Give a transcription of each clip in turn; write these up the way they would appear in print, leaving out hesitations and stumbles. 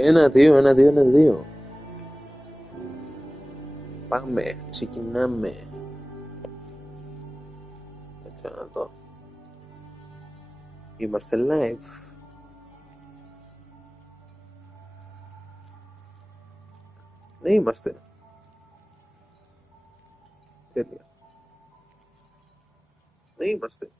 Ένα-δύο, ένα-δύο, ένα-δύο. Πάμε, ξεκινάμε. Κάτσε να δω. Είμαστε live. Ναι, είμαστε. Τέλεια. Ναι, είμαστε.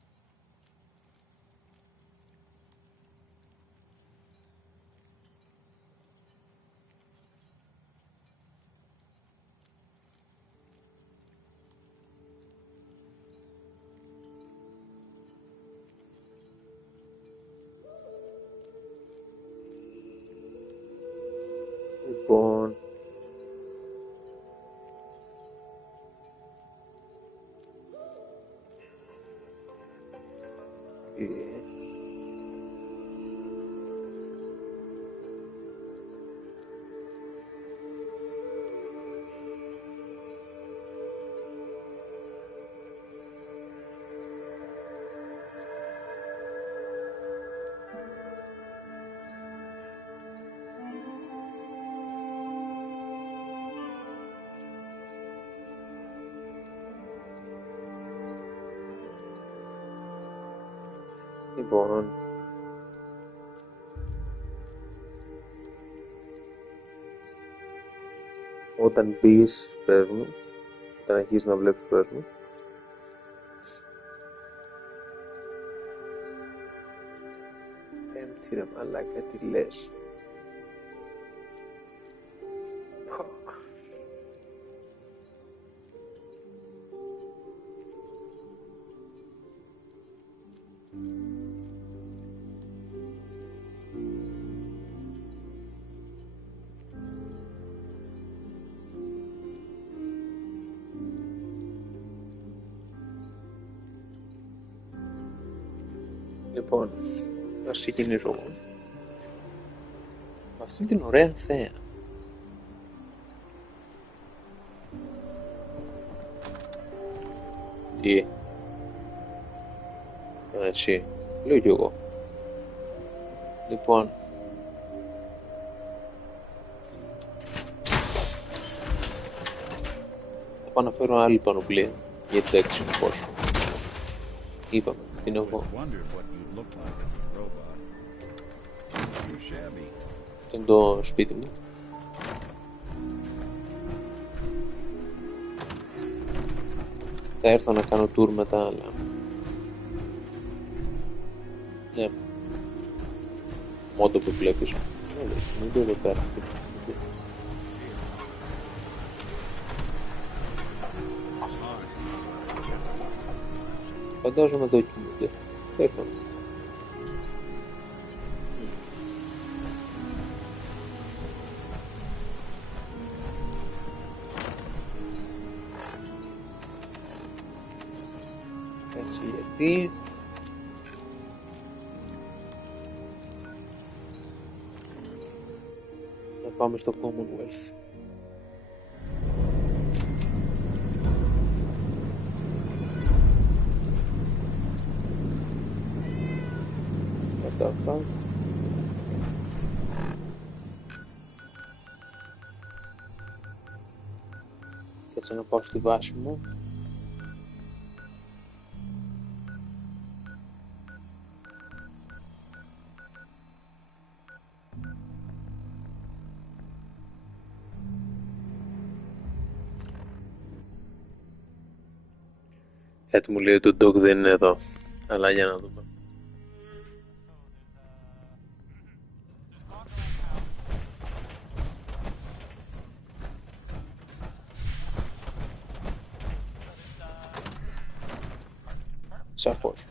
Λοιπόν, λοιπόν, όταν μπεις, πες μου, όταν αρχίσεις να βλέπεις, πες μου. Πέμπτη ρε μαλάκα, τι λες. Λοιπόν, ας ξεκινήσω εγώ. Με αυτή την ωραία θέα. Τι. Έτσι. Λέω κι εγώ. Λοιπόν. Θα πάω να φέρω άλλη πανοπλία. Γιατί εντάξει είναι πόσο. Είπαμε, την εγώ. Είναι το σπίτι μου. Θα έρθω να κάνω tour μετά, αλλά... Ναι. Μόντο που βλέπεις. Μην το εδώ πέρα. Φαντάζομαι εδώ κινούνται. Έρχομαι. Έτσι γιατί... Να πάμε στο Commonwealth. Αυτά. Κάτσε να πάω στη βάση μου. Κάτι μου λέει ότι το dog δεν είναι εδώ. Αλλά για να δούμε. Σαφώς.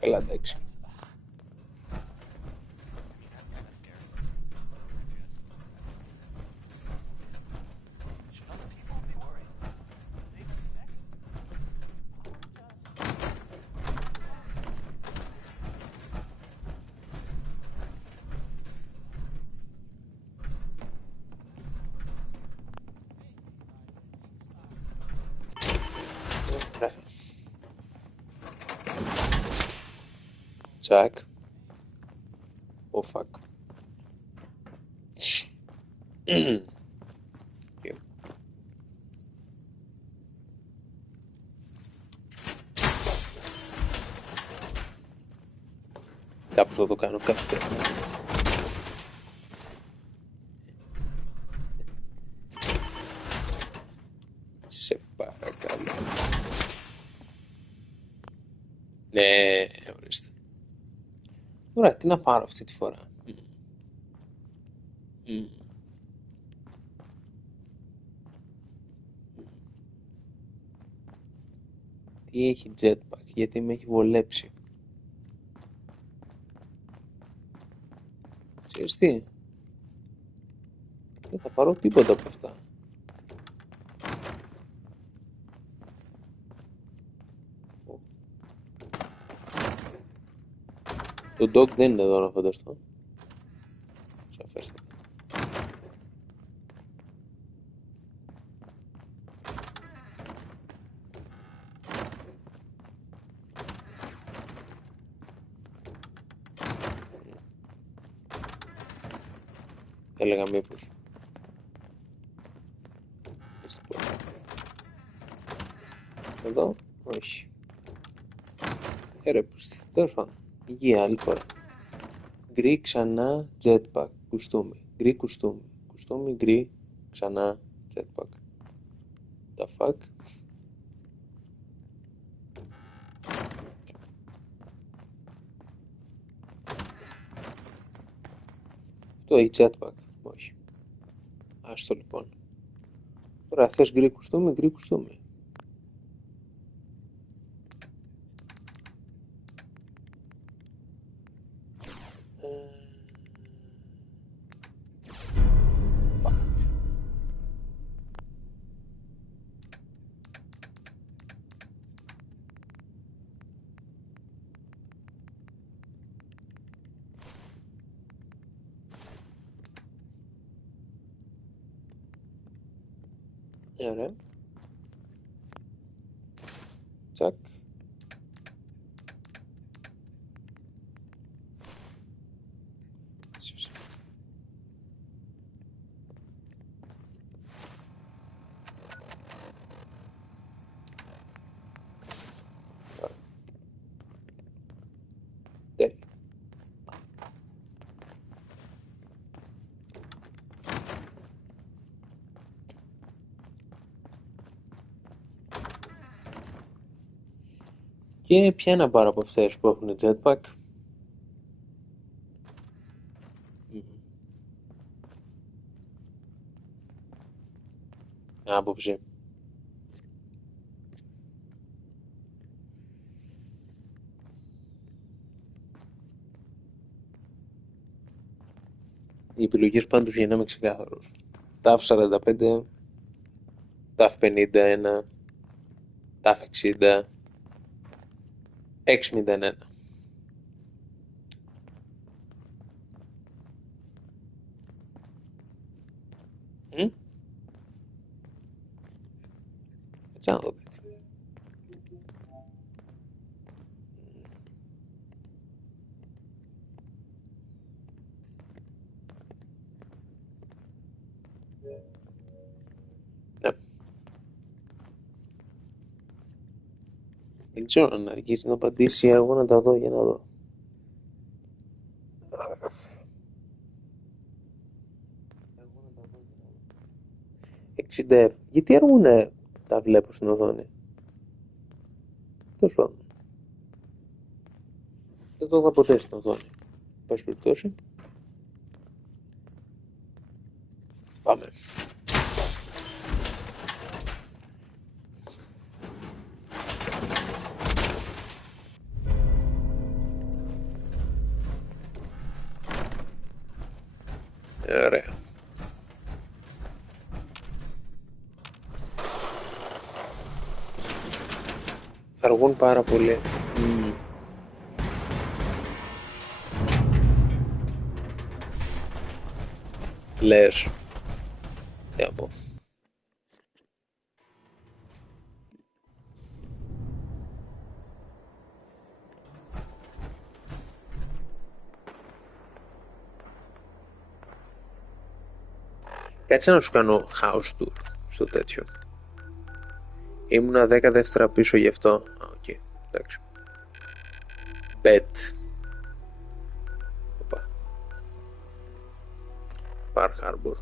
Καλά, εντάξει. Ωραία. Τσακ. Oh fuck. Και κάπως θα το κάνω κάθε. Σε παρακαλώ. Ναι, ορίστε. Ωραία, τι να πάρω αυτή τη φορά. Μμμ. Τι έχει jetpack, γιατί με έχει βολέψει. Ξέρεις τι, δεν θα πάρω τίποτα από αυτά. Το dog δεν είναι εδώ να φανταστώ. Σαφέστατα. Έλεγα μήπως. Εδώ, όχι. Ερεπούστη. Τέλος πάντων. Υγεία, άλλη φορά. Γκρι ξανά jetpack. Κουστούμι. Γκρι κουστούμι. Κουστούμι γκρι ξανά jetpack. The fuck. Αυτό έχει jetpack. Όχι. Άστο λοιπόν. Τώρα θες γκρι κουστούμι, γκρι κουστούμι. Ωραία. Τσακ. Τέλεια. Και ποια να πάρω από αυτές που έχουν jetpack. Άποψη. Οι επιλογές πάντως για να είμαι ξεκάθαρος. TAF 45, TAF 51, TAF 60, 601. Έτσι να το πείτε. Ναι. Δεν ξέρω αν αργήσει να απαντήσει, εγώ να τα δω για να δω. 60F. Γιατί αργούνε τα βλέπω στην οθόνη. Τέλος πάντων. Δεν το είδα ποτέ στην οθόνη. Πάση περιπτώσει. Πάμε. Ωραία. Θα αργούν πάρα πολύ. Λες. Τι να πω. Κάτσε να σου κάνω house tour στο τέτοιο. Ήμουνα 10 δεύτερα πίσω γι' αυτό. Α, οκ. Εντάξει. Bet. Οπα. Far Harbour.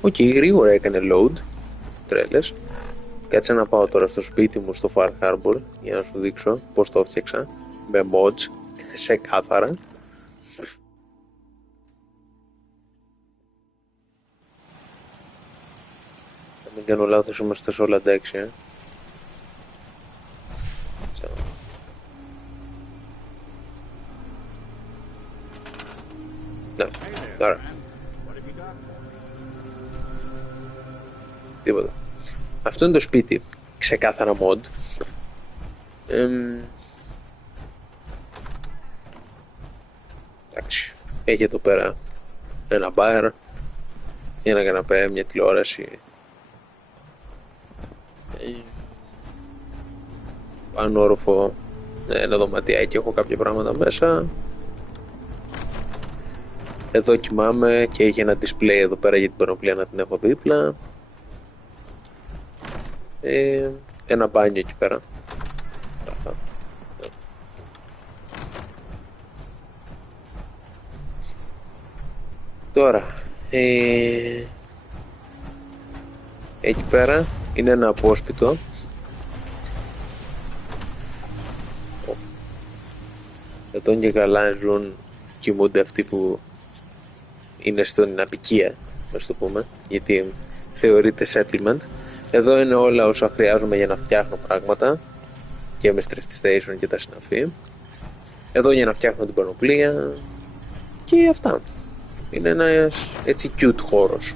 Οκ, γρήγορα έκανε load. Τρέλες. Κάτσε να πάω τώρα στο σπίτι μου στο Far Harbour για να σου δείξω πως το έφτιαξα. Με mods. Σε κάθαρα. Αν μην κάνω λάθος είμαστε σε όλα εντάξει. Ναι, τώρα. Τίποτα. Αυτό είναι το σπίτι. Ξεκάθαρα mod. Εντάξει. Έχει εδώ πέρα ένα μπαρ, ένα καναπέ, μια τηλεόραση. Πάνω όροφο, ένα δωματιάκι, έχω κάποια πράγματα μέσα. Εδώ κοιμάμαι και έχει ένα display εδώ πέρα για την πανοπλία να την έχω δίπλα. Ένα μπάνιο εκεί πέρα. Τώρα εκεί πέρα είναι ένα απόσπιτο. Εδώ και καλά ζουν, κοιμούνται αυτοί που είναι στην απικία, ας το πούμε, γιατί θεωρείται settlement. Εδώ είναι όλα όσα χρειάζομαι για να φτιάχνω πράγματα και με stress station και τα συναφή. Εδώ για να φτιάχνω την πανοπλία και αυτά. Είναι ένας έτσι cute χώρος.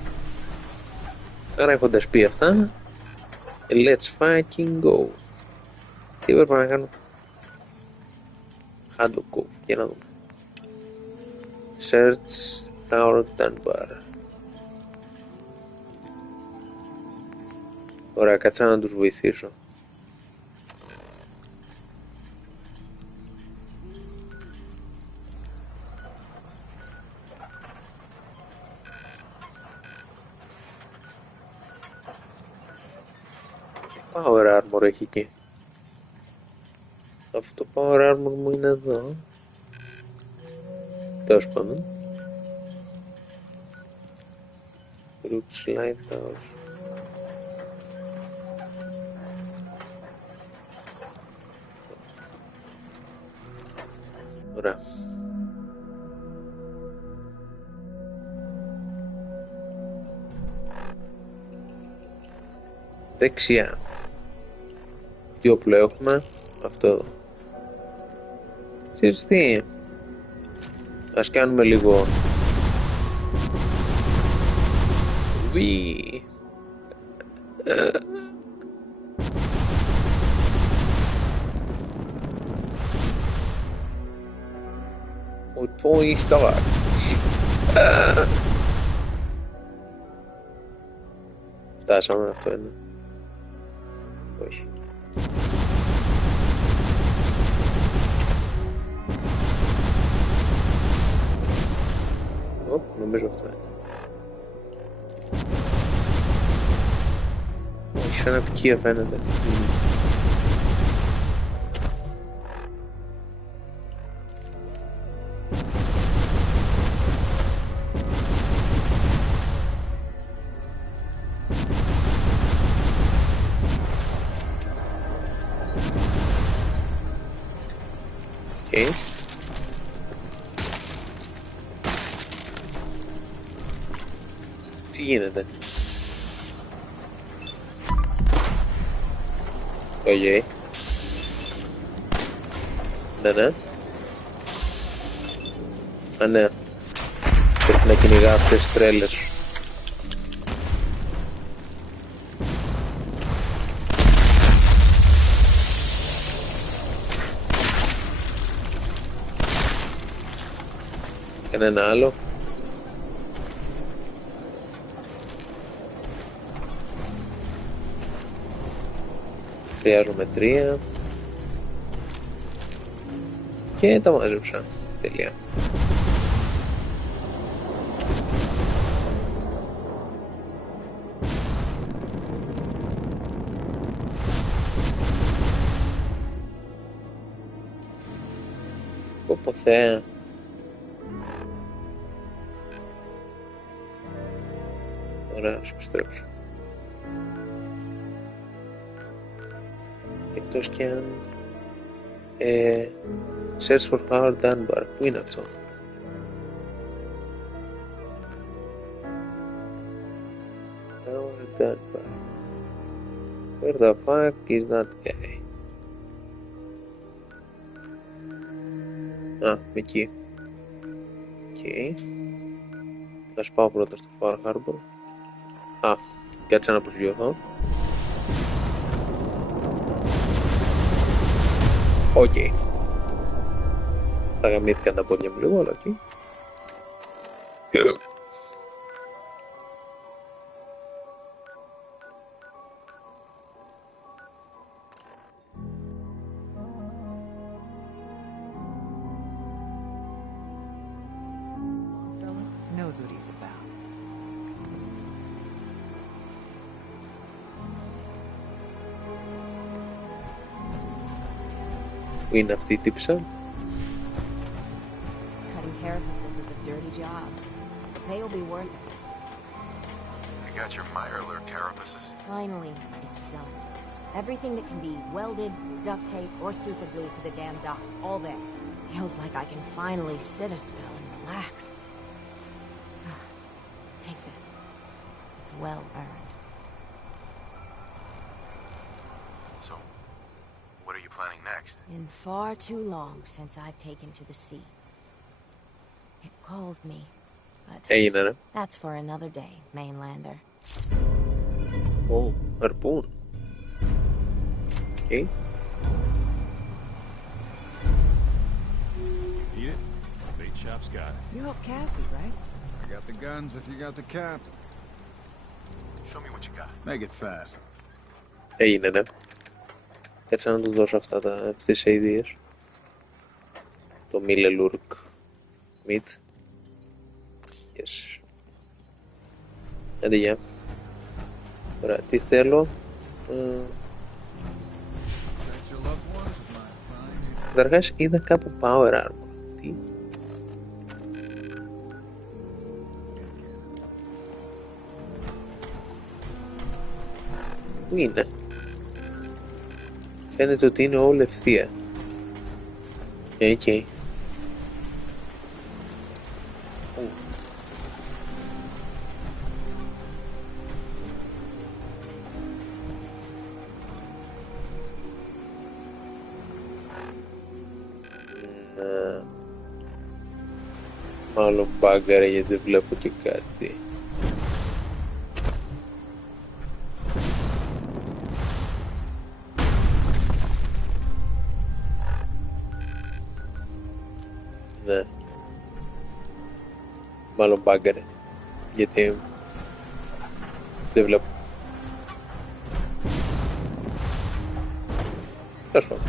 Άρα έχοντας πει αυτά, let's fucking go. Τι πρέπει να κάνω? Handle go, για να δούμε. Search our bar. Ωραία, κάτσα να τους βοηθήσω. Power armor έχει εκεί. Αυτό το power armor μου είναι εδώ. Τέλος πάντων. Roots lighthouse. Ωραία. Δεξιά. Τι όπλο έχουμε? Αυτό εδώ. Ξέρεις τι? Ας κάνουμε λίγο βι. Ο Tony Stark. Φτάσαμε, αυτό είναι. Όχι. Νομίζω αυτό είναι. Όχι, σαν απικία φαίνεται. Okay. Τι γίνεται? Okay. Ναι. Α, ναι. Πρέπει να κυνηγά αυτές τις τρέλες. Κανένα άλλο? Χρειάζομαι 3. Και τα μάζεψα. Τέλεια. Πω Θεέ. Ωραία, ας επιστρέψω. Εκτός κι αν... search for Howard Dunbar. Πού είναι αυτό? Howard Dunbar. Where the fuck is that guy? Α, εκεί. Οκ. Ας πάω πρώτα στο Far Harbour. Α, κάτσε να προσγειωθώ. Οκ. Θα γαμήθηκαν τα πόδια μου λίγο, αλλά οκ. Knows what he's about. Πού είναι αυτή η τύψα? Cutting carapaces is a dirty job. The pay will be worth it. I got your Meyerler carapaces. Finally, it's done. Everything that can be welded, duct tape, or super glued to the damn dots, all there. Feels like I can finally sit a spell and relax. Take this. It's well earned. So, what are you planning next? Been far too long since I've taken to the sea. It calls me, but Έγινε, ναι. that's for another day, mainlander. Ω, αρπούν. Οκ. Eat it? Bait shop's got it. You helped Cassie, right? I got the guns if you got the caps. Show me what you got. Make it fast. Έγινε, ναι. Κάτσε να του δώσω αυτές τις ιδέες. Το Μίλελουρκ Μιτ. Yes. Άντε, γεια. Ωραία, τι θέλω. Καταρχάς είδα κάπου power armor. Τι? Πού είναι? Φαίνεται ότι είναι όλη ευθεία. Οκ. Μάλλον μπάγκαρε γιατί δεν βλέπω και κάτι. Ναι. Μάλλον μπάγκαρε γιατί δεν βλέπω. Τέλος πάντων.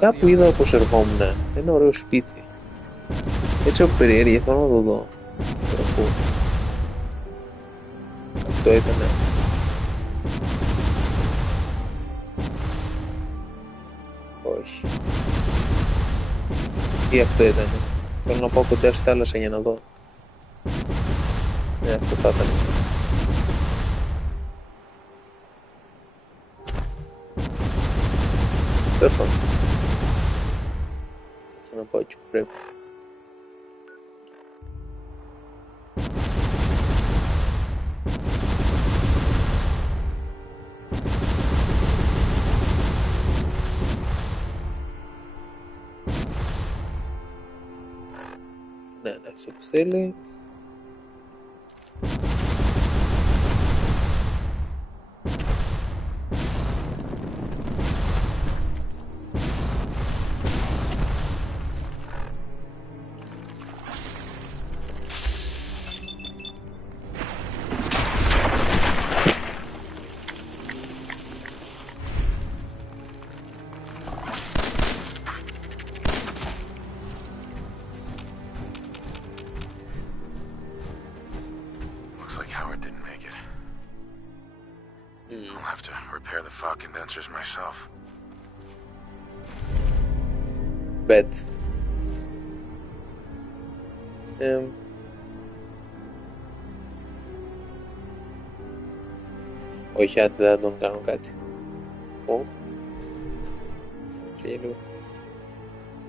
Κάπου είδα όπως ερχόμουν ένα ωραίο σπίτι. Έτσι από περιέργεια θέλω να το δω. Τώρα πού? Αυτό ήτανε. Όχι. Τι αυτό ήτανε? Θέλω να πάω κοντά στη θάλασσα για να δω. Ναι, αυτό θα ήταν. Τέλος πάντων. Να πάω εκεί που πρέπει. Ναι, ναι, αυτό που θέλει. have to repair the fog condensers myself. Bet. Όχι, άντε δεν τον κάνω κάτι. Ω. Φύγε λίγο.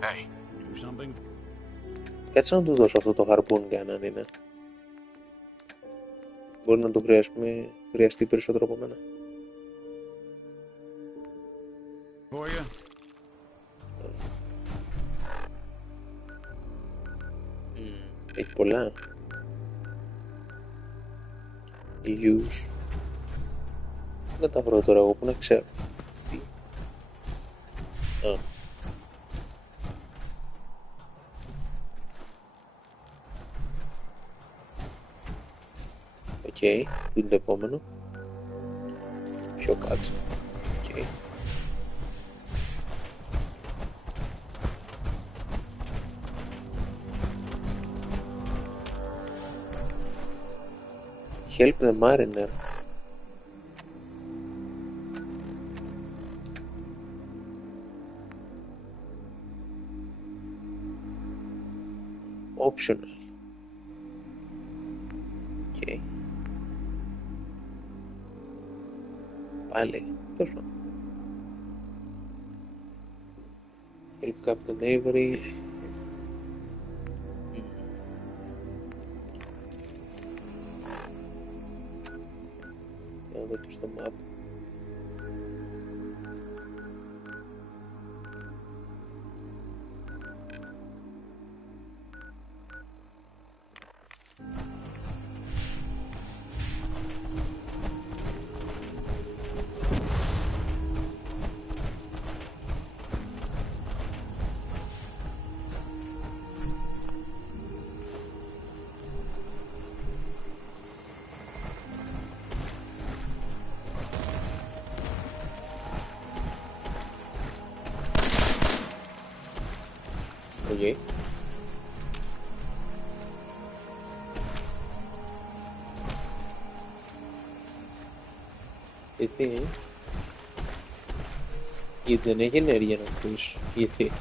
Hey, Do something. Κάτσε να του δώσω αυτό το χαρπούν για να είναι. Μπορεί να το χρειαστεί περισσότερο από μένα. For you. Έχει πολλά. Use. Δεν τα βρω τώρα εγώ που να ξέρω. Τι. Α. Οκ, πού είναι το επόμενο. Πιο κάτω. Οκ. Help the mariner. Optional. Okay. Πάλι. Τέλος πάντων. Help Captain Avery. Για να δω και στο map. Okay. Γιατί δεν έχει ενέργεια να πεις. Γιατί.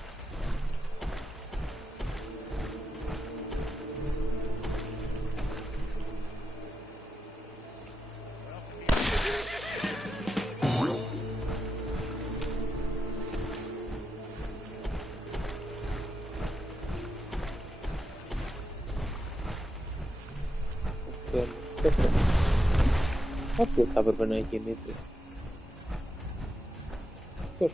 Κάποιο θα έπρεπε να γίνεται. Τόσο.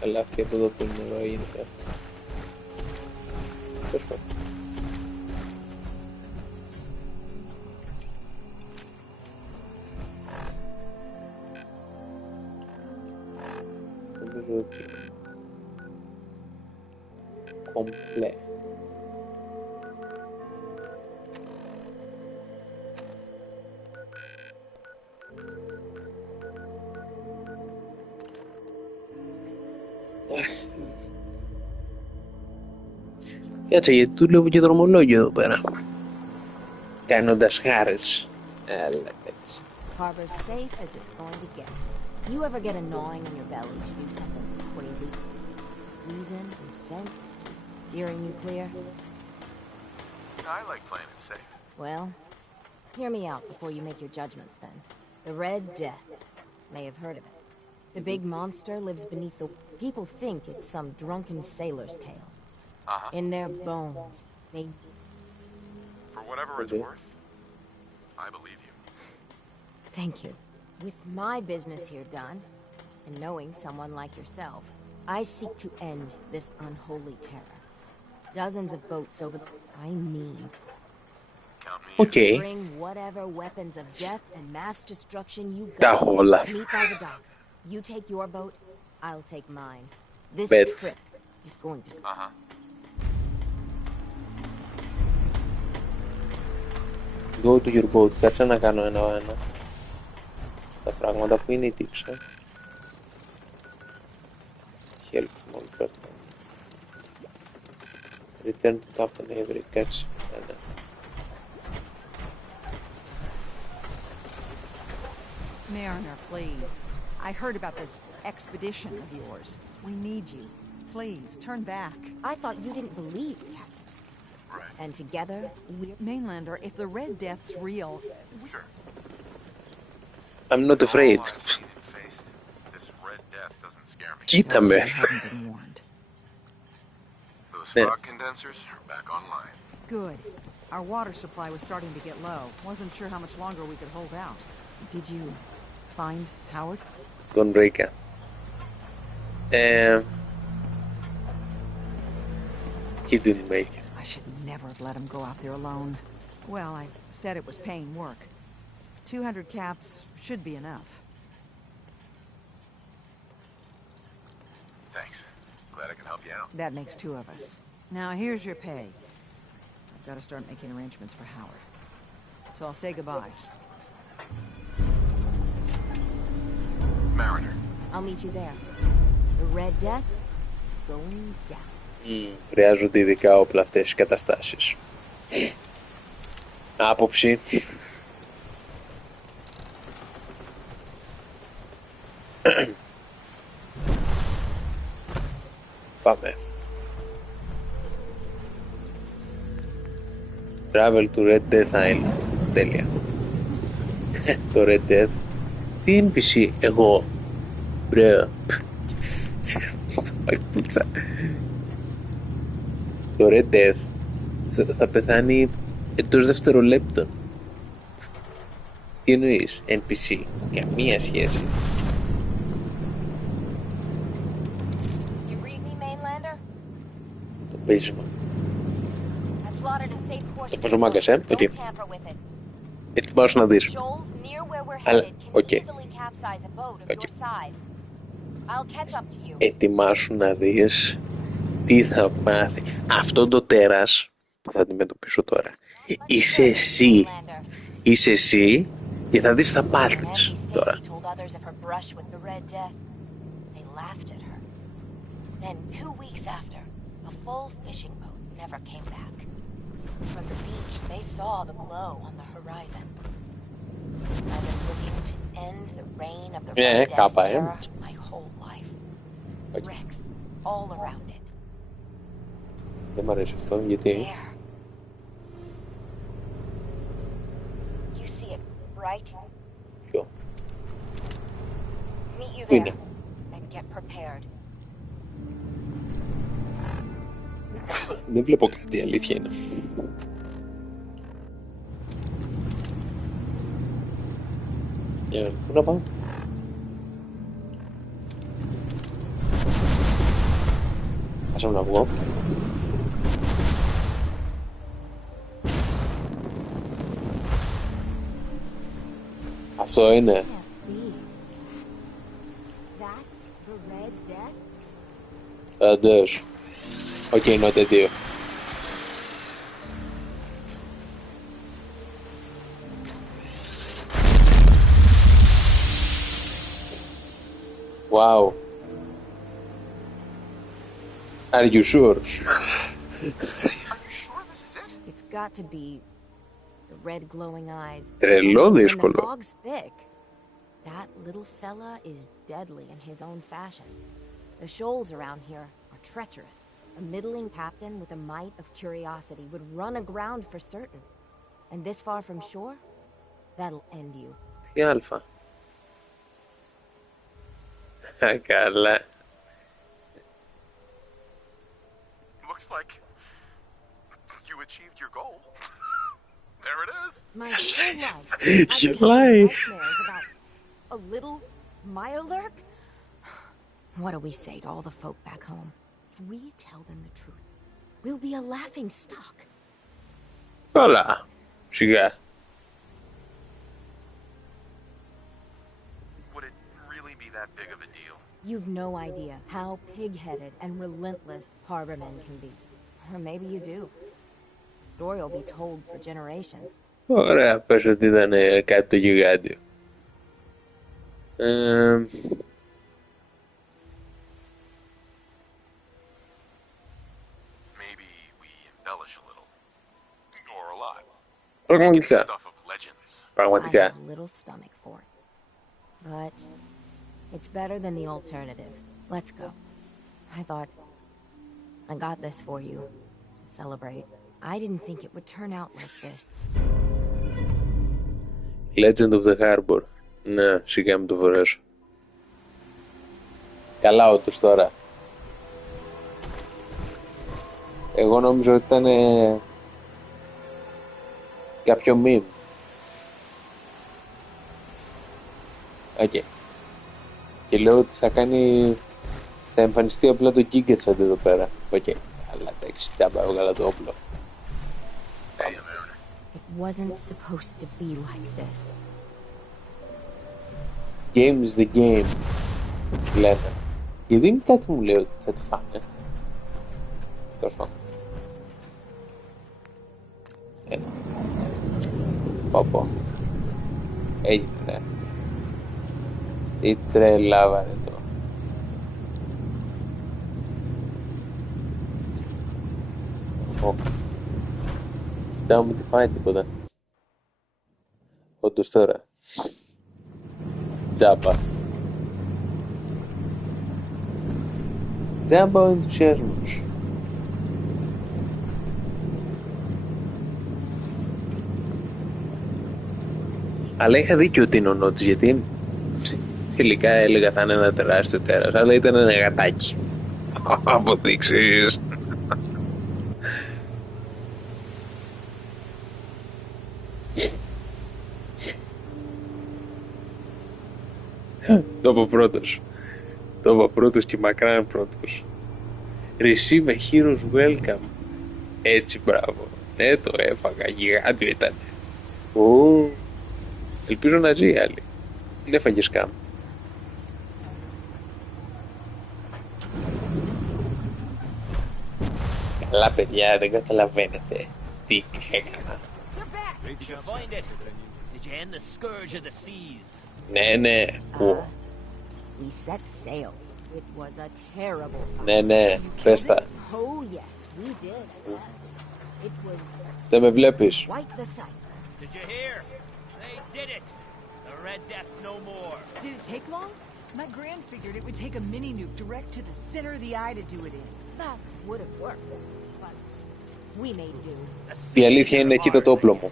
Καλά, αυτή από εδώ που είναι νερό γίνεται. Τόσο. Νομίζω ότι κομπλέ. Κάτσε, γιατί του λέω και δρομολόγιο εδώ πέρα. Κάνοντας χάρες. Έλα, κάτσε. Harbor's safe as it's going to get. You ever get a gnawing in your belly to do something crazy? Reason and sense steering you clear? I like playing it safe. Well, hear me out before you make your judgments then. The Red Death. May have heard of it. The big monster lives beneath the... People think it's some drunken sailor's tale. Uh-huh. In their bones, they... For whatever it's Okay. worth, I believe you. Thank you. With my business here done, and knowing someone like yourself, I seek to end this unholy terror. Dozens of boats over the... I mean... Count me Οκ. Bring whatever weapons of death and mass destruction you Τα got. έχω όλα. Meet by the docks. You take your boat, I'll take mine. This Bet. trip is going to... in. Uh-huh. Go to your boat. Κάτσε να κάνω ένα-ένα. Τα πράγματα που είναι η τύψα. Help small person. Return to Captain Avery. Κάτσε. Ένα. Mariner, please. I heard about this expedition of yours. We need you. Please, turn back. I thought you didn't believe, Captain. Right. And together, we're... Mainlander, if the Red Death's real... Sure. I'm not All afraid. I've seen and faced, this Red Death doesn't scare me. Κοίτα Tells me με. you haven't been warned. Those Yeah. fog condensers are back online. Good. Our water supply was starting to get low. Wasn't sure how much longer we could hold out. Did you find Howard? Τον βρήκα. He didn't make it. I should never have let him go out there alone. Well, I said it was paying work. 200 caps should be enough. Thanks. Glad I can help you out. That makes two of us. Now, here's your pay. I've got to start making arrangements for Howard. So I'll say goodbye. Mariner. I'll meet you there. The Red Death is going down. Χρειάζονται ειδικά όπλα αυτές οι καταστάσεις. Άποψη. Πάμε. Travel to Red Death Island. Τέλεια. Το Red Death. Τι NPC, εγώ. Μπρε. Το Red Death θα πεθάνει εντός δευτερολέπτων. Τι εννοείς, NPC, καμία σχέση. You read me, Mainlander? Το πείσμα. I plotted a safe course. Το πόσο μάγκας, οκ. Don't tamper with it. Ετοιμάσου να δεις. Shoals near where we're Αλλά, headed can οκ. easily capsize a boat of Οκ. your size. I'll catch up to you. Ετοιμάσου να δεις τι θα μάθει. Αυτό το τέρας που θα αντιμετωπίσω τώρα. Είσαι εσύ. Είσαι εσύ και θα δεις τα πάθη της τώρα. Stacy told others of her brush with the Red Death. They laughed at her. Then 2 weeks after, a full fishing boat never came back. From the beach, they saw the glow on the horizon. I've been looking to end the reign of the Red Death's κάπα, terror my whole life. Οκ. Wrecks all around it. Δεν μ' αρέσει αυτό, γιατί There. You see it, right? ποιο. Meet you Πού είναι? there and get prepared. Δεν βλέπω κάτι, η αλήθεια είναι. Πού να πάω? Άσε να βγω. Αυτό είναι. That's the Red Death? Αντές. Οκ, not a deal. Wow. Are you sure? Are you sure this is it? It's got to be the red glowing eyes. Τρελό And the δύσκολο. fog's thick. That little fella is deadly in his own fashion. The shoals around here are treacherous. A middling captain with a mite of curiosity would run aground for certain. And this far from shore, that'll end you. Τι αλφα. Καλά. Looks like you achieved your goal. There it is. My whole life, I've You been having lie. nightmares about a little Mirelurk. What do we say to all the folk back home? If we tell them the truth, we'll be a laughing stock. Καλά. Σιγά. Would it really be that big of a deal? You've no idea how pig-headed and relentless harbormen can be. Or maybe you do. The story will be told for generations. Ωραία, πες ότι ήταν κάτι το γιγάντιο. Maybe we embellish a little. Or a lot. Make it the Πραγματικά. stuff of legends. I Πραγματικά. have little stomach for it. but it's better than the alternative. Let's go. I thought I got this for you to celebrate. I didn't think it would turn out like this. Legend of the Harbour. Ναι, σιγά μην το φορέσω. Καλά όντως τώρα. Εγώ νόμιζα ότι ήταν κάποιο meme. Okay. Και λέω ότι θα εμφανιστεί απλά το Gigatsat εδώ πέρα. Οκ. Αλλά εντάξει, τάμπα έβγαλα το όπλο. It wasn't supposed to be like this. Game is the game. Λέμε. Γιατί κάτι μου λέει ότι θα τη φάνε. Τέλος πάντων. Πω. Έγινε, ναι. Τι τρελάβανε το. Κοιτάω μου τι φάει τίποτα. Όντως τώρα. Τζάμπα. Τζάμπα ο ενθουσιασμός. Αλλά είχα δίκιο ότι είναι ο Νότης, γιατί τελικά έλεγα θα είναι ένα τεράστιο τέρας, αλλά ήταν ένα γατάκι. Αποδείξεις. Το είπα πρώτος και μακράν πρώτος. Receive a hero's welcome. Έτσι, μπράβο. Ναι, το έφαγα, γιγάντιο ήταν. Ελπίζω να ζει η άλλη. Δεν έφαγε σκάμ. Καλά παιδιά, δεν καταλαβαίνετε τι έκανα. Ναι. We set sail. It was a terrible fight. Ναι, πες τα. Oh yes, we did. It was Δεν με βλέπεις. quite the sight. Did you hear? They did it. The Red Death's no more. Did it take long? My Gran figured it would take a mini nuke direct to the center of the eye to do it in. That would have worked, but we made do. Η αλήθεια είναι, κοίτα το όπλο μου.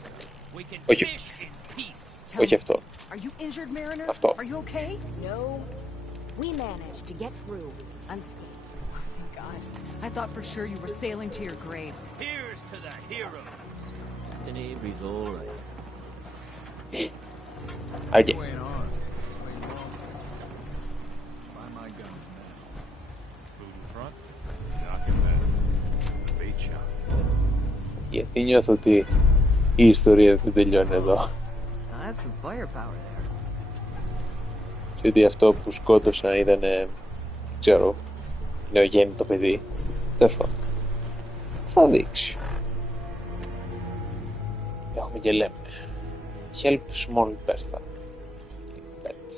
We can Όχι. fish in peace. Όχι αυτό. Are you injured, Mariner? Αυτό. Are you okay? No, we managed to get through unscathed. Oh, thank God. I thought for sure you were sailing to your graves. Here's to the heroes. Captain Avery's all right. Άγγε. Going on. Playing ball. Buy my guns now. Food in front. Knocking that. Bait shop. Γιατί νιώθω ότι η ιστορία δεν τελειώνει εδώ. Now that's some firepower there. Και ότι αυτό που σκότωσα ήταν, ξέρω, νεογέννητο παιδί. Τέλος πάντων. Θα δείξει. Έχουμε και λέμε. Help small Bertha. Beth.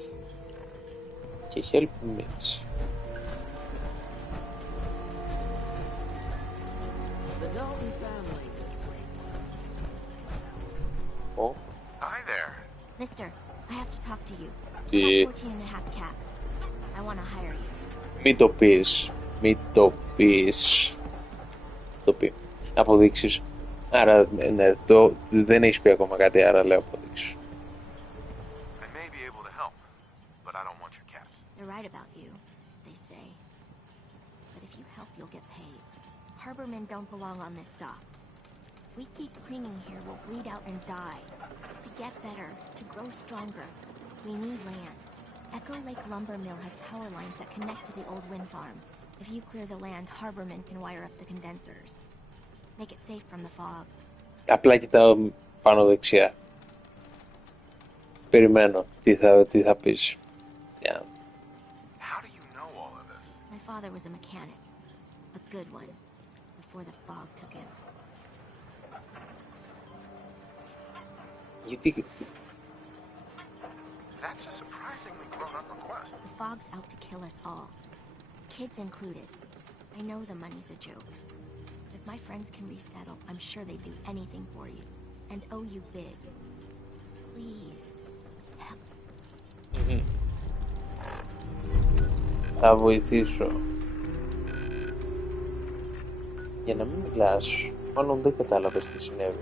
Και help Mitch. The Dalton family is playing. Ω, Hi there. Mister, I have to talk to you. Τι. I have 14 and a half caps. I want to hire you. Μη το πεις. Μη το πεις. Το πει. Αποδείξεις. Άρα, ναι, δεν έχεις πει ακόμα κάτι, άρα λέω αποδείξεις. I may be able to help, but I don't want your caps. They're right about you, they say. But if you help, you'll get paid. Harbormen don't belong on this dock. If we keep clinging here, we'll bleed out and die. To get better, to grow stronger, we need land. Echo Lake Lumber Mill has power lines that connect to the old wind farm. If you clear the land, Harbormen can wire up the condensers. Make it safe from the fog. Απλά κοιτάω πάνω δεξιά. Περιμένω τι θα πεις. Yeah. How do you know all of this? My father was a mechanic. A good one. Before the fog took him. Γιατί... That's a surprisingly grown-up request. The fog's out to kill us all. Kids included. I know the money's a joke. If my friends can resettle, I'm sure they'd do anything for you. And owe you big. Please, help. Θα βοηθήσω. Για να μην μιλάς, μάλλον δεν κατάλαβες τι συνέβη.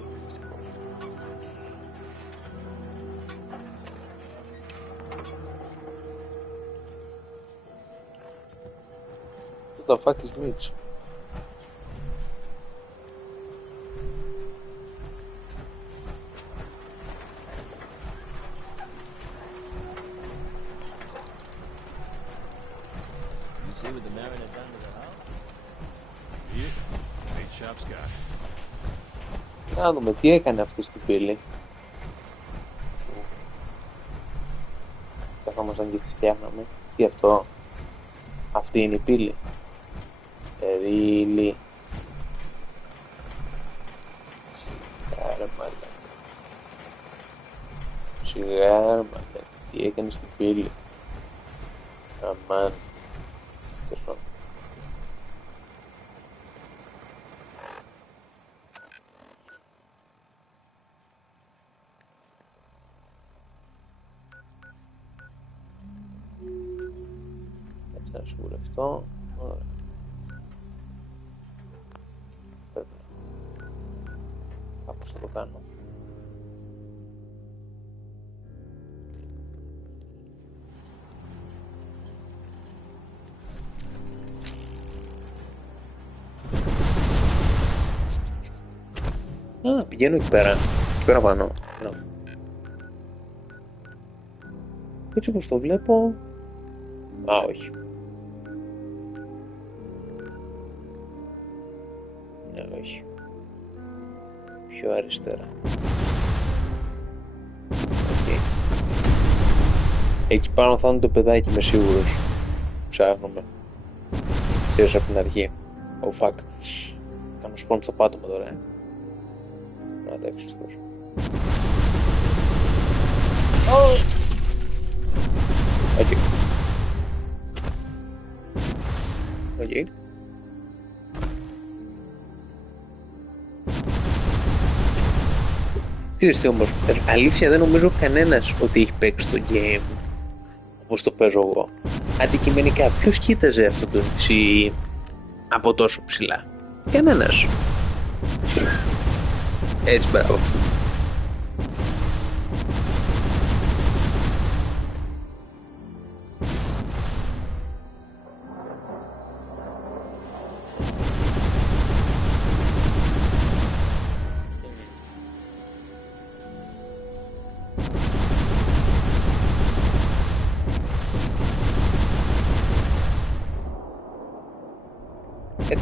What the fuck is Mitch? You see what the mariner done to the house? Yeah, made shop's guy. Να δούμε τι έκανε αυτή στην πύλη. Καθόμασταν και τις φτιάχναμε. Τι αυτό? Αυτή είναι η πύλη. Ρίλι. Σιγάρα μαλάκα. Σιγάρα μαλάκα. Τι έκανε στην πύλη? Αμάν. Τέλος πάντων. Έτσι να σιγουρευτώ. Ωραία. Πρέπει κάπως θα το κάνω. Α, πηγαίνω εκεί πέρα. Εκεί πέρα πάνω. Να. Έτσι όπως το βλέπω. Α, όχι. Ναι, όχι. Πιο αριστερά. Okay. Εκεί πάνω θα είναι το παιδάκι, είμαι σίγουρος. Ψάχνουμε. Ξέρεις από την αρχή. Oh fuck. Κάνω σπον στο πάτωμα τώρα, εντάξει, ευτυχώς. Οκ. Οκ. Ξέρεις τι όμως, αλήθεια δεν νομίζω κανένας ότι έχει παίξει το game όπως το παίζω εγώ. Αντικειμενικά, ποιος κοίταζε αυτό το νησί από τόσο ψηλά? Κανένας. Έτσι, μπράβο.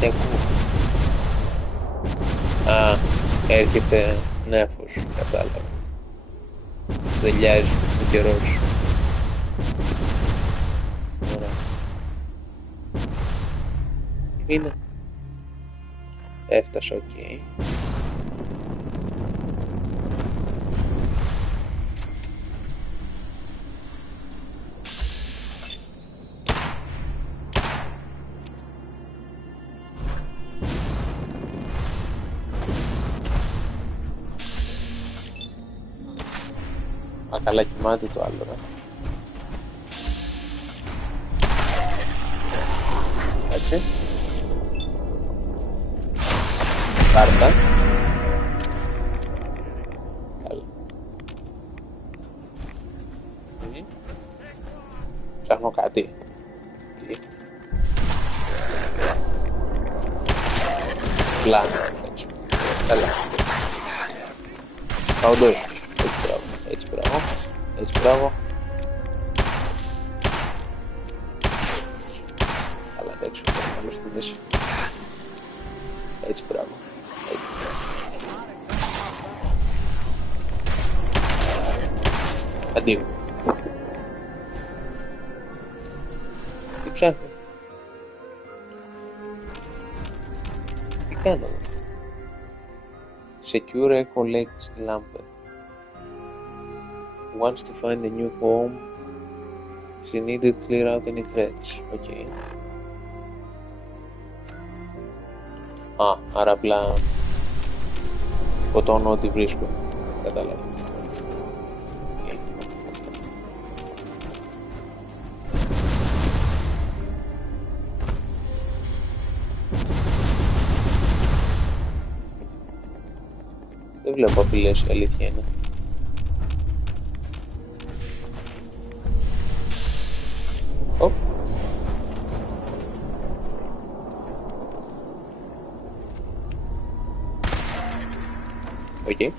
Τι ακούω? Α, έρχεται νέφος, κατάλαβα. Δελειάζει ο καιρός. Ωραία. Είναι. Έφτασα, οκ. Καλά κοιμάται το άλλο, ρε. Έτσι. Κάρτα. Καλά. Ψάχνω κάτι. Τι. Πλάνο. Έτσι. Καλά. Πάω τώρα. Έτσι μπράβο, έτσι μπράβο. Αλλά εντάξει, θα πάμε στη μέση. Έτσι μπράβο. Αντίο. Τι ψάχνω? Τι κάνω? Secure Echo Lakes Lamper. Wants to find a new home. She needed to clear out any threats. Okay. Α, άρα απλά σκοτώνω ό,τι βρίσκω. Κατάλαβα. Okay. Δεν βλέπω απειλές, η αλήθεια είναι. Οπ. Οκ.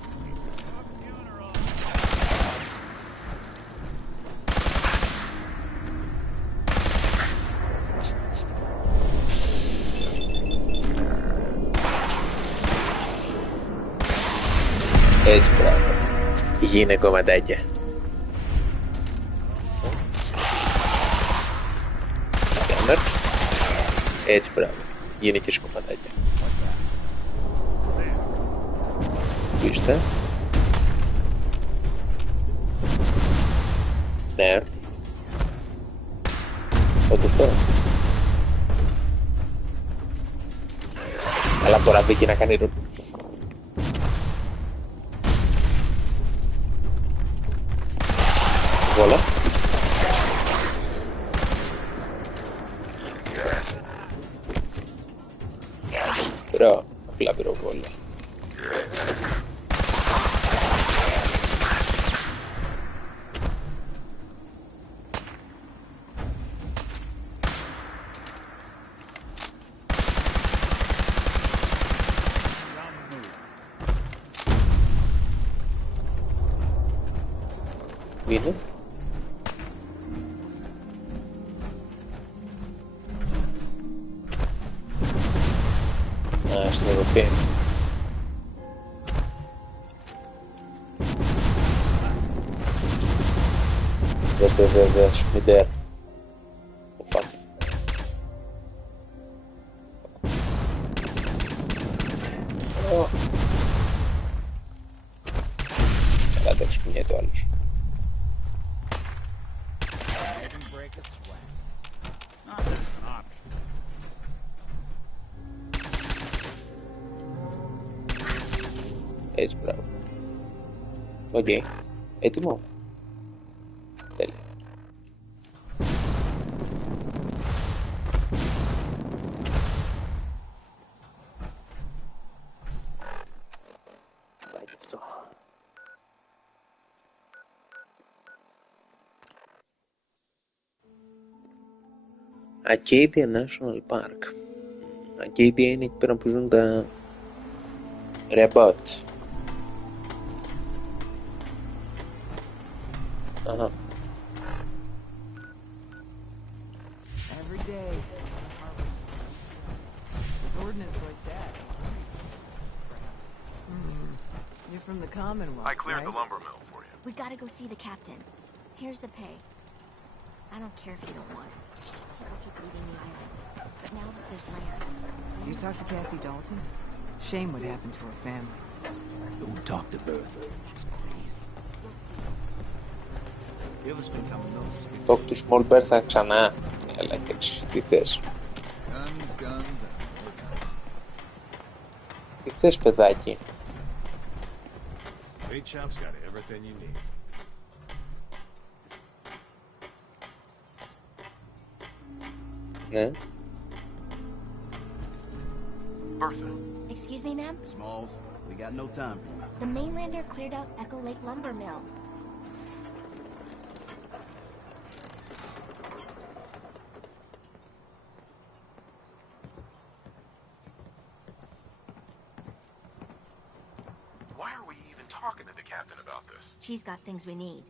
Έτσι, μπράβο. Γίνε κομματάκια. Κάμερ. Έτσι, μπράβο. Γίνε και σκομματάκια. Πού είστε? Ναι. Όντως τώρα. Αλλά μπορεί να μπει και να κάνει ρωτή. Βόλα. Πυρό, απλά πυροβόλα. Είναι. Στην Ευρωπαϊκή. Δες, μητέρα. Οφα. Καλά, δεν ξυπνιέται ο άλλος. Έτσι, μπράβο. Οκ. Έτοιμο. Τέλεια. Πάει και αυτό. Acadia National Park. Acadia είναι εκεί πέρα που ζουν τα rebot. Αχα. Every day. Ordnance like that. Perhaps. You're from the Commonwealth, I cleared right? the lumber mill for you. We gotta go see the captain. Here's the pay. I don't care if you don't want it. People keep leaving the island. But now that there's land... You talked to Cassie Dalton? Shame what happened to her family. Don't talk to Bertha. She's crazy. You'll see. Give us become those. Talk to Small Bertha ξανά. Έλα και τι θες. Guns, guns, and more guns. Τι θες, παιδάκι. Big Chop's got everything you need. Ναι. Bertha, Excuse me, ma'am? Smalls, we got no time for you. The mainlander cleared out Echo Lake Lumber Mill. why are we even talking to the captain about this? She's got things we need.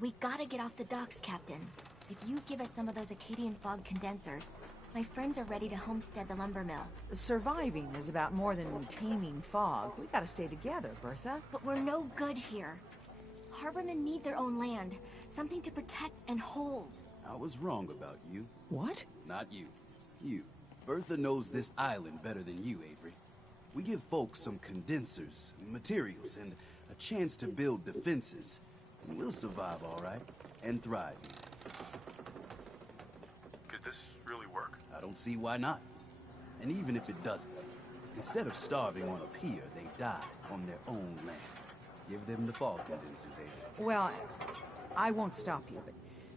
We gotta get off the docks, Captain. If you give us some of those Acadian fog condensers, my friends are ready to homestead the lumber mill. Surviving is about more than taming fog. We gotta stay together, Bertha. But we're no good here. Harbormen need their own land, something to protect and hold. I was wrong about you. What? Not you. You. Bertha knows this island better than you, Avery. We give folks some condensers, materials, and a chance to build defenses. And we'll survive all right, and thrive. Could this really work? I don't see why not. And even if it doesn't, instead of starving on a pier, they die on their own land. Give them the fog condensers, Avery. Well, I won't stop you, but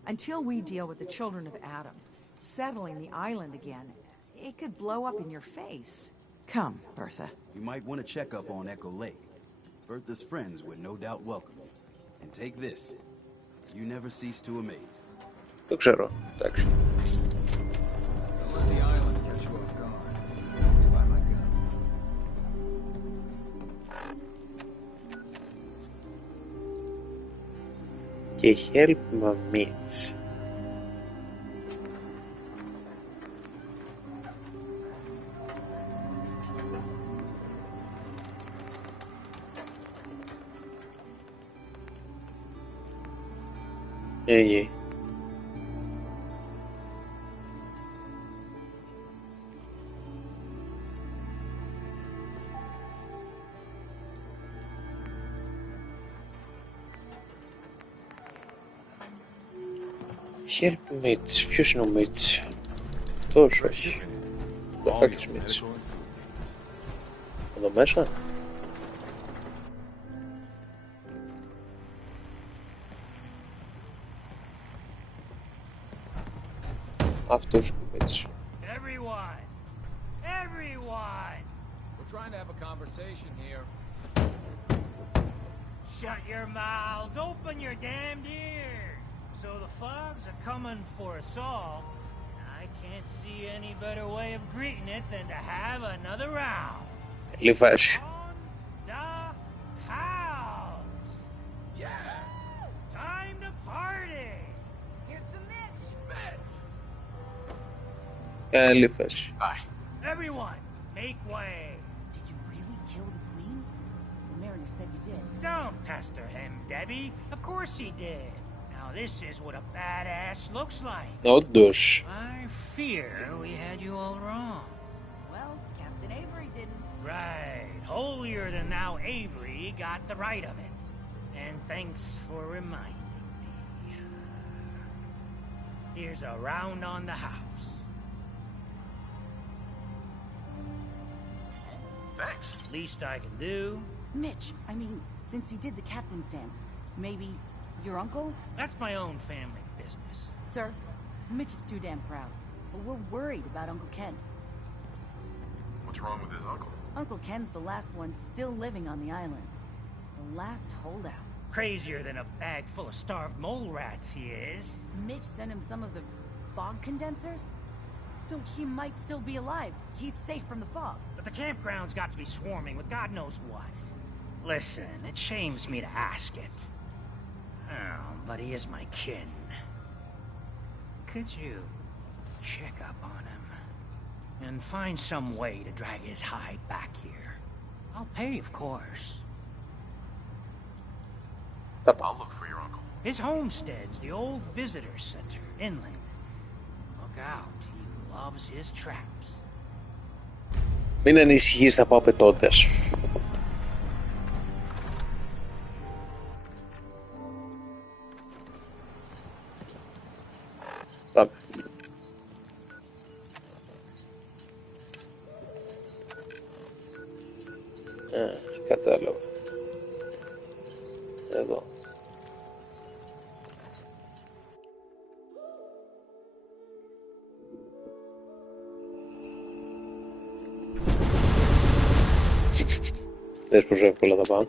until we deal with the children of Adam, settling the island again, it could blow up in your face. Come, Bertha. You might want to check up on Echo Lake. Bertha's friends would no doubt welcome you. And take this. You never cease to amaze. Το ξέρω, εντάξει. Don't let the island catch you off guard. Only by my guns. Και help my mates. Yeah. Help Mitch. Ποιος είναι ο Mitch? Τόσο όχι. Το φάκης Mitch. Εδώ μέσα. Αυτός ο Mitch. Everyone! Everyone! We're trying to have a conversation here. Shut your mouths! Open your damned ears! So the fogs are coming for us all. I can't see any better way of greeting it than to have another round. Καλή φάση. On the house! Yeah! Time to party! Here's some Mitch! Mitch! Καλή φάση. Aye. Everyone, make way! Did you really kill the queen? The mariner said you did. Don't pester him, Debbie. Of course he did. Now this is what a badass looks like. Όντως. I fear we had you all wrong. Well, Captain Avery didn't. Right. Holier than thou Avery got the right of it. And thanks for reminding me. Here's a round on the house. Thanks. Least I can do. Mitch, I mean, since he did the captain's dance, maybe your uncle? That's my own family business. Sir, Mitch is too damn proud. But we're worried about Uncle Ken. What's wrong with his uncle? Uncle Ken's the last one still living on the island. The last holdout. Crazier than a bag full of starved mole rats, he is. Mitch sent him some of the fog condensers? So he might still be alive. He's safe from the fog. But the campground's got to be swarming with God knows what. Listen, it shames me to ask it. Oh, but he is my kin. Could you check up on him? And find some way to drag his hide back here? I'll pay, of course. I'll look for your uncle. His homestead's the old visitor center, inland. Look out, he loves his traps. Μην ανησυχείς, θα πάω πετώντας. Πάμε. Κατάλαβα. Εδώ. Δες πως εύκολα θα πάω.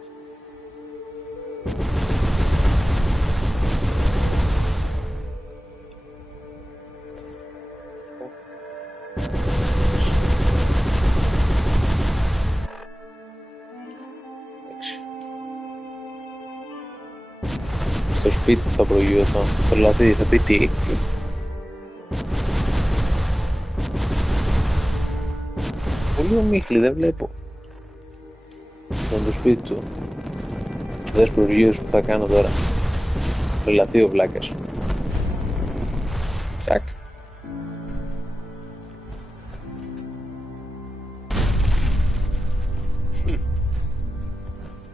Στο σπίτι που θα προηγηθώ, το λαδί θα πει τι. Πολύ ομίχλη, δεν βλέπω. Ήταν το σπίτι του. Δες προσγείωση που θα κάνω τώρα. Τρελαθεί ο βλάκας. Τσακ.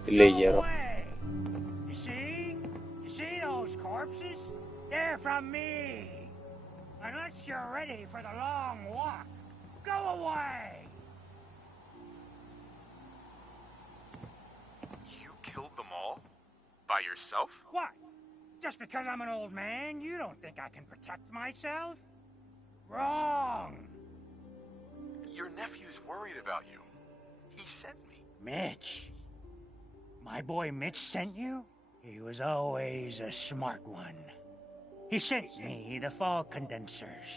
Τι λέει γέρο. From me, unless you're ready for the long walk. Go away! You killed them all? By yourself? What? Just because I'm an old man, you don't think I can protect myself? Wrong! Your nephew's worried about you. He sent me. Mitch, My boy Mitch sent you? He was always a smart one. He sent me the fog condensers.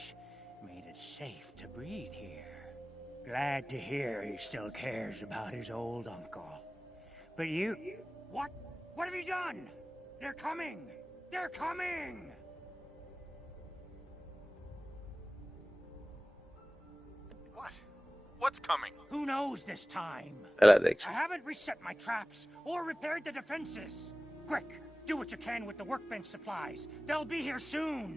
Made it safe to breathe here. Glad to hear he still cares about his old uncle. But you... What? What have you done? They're coming! They're coming! What? What's coming? Who knows this time? Έλα, εντάξει. I haven't reset my traps or repaired the defenses. Quick, do what you can with the workbench supplies. They'll be here soon.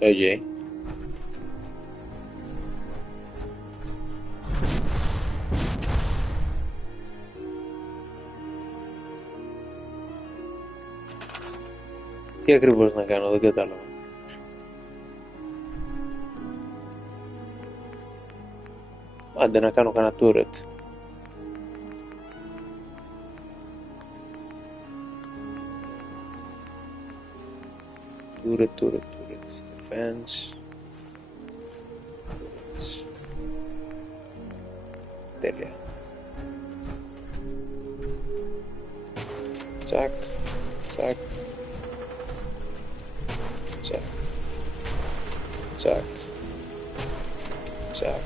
Okay. Τι ακριβώς να κάνω, δεν κατάλαβα. Άντε να κάνω κανένα turret. Turret. Defense. Τέλεια. Τσακ. Τσακ. Τσακ. Τσακ. Τσακ.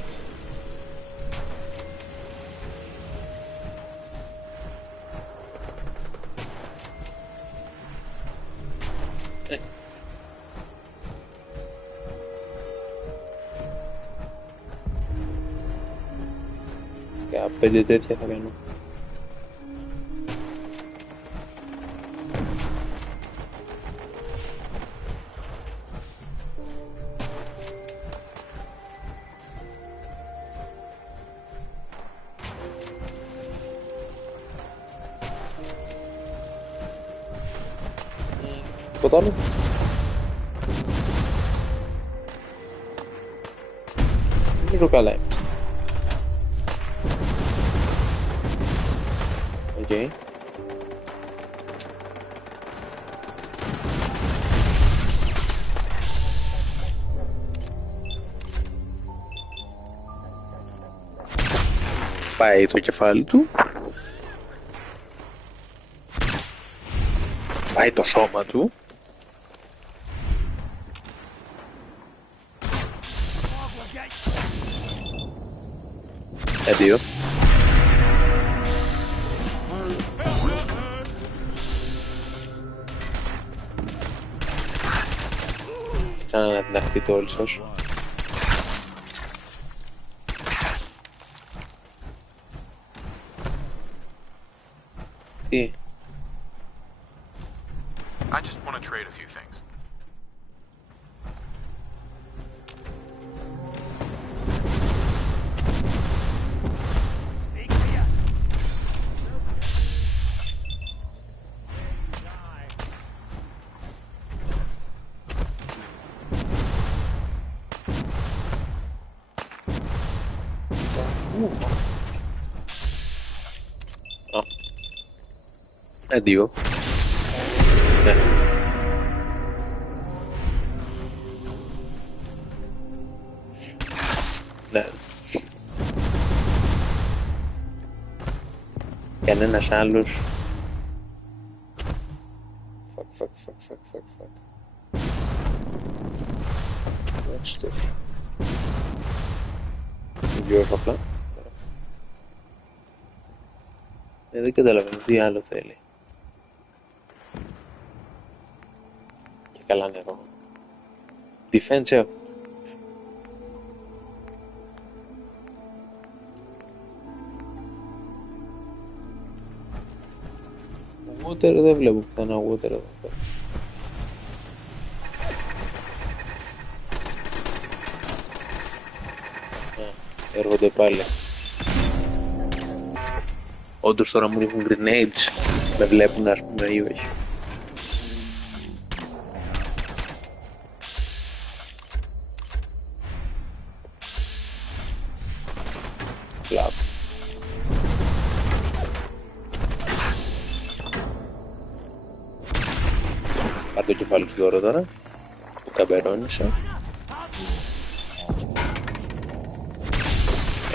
Για 5 τέτοια θα κάνω. Τίποτα άλλο. Νομίζω καλά είμαστε. Οκ. Πάει το κεφάλι του. Πάει το σώμα του. Αντίο. Σαν να ανατιναχτείτε όλοι σας. Τι? I just want to trade a few things. Αντίο. Ναι. Ναι. Κανένας άλλος. Fuck. Εντάξει τόσο. Δυο απλά. Δεν καταλαβαίνω τι άλλο θέλει. Και καλά νερό. Defense έχω. Water δεν βλέπω πουθενά water εδώ πέρα. Έρχονται πάλι. Όντως τώρα μου ρίχνουν grenades. Με βλέπουν ας πούμε ή όχι. Κλαπ. Πάρ' το κεφάλι σου δώρο τώρα. Που καμπερώνεσαι.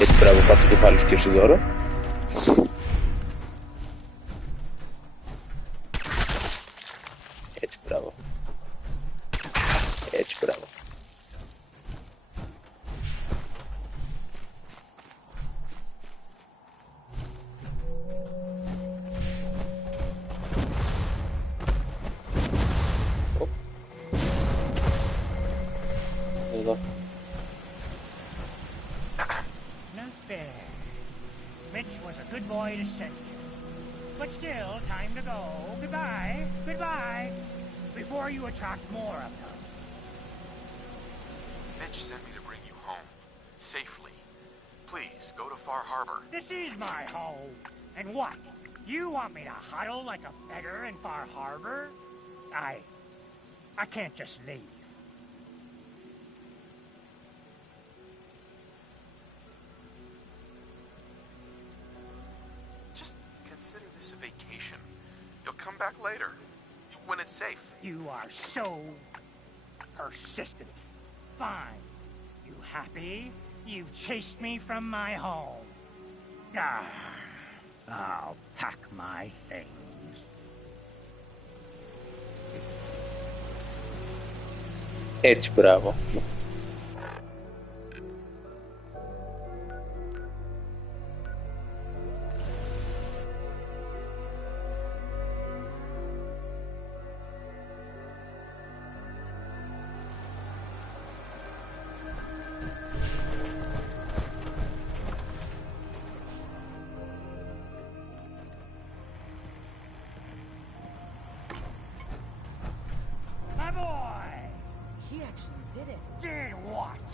Έτσι, μπράβο, πάρ' το κεφάλι σου και εσύ τώρα. Έτσι, μπράβο. Έτσι, μπράβο. Εδώ. Not bad. Mitch was a good boy to send you. But still, time to go. Goodbye. Goodbye. Before you attract more of them. Mitch sent me to bring you home. Safely. Please, go to Far Harbour. This is my home. And what? You want me to huddle like a beggar in Far Harbour? I can't just leave. Just consider this a vacation. You'll come back later. When it's safe. You are so persistent. Fine. You happy? You've chased me from my home. I'll pack my things. Έτσι, μπράβο. My boy! He actually did it. Did what?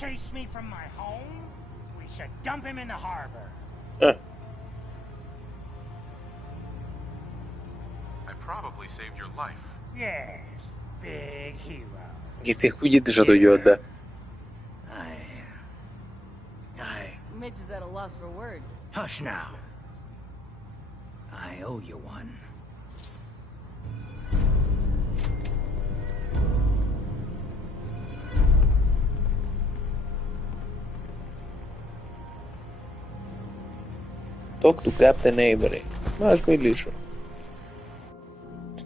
Chase me from my home? We should dump him in the harbor. I probably saved your life. Yes, big hero. Γιατί ακούγεται σαν το Γιόντα. Mitch is at a loss for words. Hush now. I owe you one. Talk to Captain Avery. Ας μιλήσω.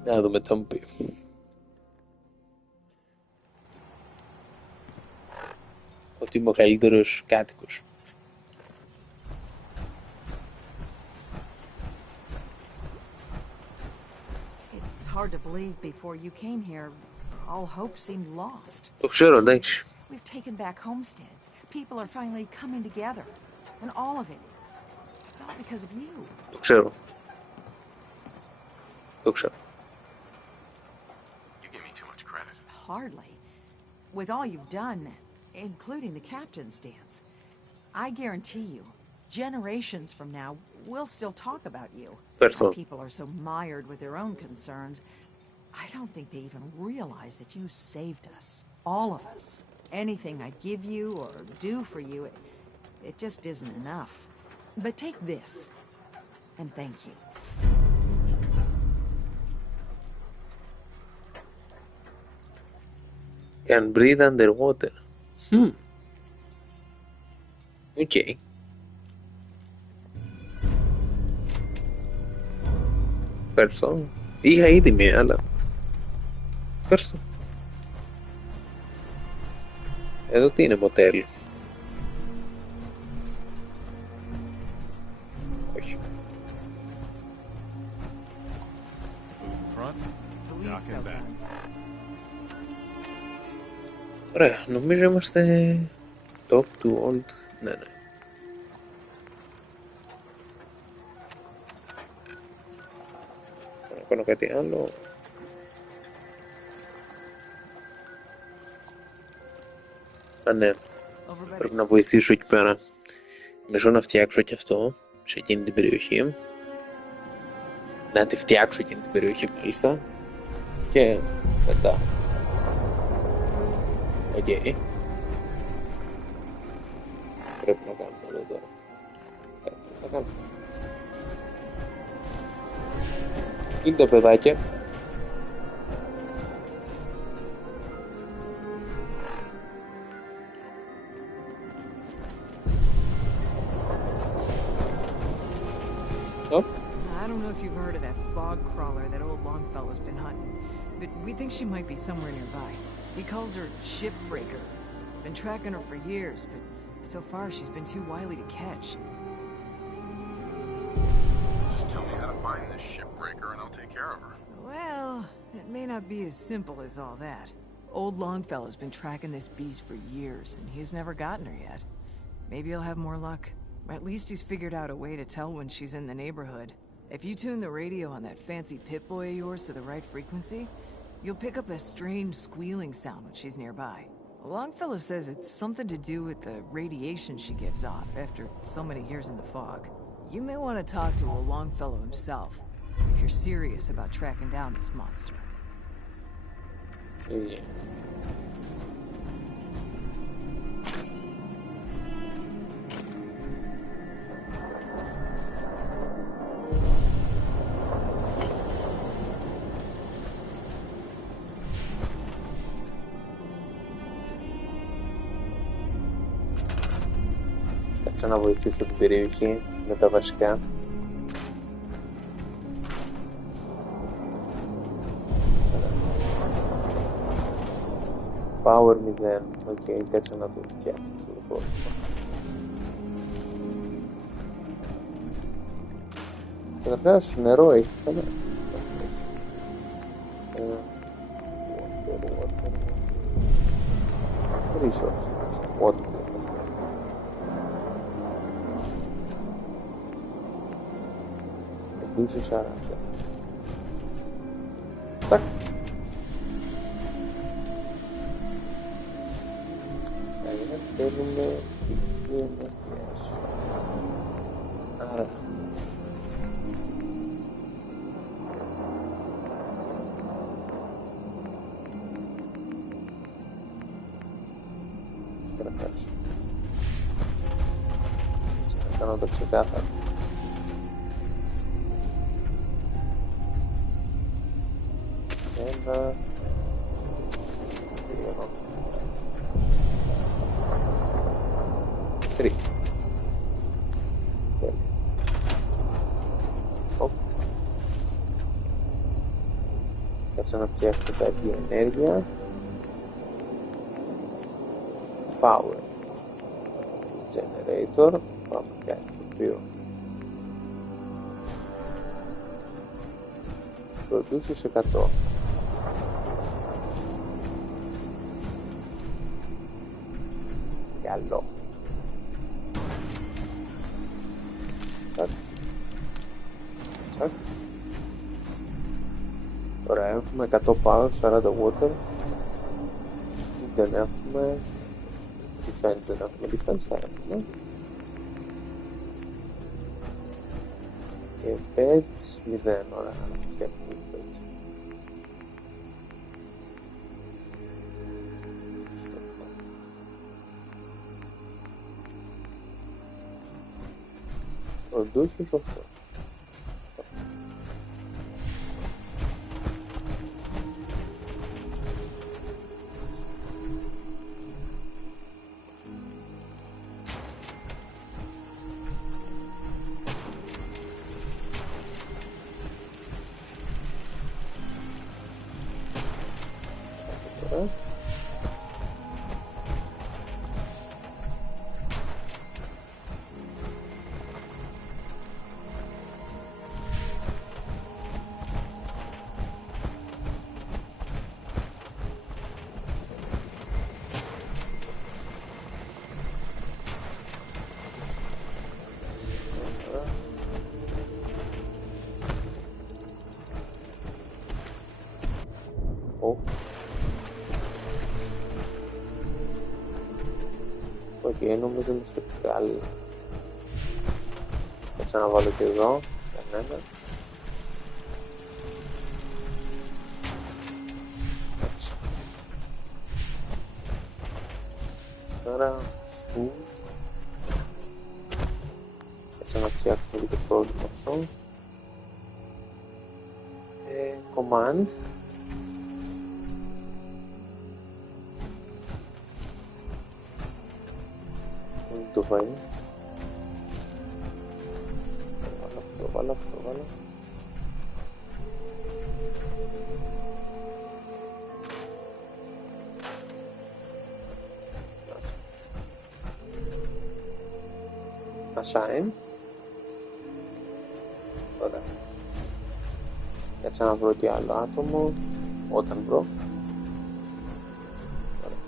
Να δούμε τι θα μου πει. Ότι είμαι ο καλύτερος κάτοικος. It's hard to believe before you came here, all hope seemed lost. Το ξέρω, εντάξει. We've taken back homesteads. People are finally coming together. And all of it. It's all because of you. Το ξέρω. Το ξέρω. You give me too much credit. Hardly. With all you've done, including the captain's dance, I guarantee you, generations from now, we'll still talk about you. Ευχαριστώ. People are so mired with their own concerns, I don't think they even realize that you saved us. All of us. Anything I give you or do for you, it just isn't enough. But take this, and thank you. Can breathe underwater. Okay. Ευχαριστώ. Είχα ήδη μία, αλλά... Ευχαριστώ. Εδώ τι είναι, μοτέλ? Όχι. Food in front, dock and back. Ωραία, νομίζω είμαστε... Talk to old... Ναι, ναι. Να κάνω κάτι άλλο. Α, ναι. Πρέπει να βοηθήσω εκεί πέρα. Μεσό να φτιάξω και αυτό, σε εκείνη την περιοχή. Να τη φτιάξω εκείνη την περιοχή μάλιστα. Και μετά. Οκ. Πρέπει να κάνουμε εδώ τώρα. Θα κάνουμε. Είναι τα παιδάκια. don't know if you've heard of that fog crawler that old Longfellow's been hunting, but we think she might be somewhere nearby. He calls her Shipbreaker. Been tracking her for years, but so far she's been too wily to catch. Just tell me how to find this shipbreaker and I'll take care of her. Well, it may not be as simple as all that. Old Longfellow's been tracking this beast for years, and he's never gotten her yet. Maybe he'll have more luck. Or at least he's figured out a way to tell when she's in the neighborhood. If you tune the radio on that fancy Pip-Boy of yours to the right frequency, you'll pick up a strange squealing sound when she's nearby. Longfellow says it's something to do with the radiation she gives off after so many years in the fog. You may want to talk to old Longfellow himself, if you're serious about tracking down this monster. Yeah. Κάτσε να βοηθήσω την περιοχή με τα βασικά. Power 0. Οκ, κάτσε να το φτιάξω το υπόλοιπο. Καταρχάς νερό έχει ξανά. Water. Resources. Water. Εντούσε 40. Τσακ. Θέλουμε πηγή ενέργειας. Άρα καταρχάς να κάνω το ξεκάθαρο. Ένα 3. Κάτσε να φτιάξουμε τα ίδια ενέργεια. Power Generator. Πάμε κάτι το οποίο produces 100. Καλό. Τσακ. Τσακ. Τώρα έχουμε 100 power, 40 water. Δεν έχουμε defense, δεν έχουμε defense, θα έχουμε. Και pets 0, ωραία, να φτιάχνουμε pets. Produces 8. Νομίζω είμαστε καλοί. Κάτσε να βάλω και εδώ κανένα. Έτσι. Τώρα κάτσε να φτιάξουμε και το πρόβλημα αυτό. Command. Το βάλει. Το βάλω. Assign. Ωραία. Κάτσε να βρω τι άλλο άτομο. Όταν βρω. Ωραία.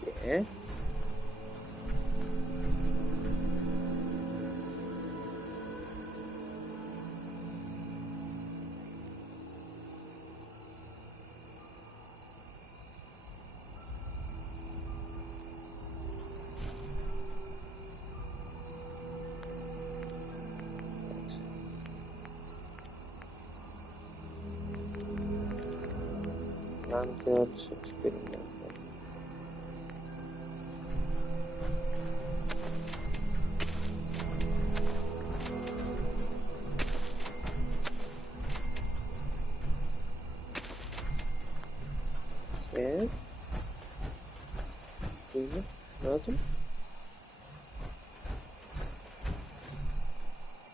Και... Lanterns, experimental. Και... πήγε, να το.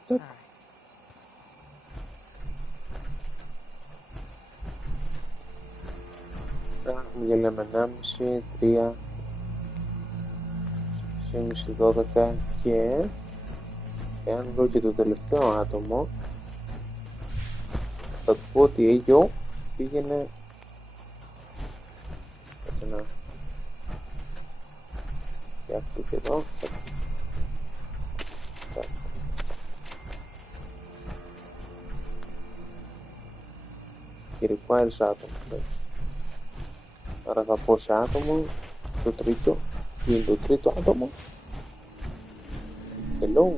Τσακ. Για λέμε 1,5, 3, 6,5, 12 και εάν βρω και το τελευταίο άτομο θα του πω ότι εγώ πήγαινε έτσι να φτιάξω και εδώ και requires άτομο. Άρα θα πω σε άτομο το τρίτο. Είναι το τρίτο άτομο. Hello.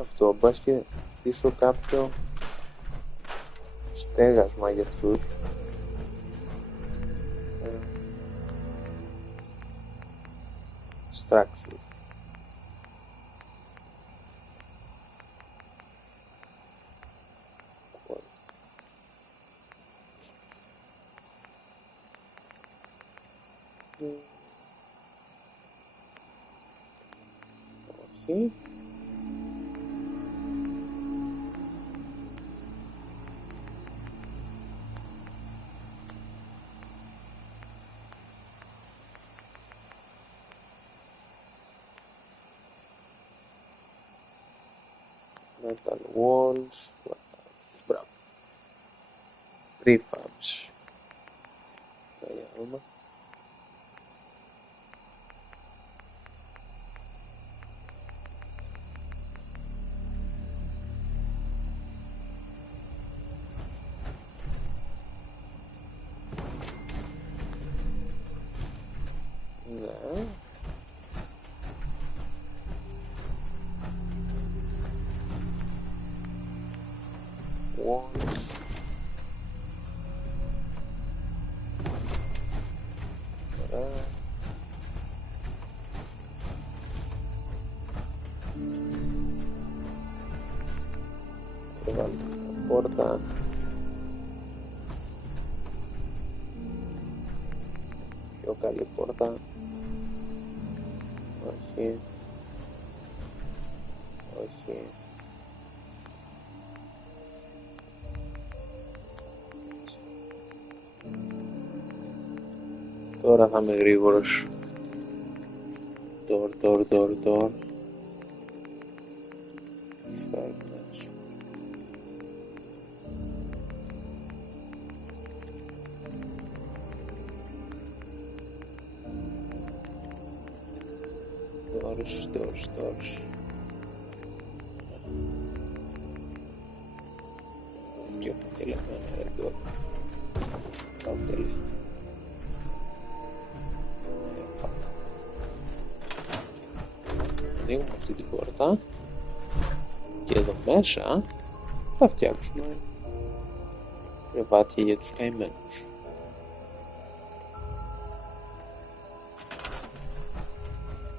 Αυτό, μπας και πίσω κάποιο στέγασμα για αυτούς. Structures. Όχι. Metal walls, μπράβο. Prefabs. Για να δούμε. Ναι. Walls. Ωραία. Έβαλε πόρτα. Πιο καλή πόρτα. Όχι. Όχι. Τώρα θα είμαι γρήγορος. Door. Furnace. Doors. Πιο πετελεμένα εδώ. Τέλεια. Ανοίγουμε αυτή την πόρτα και εδώ μέσα θα φτιάξουμε κρεβάτια για τους καημένους.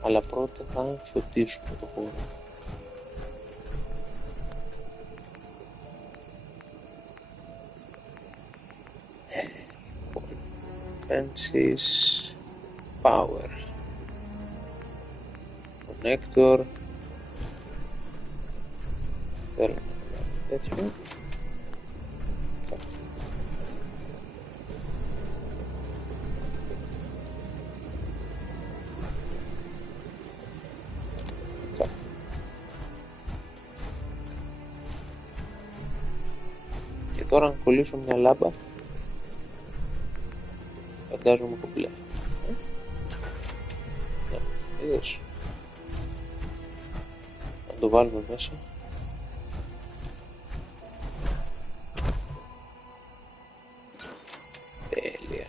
Αλλά πρώτα θα φωτίσουμε το χώρο. Fences Power Connector. Θέλω να βάλω τέτοιο. Και τώρα αν κολλήσω μια λάμπα φαντάζομαι κομπλέ. Ναι, είδες. Να το βάλουμε μέσα. Τέλεια.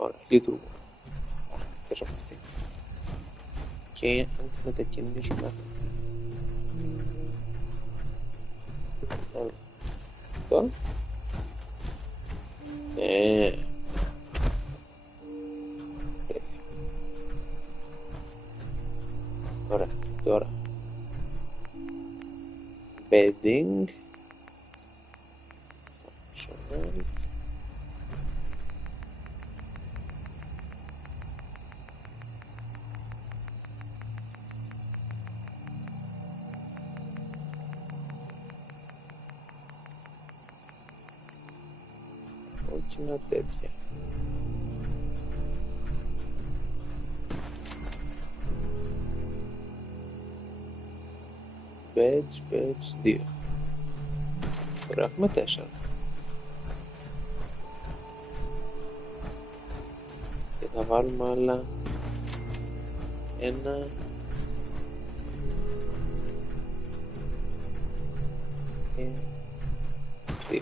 Ωραία, λειτουργούν. Πες από αυτή. Και αν τη μετακινήσουμε τώρα. Ωραία, τώρα bedding. Κόκκινα τέτοια. Beds 2. Τώρα έχουμε 4. Και θα βάλουμε άλλα 1 και 2.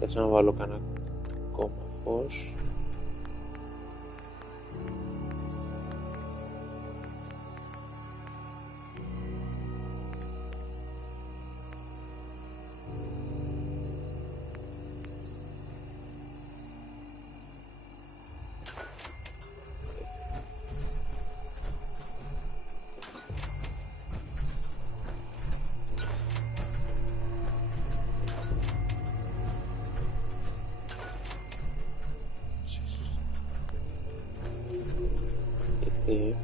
Κάτσε να βάλω κανένα ακόμα φως. Γιατί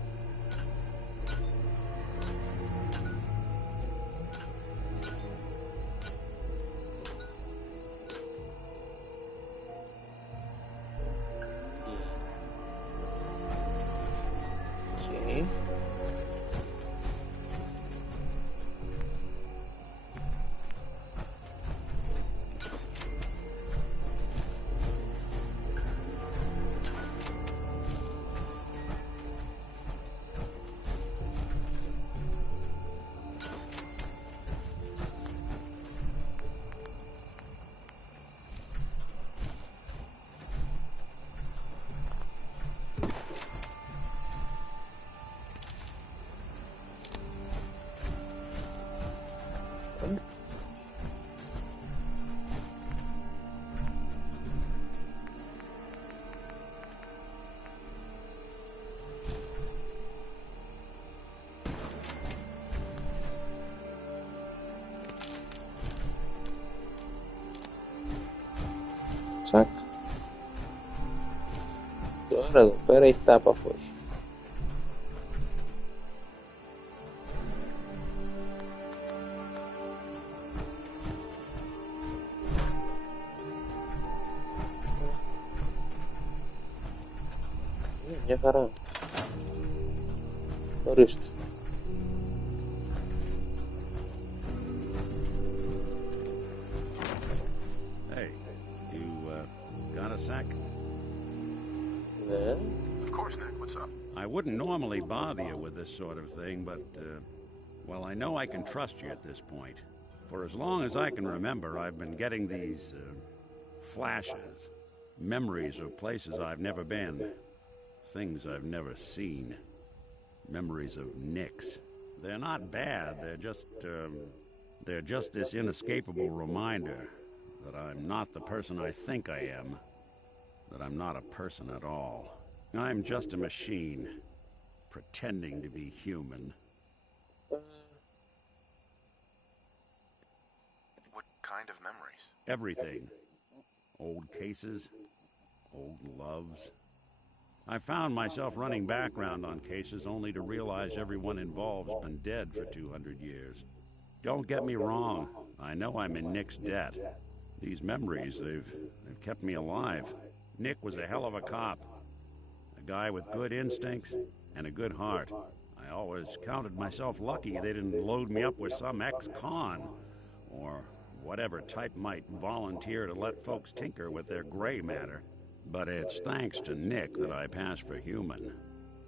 Τσακ. Τώρα εδώ πέρα έχει τάπα φως. Μια χαρά. Ορίστε. Hey, you, got a sec? Ναι. Of course, Nick. What's up? I wouldn't normally bother you with this sort of thing, but, well, I know I can trust you at this point. For as long as I can remember, I've been getting these, flashes. Memories of places I've never been. Things I've never seen. Memories of Nicks. They're not bad, they're just this inescapable reminder that I'm not the person I think I am. That I'm not a person at all. I'm just a machine, pretending to be human. What kind of memories? Everything. Old cases, old loves. I found myself running background on cases only to realize everyone involved's been dead for 200 years. Don't get me wrong, I know I'm in Nick's debt. These memories, they've kept me alive. Nick was a hell of a cop. A guy with good instincts and a good heart. I always counted myself lucky they didn't load me up with some ex-con, or whatever type might volunteer to let folks tinker with their gray matter. But it's thanks to Nick that I pass for human.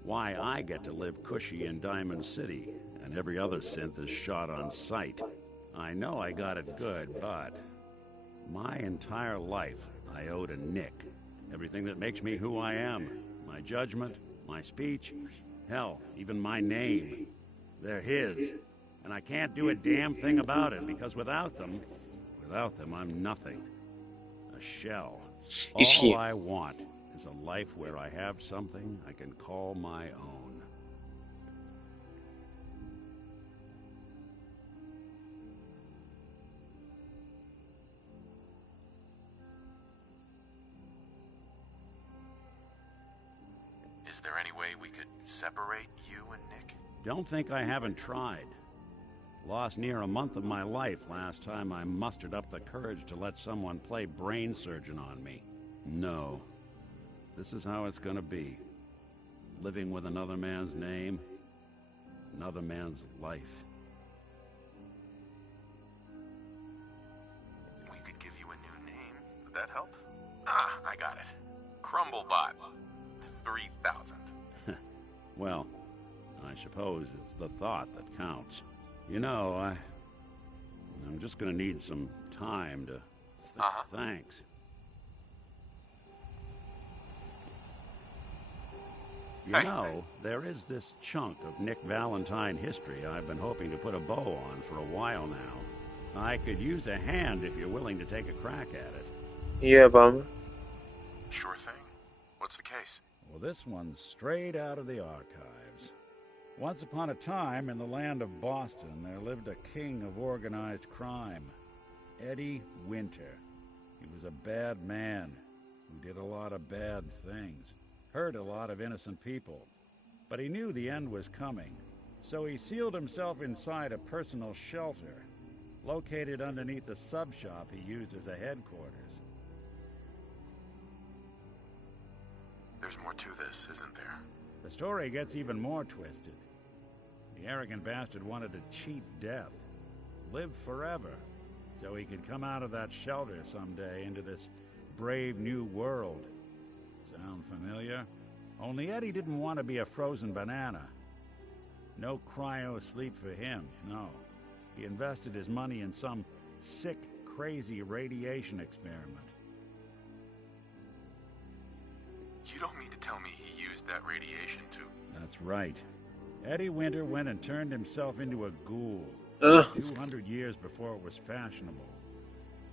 Why I get to live cushy in Diamond City, and every other synth is shot on sight. I know I got it good, but my entire life I owe to Nick. Everything that makes me who I am. My judgment, my speech, hell, even my name. They're his. And I can't do a damn thing about it, because without them, I'm nothing. A shell. All I want is a life where I have something I can call my own. Is there any way we could separate you and Nick? Don't think I haven't tried. Lost near a month of my life last time I mustered up the courage to let someone play brain surgeon on me. No. This is how it's gonna be. Living with another man's name, another man's life. We could give you a new name. Would that help? Ah, I got it. Crumblebot. 3,000. Well, I suppose it's the thought that counts. You know, I'm just gonna need some time to... Thanks. You know, there is this chunk of Nick Valentine history I've been hoping to put a bow on for a while now. I could use a hand if you're willing to take a crack at it. Yeah, Bum. Sure thing. What's the case? Well, this one's straight out of the archives. Once upon a time, in the land of Boston, there lived a king of organized crime, Eddie Winter. He was a bad man who did a lot of bad things, hurt a lot of innocent people. But he knew the end was coming, so he sealed himself inside a personal shelter, located underneath the sub-shop he used as a headquarters. There's more to this, isn't there? The story gets even more twisted. The arrogant bastard wanted to cheat death, live forever, so he could come out of that shelter someday into this brave new world. Sound familiar? Only Eddie didn't want to be a frozen banana. No cryo sleep for him, no. He invested his money in some sick, crazy radiation experiment. You don't mean to tell me he used that radiation to... That's right. Eddie Winter went and turned himself into a ghoul. 200 years before it was fashionable.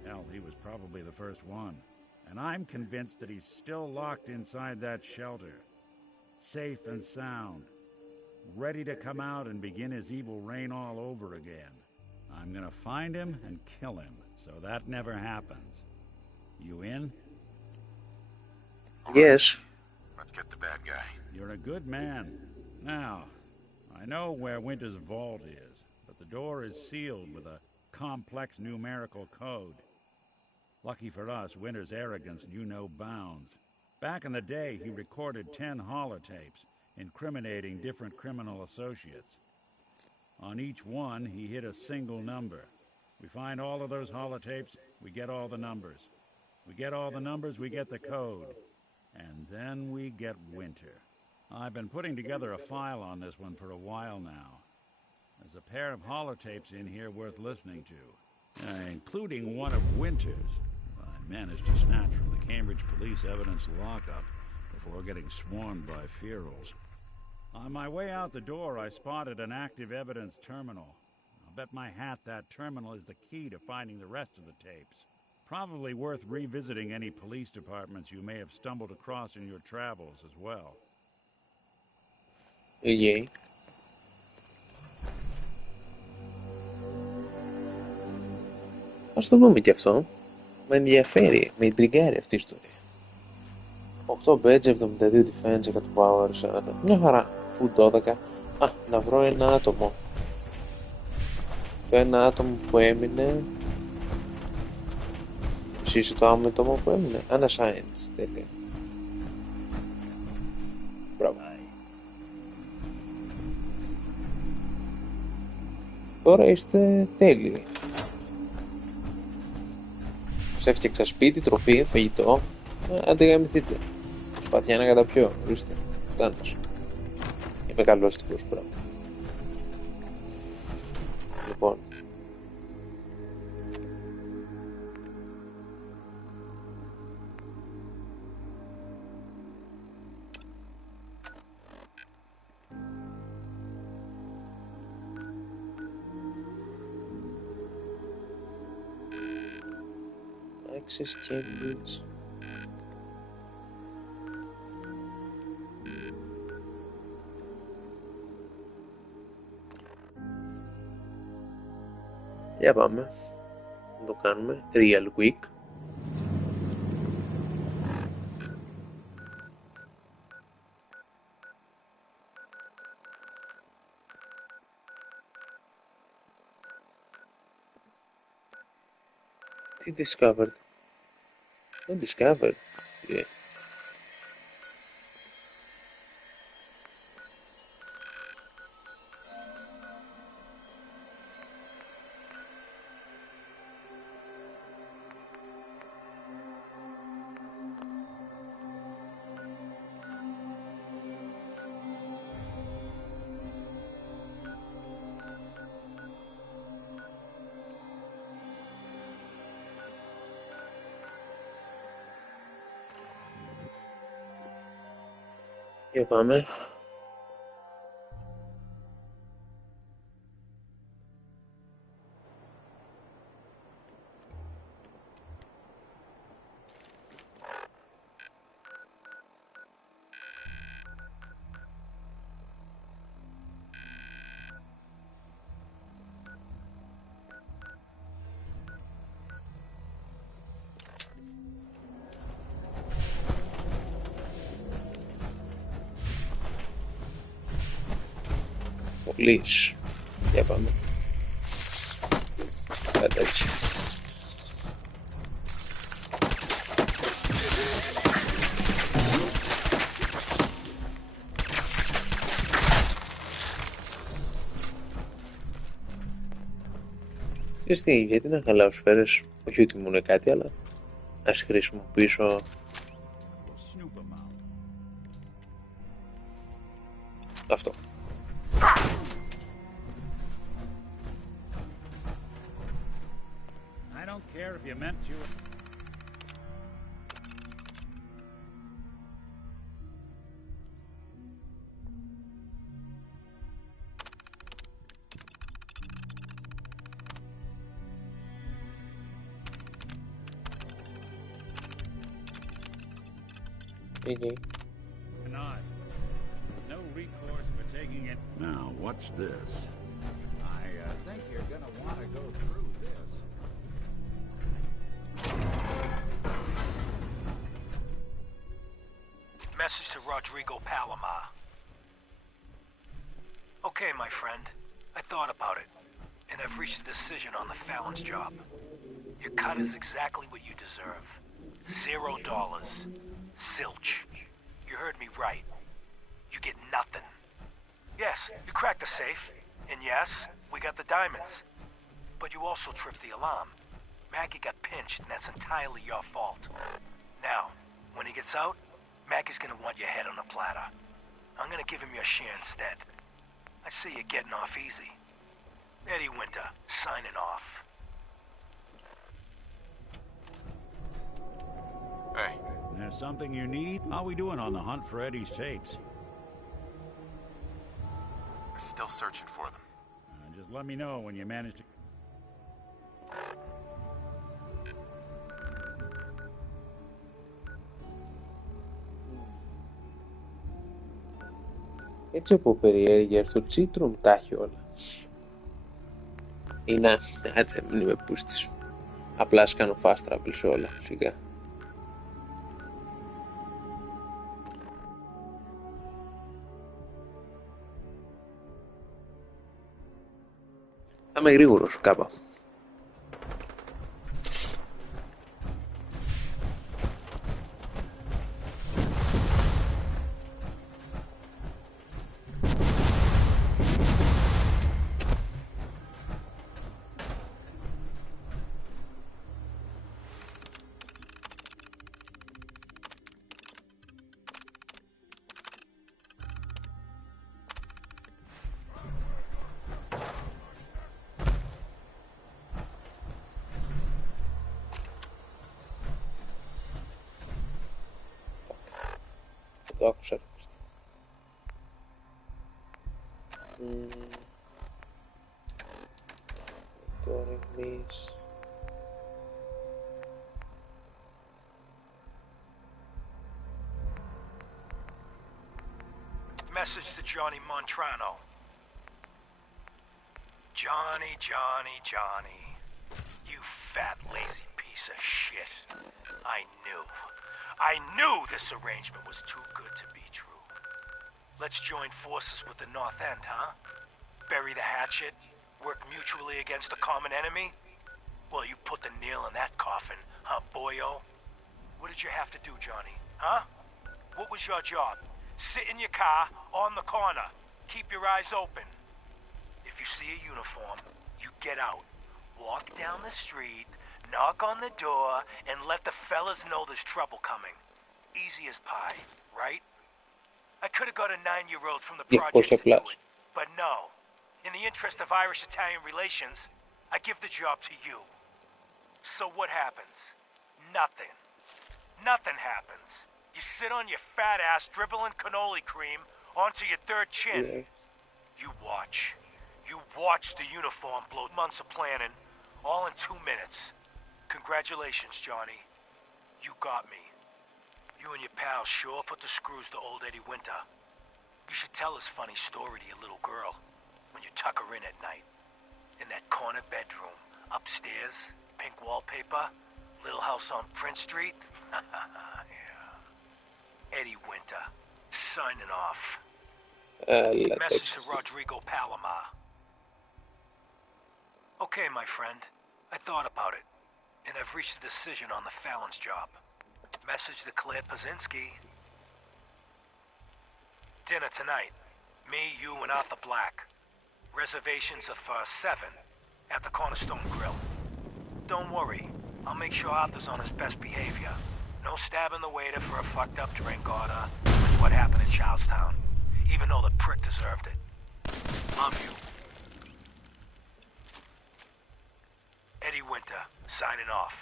Hell, he was probably the first one. And I'm convinced that he's still locked inside that shelter. Safe and sound. Ready to come out and begin his evil reign all over again. I'm gonna find him and kill him, so that never happens. You in? Yes. Let's get the bad guy. You're a good man. Now, I know where Winter's vault is, but the door is sealed with a complex numerical code. Lucky for us, Winter's arrogance knew no bounds. Back in the day, he recorded 10 holotapes, incriminating different criminal associates. On each one, he hit a single number. We find all of those holotapes, we get all the numbers. We get all the numbers, we get the code. And then we get Winter. I've been putting together a file on this one for a while now. There's a pair of holotapes in here worth listening to, including one of Winter's. I managed to snatch from the Cambridge Police evidence lockup before getting swarmed by ferals. On my way out the door, I spotted an active evidence terminal. I'll bet my hat that terminal is the key to finding the rest of the tapes. Probably worth revisiting any police departments you may have stumbled across in your travels as well. Okay. Ας το δούμε κι αυτό. Με ενδιαφέρει, με ιντριγκάρει αυτή η ιστορία. 8 badge, 72 defense, 100 power, 40. Μια χαρά. Food 12. Α, να βρω ένα άτομο. Το ένα άτομο που έμεινε. Εσύ είσαι το άτομο που έμεινε. Unassigned. Τέλεια. Μπράβο. Τώρα είστε τέλειοι. Σε έφτιαξα σπίτι, τροφή, φαγητό. Αντιγαμηθείτε. Σπαθιά να καταπιώ. Ορίστε. Τάνος. Είμαι καλός τύπος, μπράβο. Λοιπόν. Access Cambridge. Για πάμε. Να το κάνουμε real quick. Τι discovered? Not discovered. Yeah. Για πάμε. Police. Για πάμε. Εντάξει. Ξέρεις τι, γιατί να χαλάω σφαίρες, όχι ότι μου είναι κάτι, αλλά ας χρησιμοποιήσω αυτό. I don't care if you meant to. Okay. Not. No recourse for taking it. Now, what's this? I think you're gonna want to go through this. Message to Rodrigo Palomar. Okay, my friend. I thought about it, and I've reached a decision on the Fallon's job. Your cut is exactly what you deserve. $0. Zilch. You heard me right. You get nothing. Yes, you cracked the safe, and yes, we got the diamonds. But you also tripped the alarm. Mackie got pinched, and that's entirely your fault. Now, when he gets out, Mackie's gonna want your head on a platter. I'm gonna give him your share instead. I see you're getting off easy. Eddie Winter, signing off. Hey. There's something you need? How we doing on the hunt for Eddie's tapes? Still searching for them. Just let me know when you manage to... Έτσι από περιέργεια στο Τσίτρουμ τα έχει όλα. Ή να, έτσι μην είμαι πούστης. Απλά σκάνω fast travel σε όλα, σιγά. Θα είμαι γρήγορος, κάπα. Το άκουσα. Τώρα εμείς... Message to Johnny Montrano. Johnny, Johnny, Johnny. You fat, lazy piece of shit. I knew this arrangement was too good to be true. Let's join forces with the North End, huh? Bury the hatchet, work mutually against a common enemy? Well, you put the nail in that coffin, huh, boyo? What did you have to do, Johnny, huh? What was your job? Sit in your car, on the corner. Keep your eyes open. If you see a uniform, you get out. Walk down the street, knock on the door, and let the fellas know there's trouble coming. Easy as pie, right? I could have got a 9-year-old from the project to do it, but no. In the interest of Irish-Italian relations, I give the job to you. So what happens? Nothing. Nothing happens. You sit on your fat ass dribbling cannoli cream onto your third chin. Yes. You watch. You watch the uniform blow months of planning, all in 2 minutes. Congratulations, Johnny. You got me. You and your pals sure put the screws to old Eddie Winter. You should tell this funny story to your little girl when you tuck her in at night. In that corner bedroom, upstairs, pink wallpaper, little house on Prince Street. Yeah. Eddie Winter, signing off. Message to Rodrigo Palomar. Okay, my friend. I thought about it, and I've reached a decision on the Fallon's job. Message to Claire Pazinski. Dinner tonight. Me, you, and Arthur Black. Reservations are for 7 at the Cornerstone Grill. Don't worry. I'll make sure Arthur's on his best behavior. No stabbing the waiter for a fucked up drink order. That's what happened in Charlestown. Even though the prick deserved it. Love you. Eddie Winter, signing off.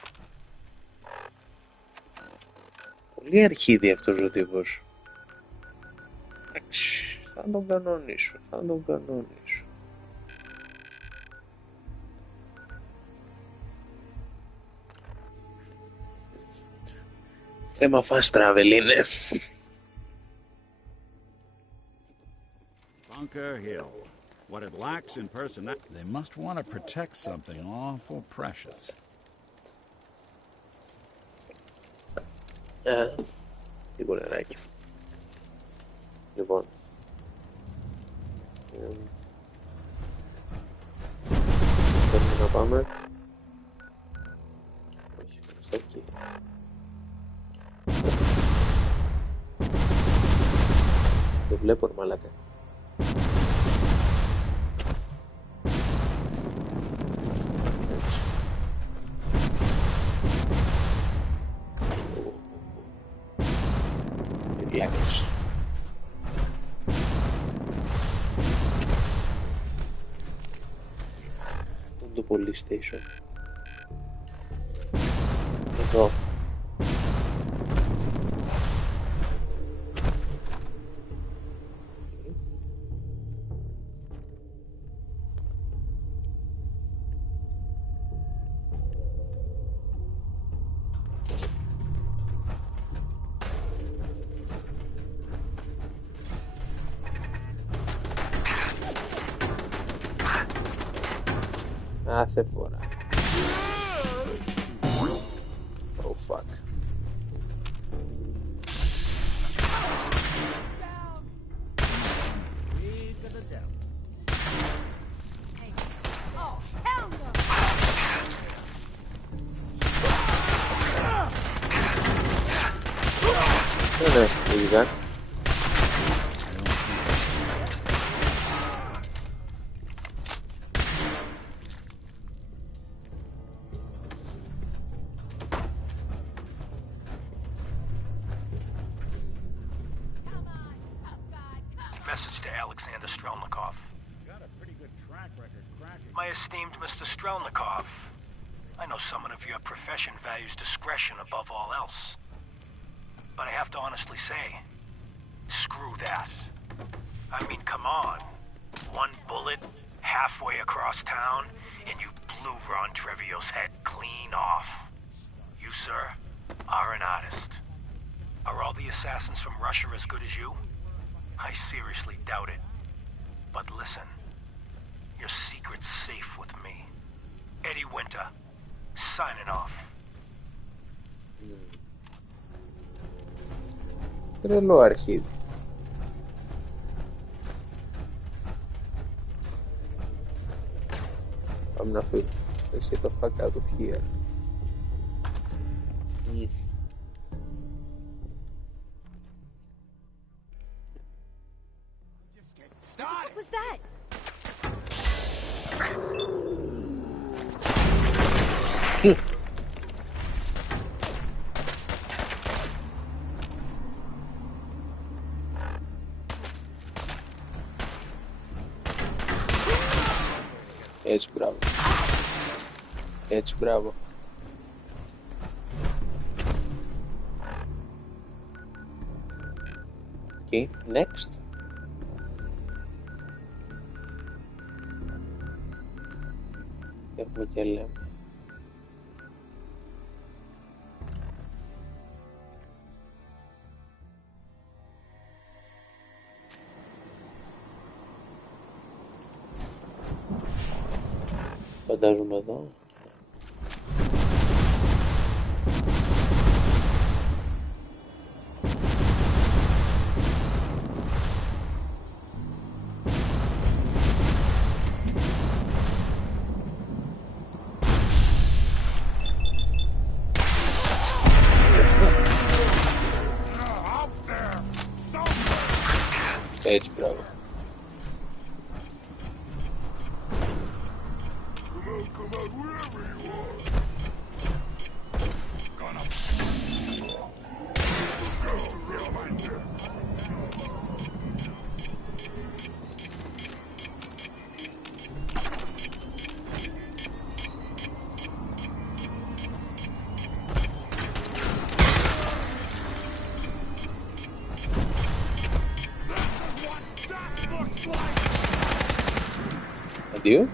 Πολύ αρχίδι αυτός ο τύπος. Εντάξει, θα τον κανονίσω, θα τον κανονίσω. Θέμα fast travel είναι. Bunker Hill. What it lacks in personality, they must want to protect something awful precious. Τι κολεράκι. Λοιπόν. Θέλουμε να πάμε. Όχι, προς τα εκεί. Δεν βλέπω, μαλάκα. Έτσι. Relax. Το police station. Εδώ. Κάθε φορά. Oh fuck. Ναι, λογικά. Message to Alexander Strelnikov. Got a pretty good track record cracking. My esteemed Mr. Strelnikov, I know someone of your profession values discretion above all else. But I have to honestly say, screw that. I mean, come on. One bullet, halfway across town, and you blew Ron Trevio's head clean off. You, sir, are an artist. Are all the assassins from Russia as good as you? I seriously doubt it. But listen, your secret's safe with me. Eddie Winter, signing off. Τρελό αρχίδι. Πάμε να φύγουμε. Let's get the fuck out of here. What was that? Έτσι, μπράβο. Έτσι, μπράβο. Okay, next. Έχουμε και λέμε. Φαντάζομαι εδώ. Έτσι, μπράβο. Αντίο.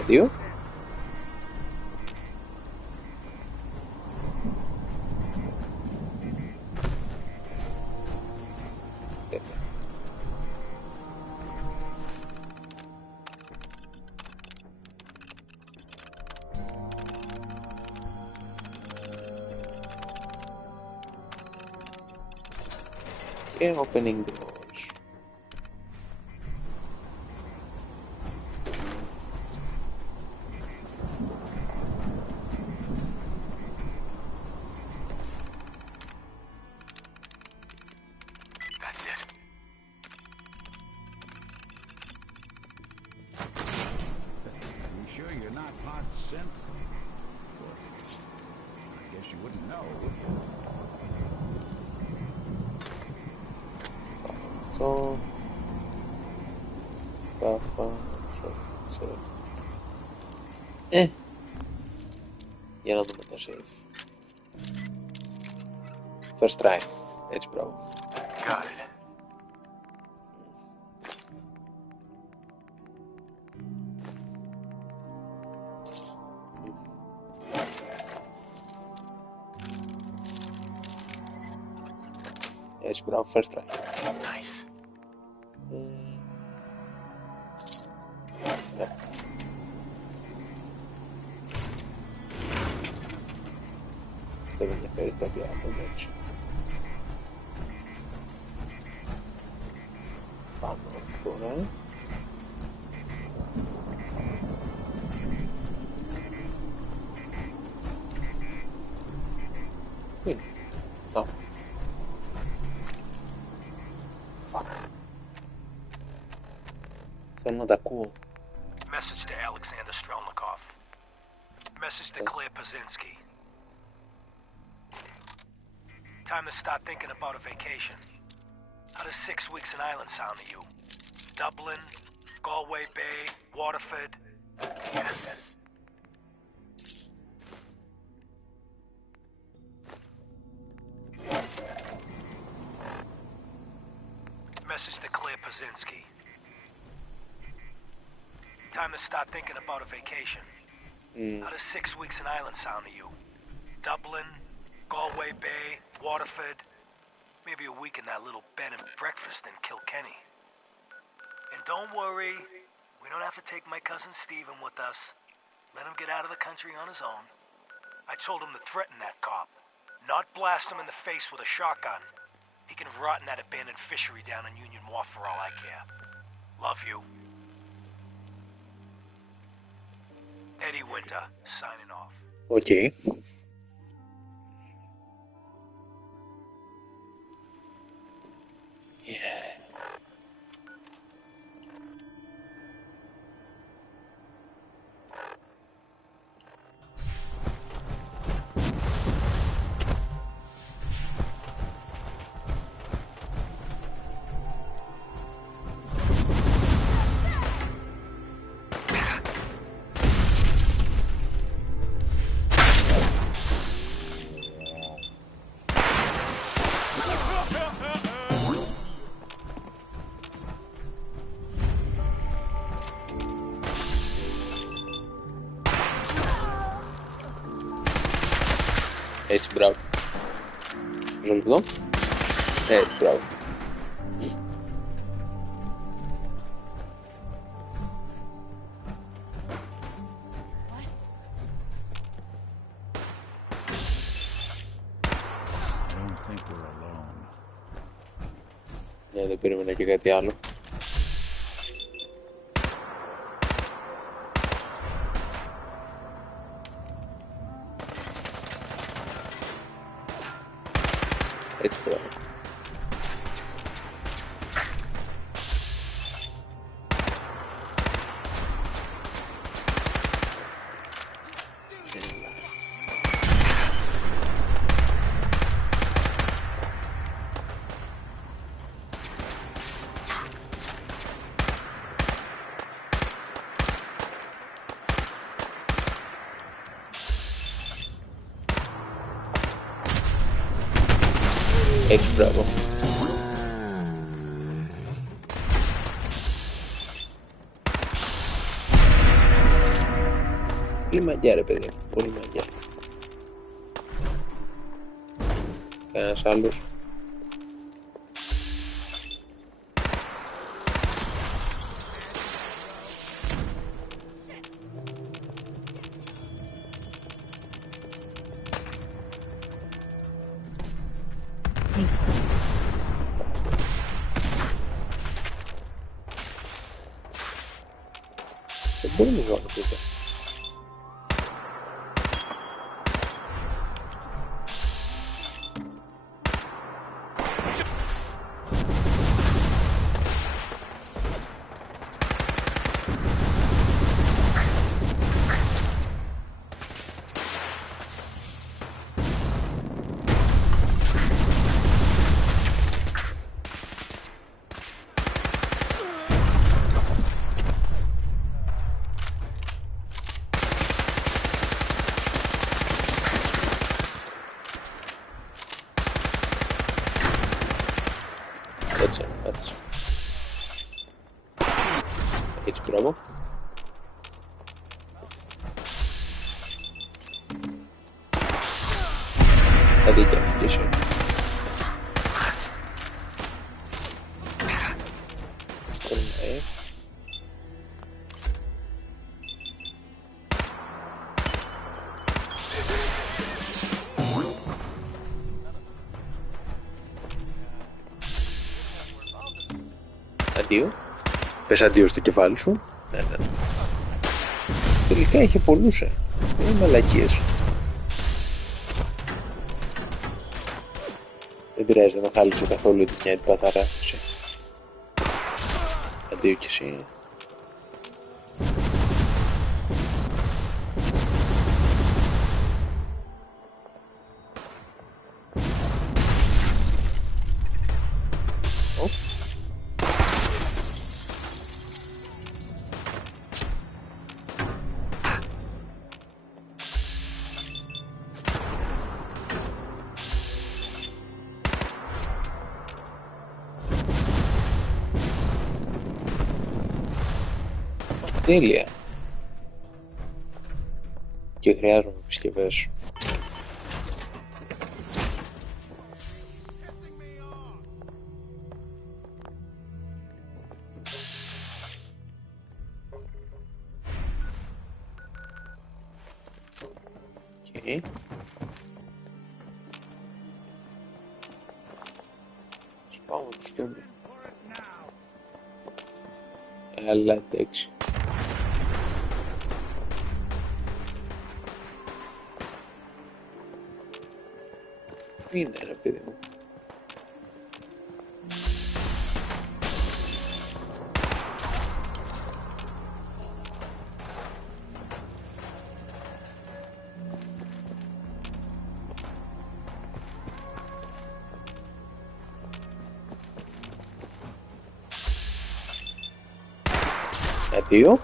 Αντίο. και opening doors. That's it. You sure you're not hot scent? I guess you wouldn't know, would you? Αυτό... Για να δούμε τα save. First try. Έτσι, μπράβο. Got it. Έτσι, μπράβο, first try. Nice. Ναι. Δεν με ενδιαφέρει κάτι άλλο, εντάξει. Πάμε τώρα. Πού είναι? Α. Fuck. Θέλω να τα ακούω. Message to Alexander Strelnikov. Message to Claire Pazinski. Time to start thinking about a vacation. How does 6 weeks in Ireland sound to you? Dublin, Galway Bay, Waterford? Yes. Message to Claire Pazinski. Time to start thinking about a vacation. How does 6 weeks in Ireland sound to you? Dublin, Galway Bay, Waterford? Maybe a week in that little bed and breakfast in Kilkenny. And don't worry, we don't have to take my cousin Stephen with us. Let him get out of the country on his own. I told him to threaten that cop, not blast him in the face with a shotgun. He can rot in that abandoned fishery down in Union Wharf for all I care. Love you. Eddie Winter, signing off. Okay. Yeah. Έτσι, μπράβο. Ζω εδώ. Έτσι, μπράβο. Ναι, δεν περίμενα και κάτι άλλο. Έτσι, μπράβο. Έτσι, μπράβο. Πολύ μαγιά, ρε παιδί. Πολύ μαγιά. Κανένας άλλος? Μπορεί να ζώνει πείτε. Έτσι, πάτησε. Έτσι κρόμο. Θα δείτε αυτή εσύ. Στον ναι. Αντίο. Πες αντίο στο κεφάλι σου. Ναι. Τελικά είχε πολλούς, είναι μαλακίες. Δεν πειράζει, δεν με χάλισε καθόλου τη μια παθαράθηση. Αντίο κι εσύ. Τέλεια. Και χρειάζομαι επισκευές. Okay. Σπάω το στόμπι. Αλλά εντάξει. Είναι ρε παιδί μου. Αντίο.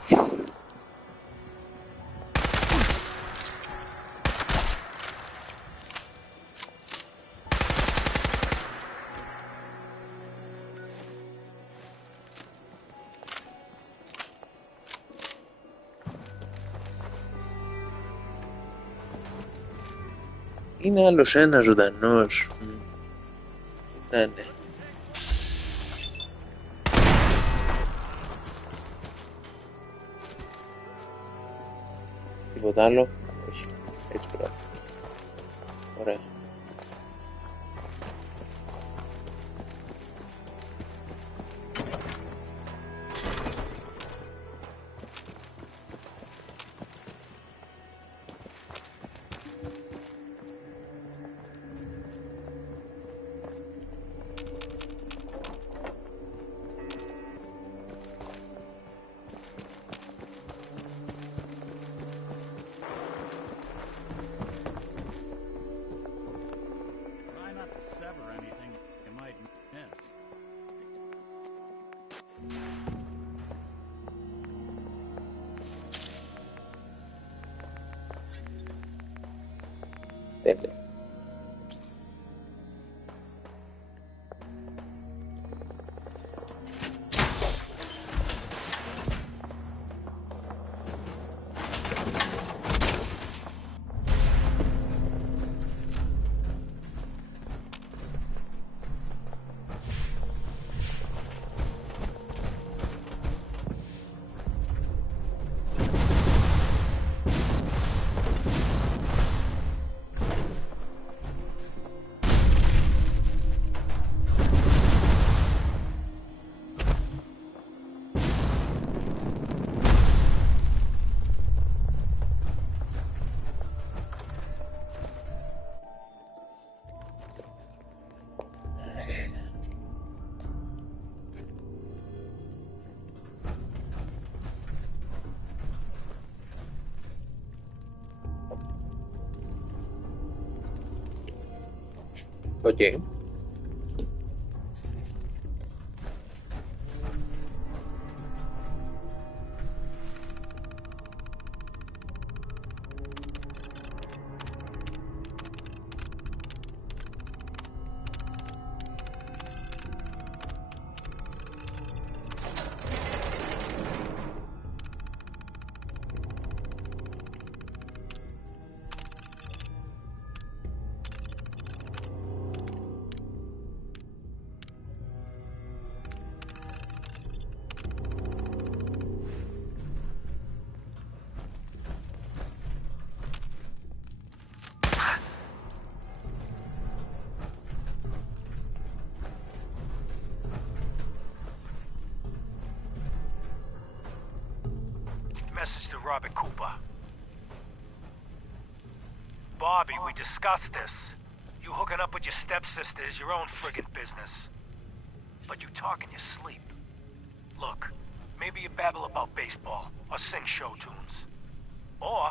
Είναι άλλος ένας ζωντανός. Ναι. Τίποτα άλλο? Όχι. Έτσι πρέπει. Ωραία. Τέλεια. Οκ. Message to Robert Cooper. Bobby, we discussed this. You hooking up with your stepsister is your own friggin' business. But you talk in your sleep. Look, maybe you babble about baseball or sing show tunes. Or,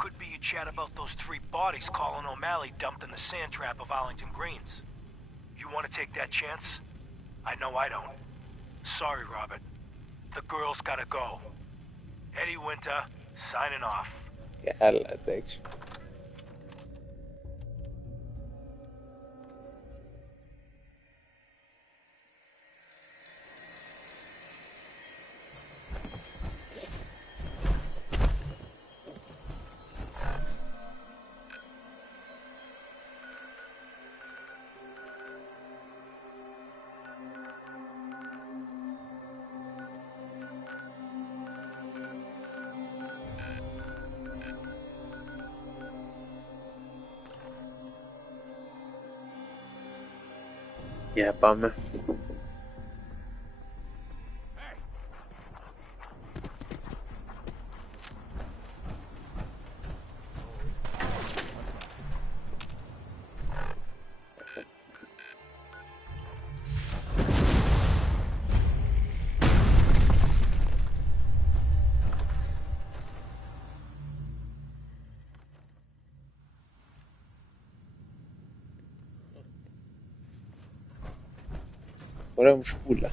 could be you chat about those 3 bodies Colin O'Malley dumped in the sand trap of Arlington Greens. You want to take that chance? I know I don't. Sorry, Robert. The girl's gotta go. Eddie Winter, signing off. Καλά, εντάξει. Για πάμε. Ωραία μουσικούλα.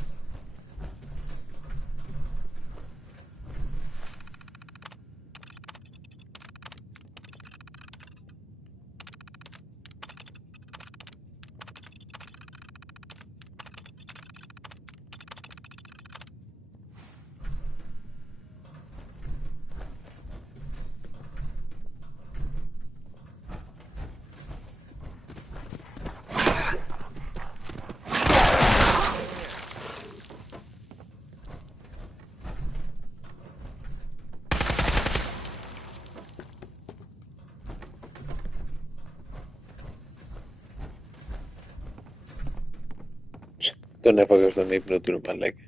Τον έφαγα στον ύπνο του, είναι μαλάκα.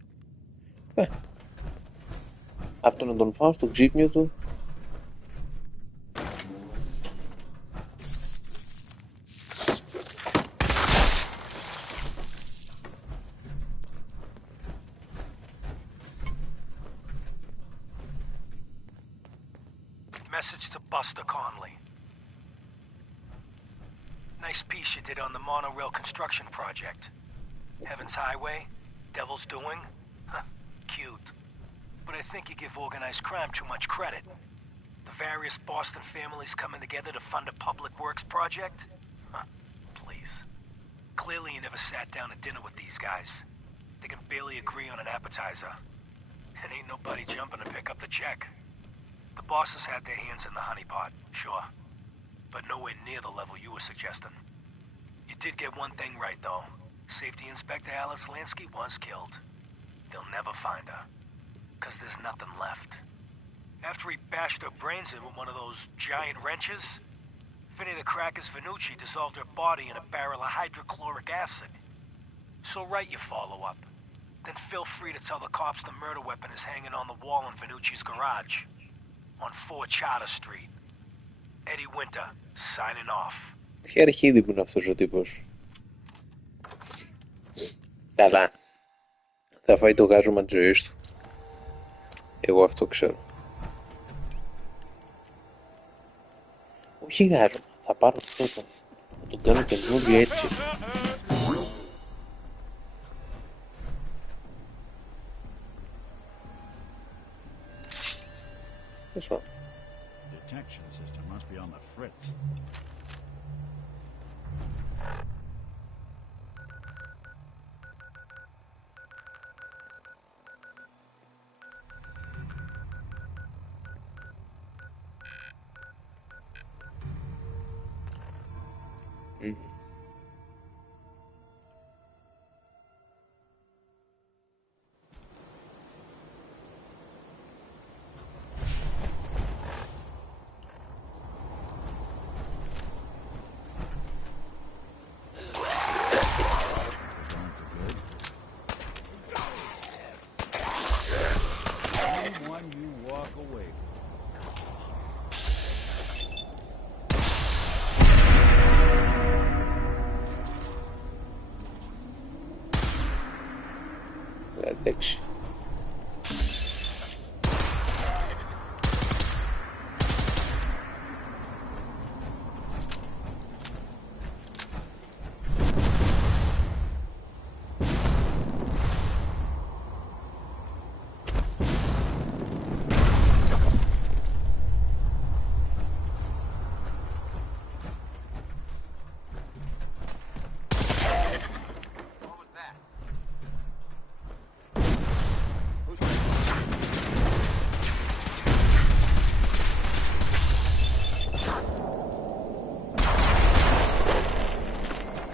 Απ' το να τον φάω στο ξύπνιο του. Message to Buster Conley. Nice piece you did on the monorail construction project. Heaven's Highway, Devil's Doing. Huh, cute. But I think you give organized crime too much credit. The various Boston families coming together to fund a public works project? Huh, please. Clearly you never sat down to dinner with these guys. They can barely agree on an appetizer. And ain't nobody jumping to pick up the check. The bosses had their hands in the honeypot, sure. But nowhere near the level you were suggesting. You did get one thing right, though. Safety Inspector Alice Lansky was killed. They'll never find her. 'Cause there's nothing left. After he bashed her brains in with one of those giant wrenches, Vinny the Cracker's Venucci dissolved her body in a barrel of hydrochloric acid. So write your follow-up. Then feel free to tell the cops the murder weapon is hanging on the wall in Venucci's garage. On 4 Charter Street. Eddie Winter, signing off. Τι αρχίδι που είναι αυτός ο τύπος. Καλά. Θα φάει το γάζωμα της ζωής του. Εγώ αυτό ξέρω. Όχι γάζωμα. Θα πάρω αυτό. Θα το Το κάνω καινούριο έτσι. Πόσο. Detection system must be on the fritz. Εντάξει.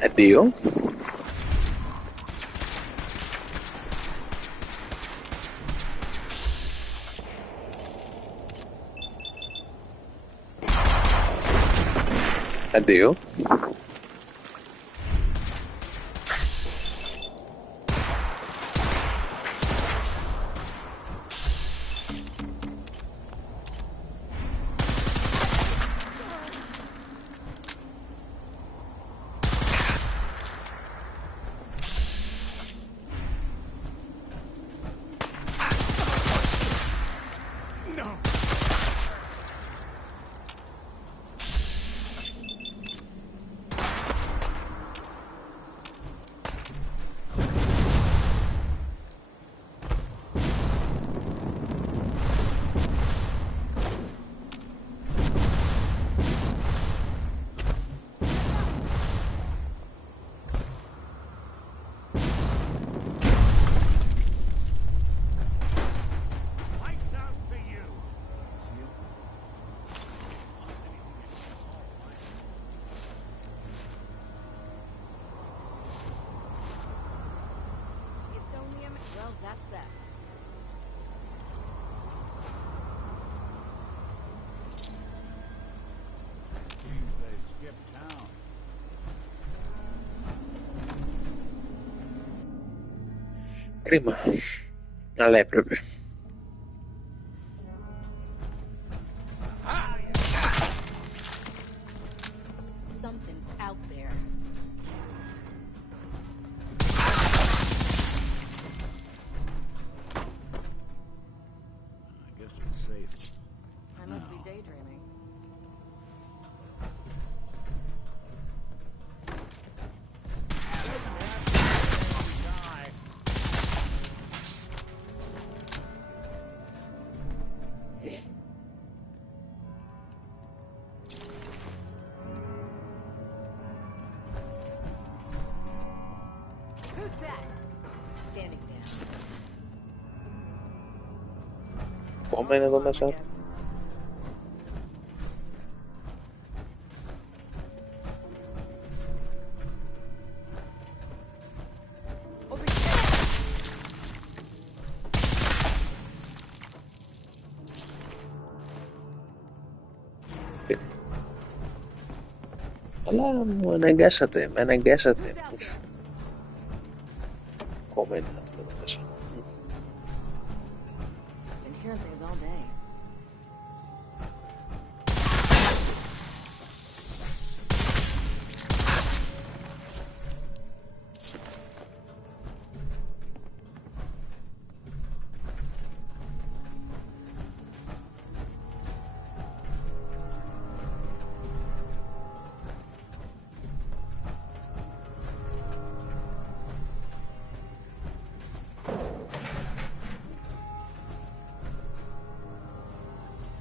Αντίο. Αντίο. Well, that's that. Seems they skipped town. Κρίμα. Αλλά έπρεπε. Something's out there. I guess it's safe. I must be daydreaming. Who's that? Standing down. Πόμα είναι εδώ μέσα. Αλλά μου αναγκάσατε, με αναγκάσατε. Ακόμα είναι άτομο εδώ μέσα. Been hearing things all day.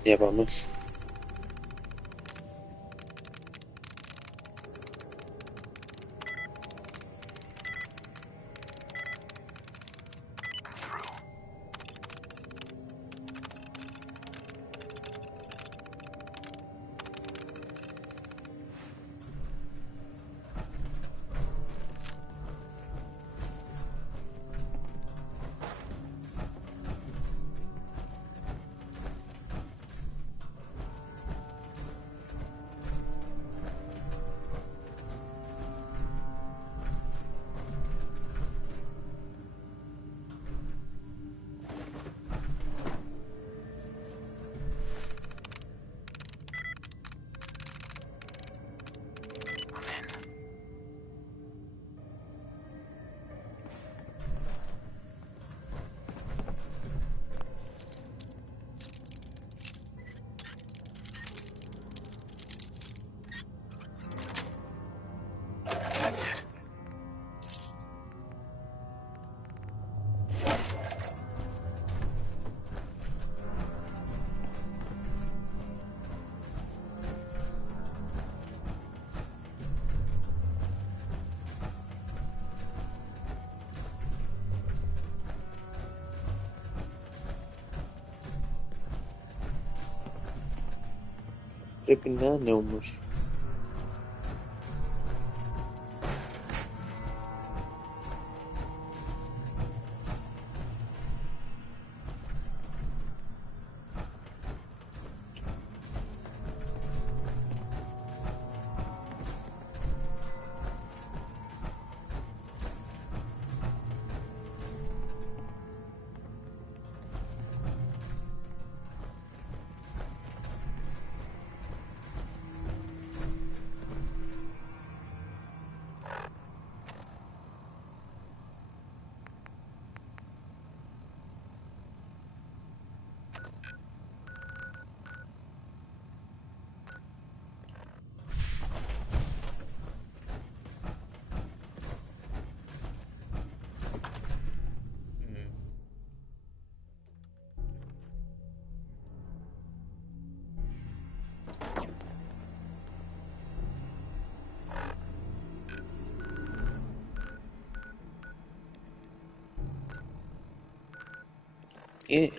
Για πάμε. That's it. Πρέπει να είναι όμως.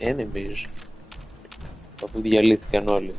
Enemies. Αφού διαλύθηκαν όλοι.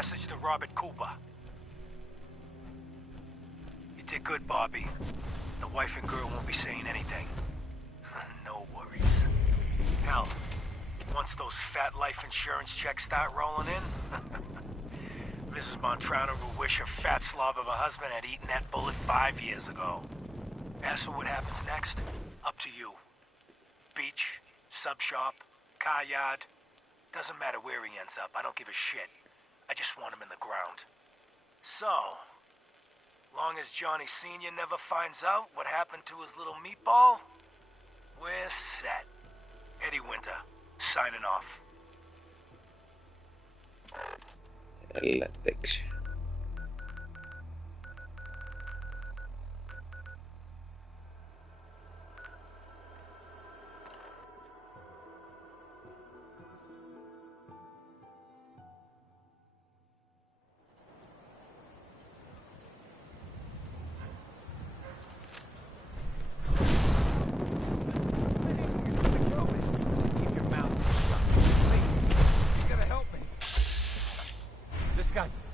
Message to Robert Cooper. You did good, Bobby. The wife and girl won't be saying anything. No worries. Hell, once those fat life insurance checks start rolling in, Mrs. Montrano will wish her fat slob of a husband had eaten that bullet 5 years ago. As for what happens next, up to you. Beach, sub shop, car yard. Doesn't matter where he ends up. I don't give a shit. I just want him in the ground. So, long as Johnny Sr. never finds out what happened to his little meatball, we're set. Eddie Winter, signing off. Έλα, εντάξει.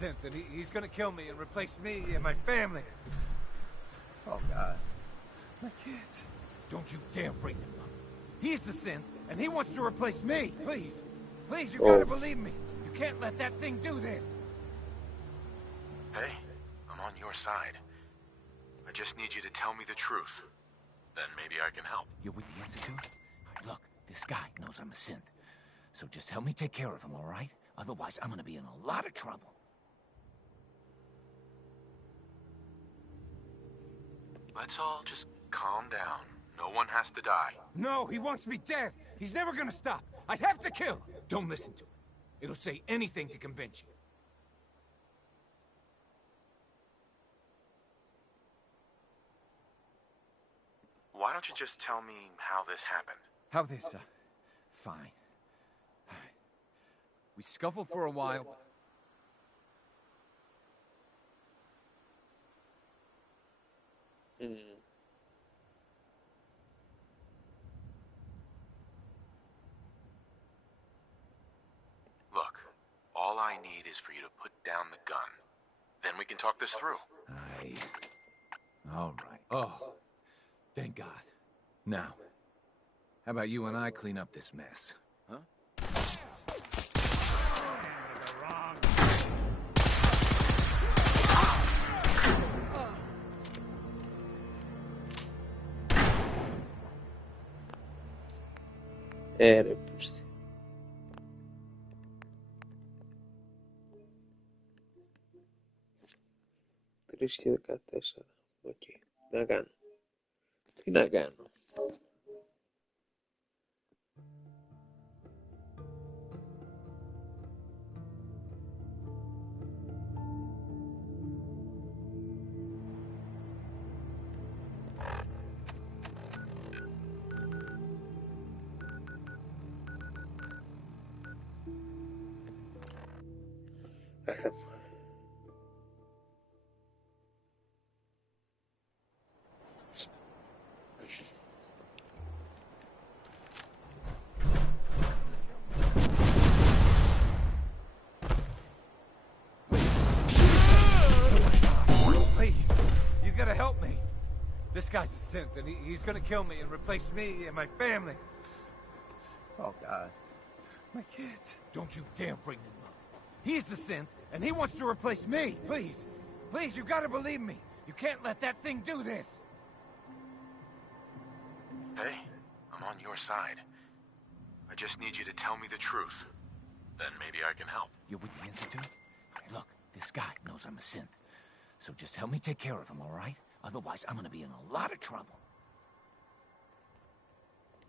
synth, and he's gonna kill me and replace me and my family. Oh, God. My kids. Don't you dare bring them up. He's the synth, and he wants to replace me. Please. Please, you gotta believe me. You can't let that thing do this. Hey, I'm on your side. I just need you to tell me the truth. Then maybe I can help. You're with the Institute? Look, this guy knows I'm a synth. So just help me take care of him, all right? Otherwise, I'm gonna be in a lot of trouble. Let's all just calm down. No one has to die. No, he wants me dead. He's never gonna stop. I have to kill him. Don't listen to him. It'll say anything to convince you. Why don't you just tell me how this happened? How this, fine. We scuffled for a while. Look, all I need is for you to put down the gun. Then we can talk this through. All right. Oh, thank God. Now, how about you and I clean up this mess? Huh? Ρε πούστη. Τρεις και 14. Οκ. Να κάνω. Τι να κάνω. Άχθε μου. Please, you gotta help me. This guy's a synth, and he's gonna kill me and replace me and my family. Oh, God. My kids. Don't you dare bring them up. He's the synth, and he wants to replace me. Please. Please, you gotta believe me. You can't let that thing do this. Hey, I'm on your side. I just need you to tell me the truth. Then maybe I can help. You're with the Institute? Look, this guy knows I'm a synth. So just help me take care of him, all right? Otherwise, I'm gonna be in a lot of trouble.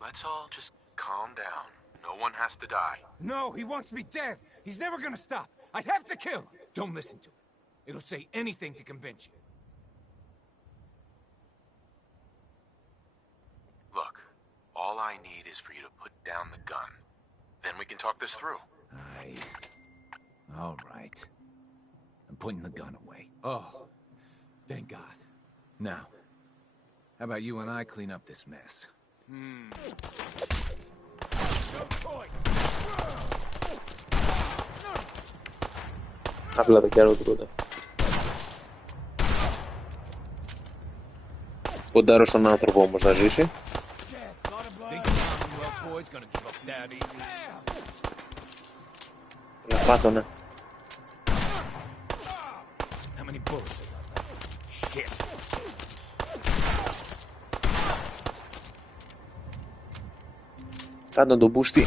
Let's all just calm down. No one has to die. No, he wants me dead. He's never gonna stop. I have to kill him. Don't listen to him. It'll say anything to convince you. Look, all I need is for you to put down the gun. Then we can talk this through. All right. I'm putting the gun away. Oh, thank God. Now, how about you and I clean up this mess? Απλά δεν κάνω τίποτα. Ποντάρω στον άνθρωπο όμως να ζήσει. Πάτωνα. Κάνω τον μπούστι.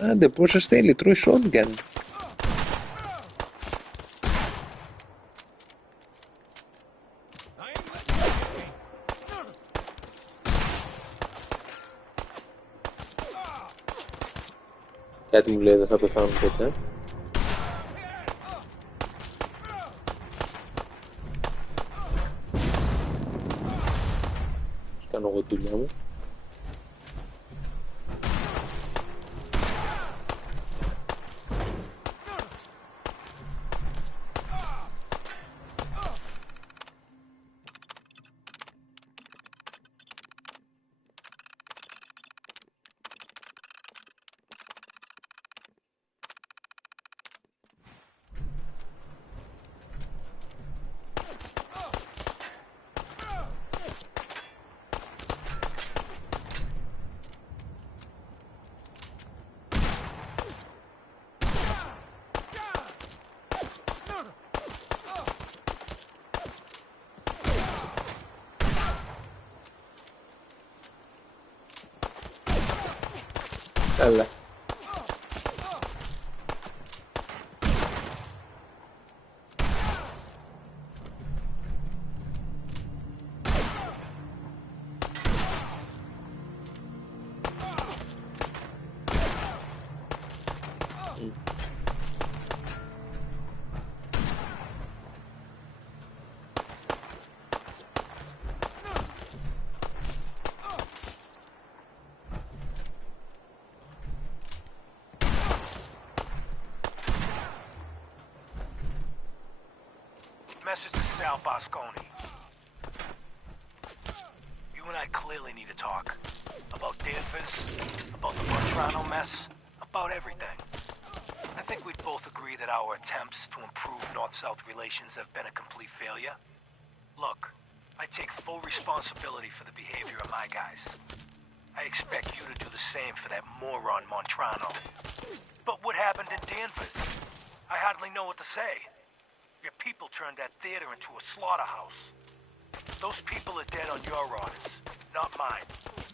Άντε πόσες θέλει, τρώει shotgun. Κάτι μου λέει δεν θα πεθάνουν ποτέ. Κάνω εγώ τη δουλειά μου. Έλα. Message to Sal Bosconi. You and I clearly need to talk. About Danvers, about the Montrano mess, about everything. I think we'd both agree that our attempts to improve North-South relations have been a complete failure. Look, I take full responsibility for the behavior of my guys. I expect you to do the same for that moron Montrano. But what happened in Danvers? I hardly know what to say. Your people turned that theater into a slaughterhouse. Those people are dead on your orders, not mine.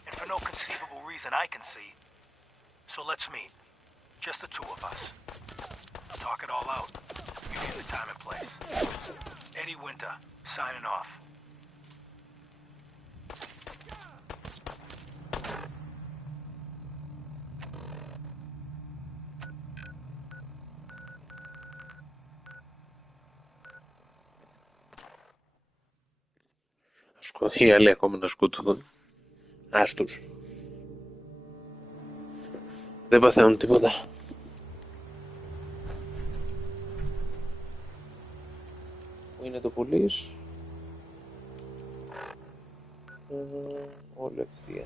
And for no conceivable reason I can see. So let's meet. Just the two of us. Talk it all out. You get the time and place. Eddie Winter, signing off. Οι άλλοι ακόμα να σκοτωθούν. Άστους. Δεν παθαίνουν τίποτα. Πού είναι το πουλής? Όλο ευθεία.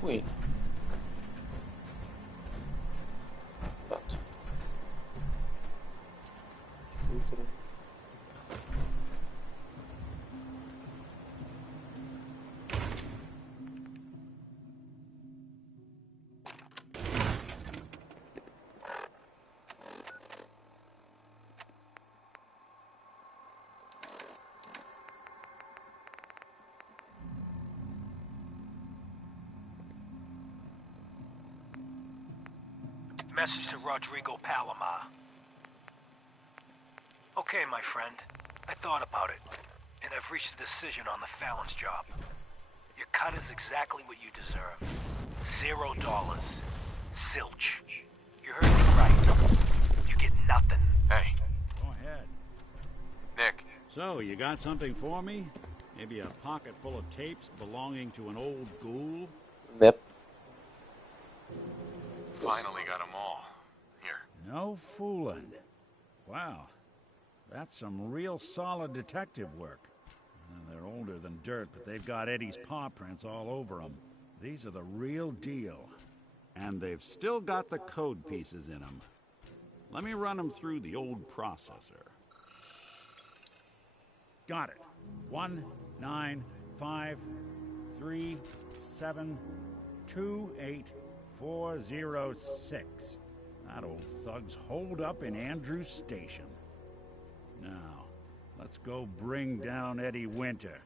Πού είναι? Κάτω. Σκούτρο. Message to Rodrigo Palomar. Okay, my friend. I thought about it, and I've reached a decision on the Fallon's job. Your cut is exactly what you deserve. $0. Zilch. You heard me right. You get nothing. Hey. Go ahead. Nick. So, you got something for me? Maybe a pocket full of tapes belonging to an old ghoul? Yep. Finally got them all. Here. No fooling. Wow. That's some real solid detective work. They're older than dirt, but they've got Eddie's paw prints all over them. These are the real deal. And they've still got the code pieces in them. Let me run them through the old processor. Got it. 19553728406. That old thug's holed up in Andrews Station. Now, let's go bring down Eddie Winter.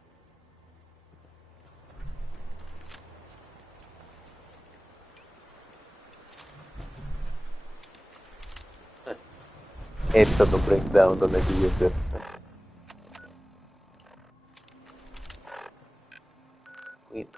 Έτσι θα το breakdown τον Eddie Winter. Πού είναι?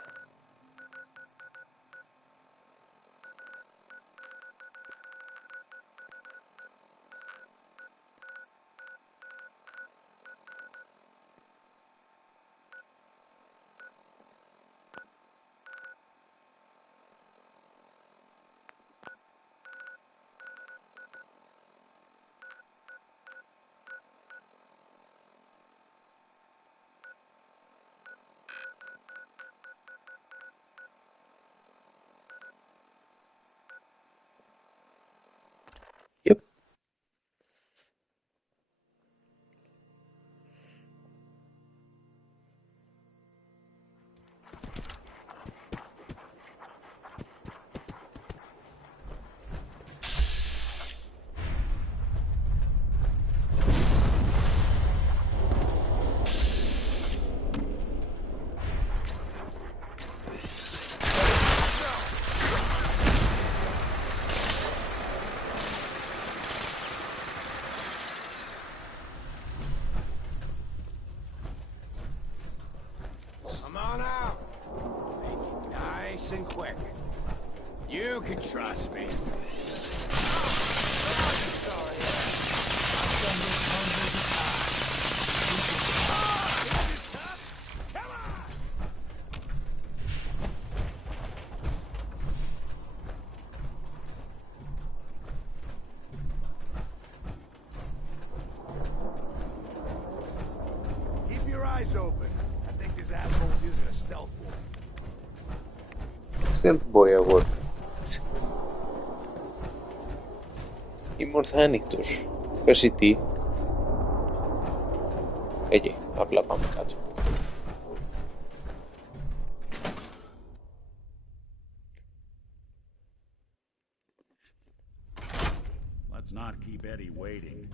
nice and quick. You can trust me. Keep your eyes open. I think this asshole's using a stealth board. Stealth boy αγόρι. Είμαι ορθά ανοιχτός. Πες τι. Εκεί, απλά πάμε κάτω. Let's not keep Eddie waiting.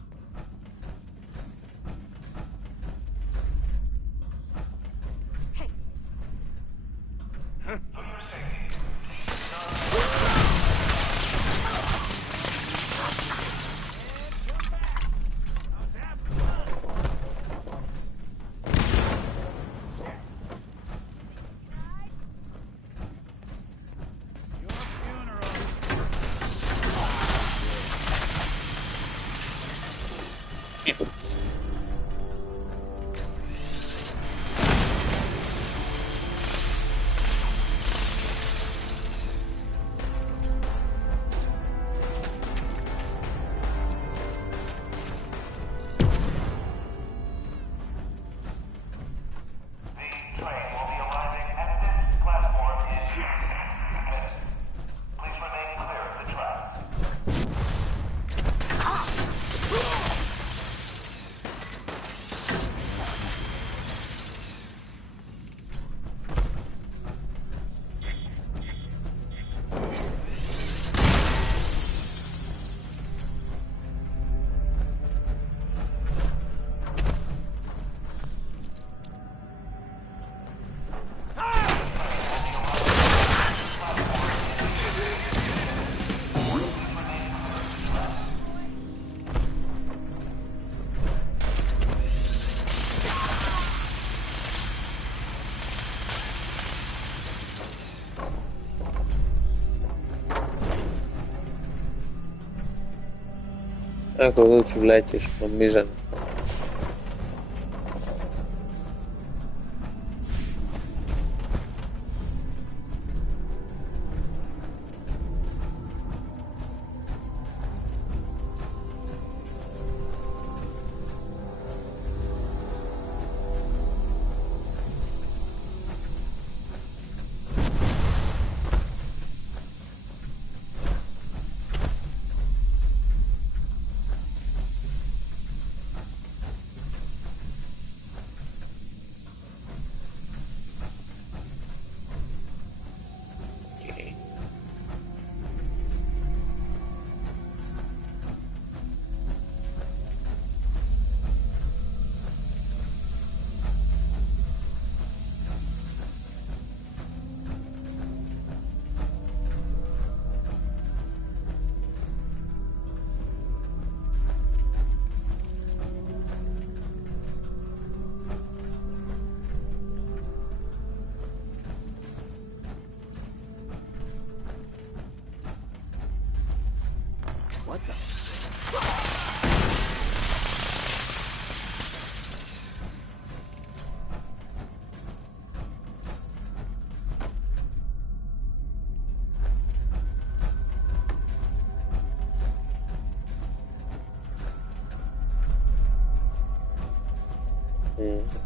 Άκου εδώ τσουλάκες, νομίζανε. What the?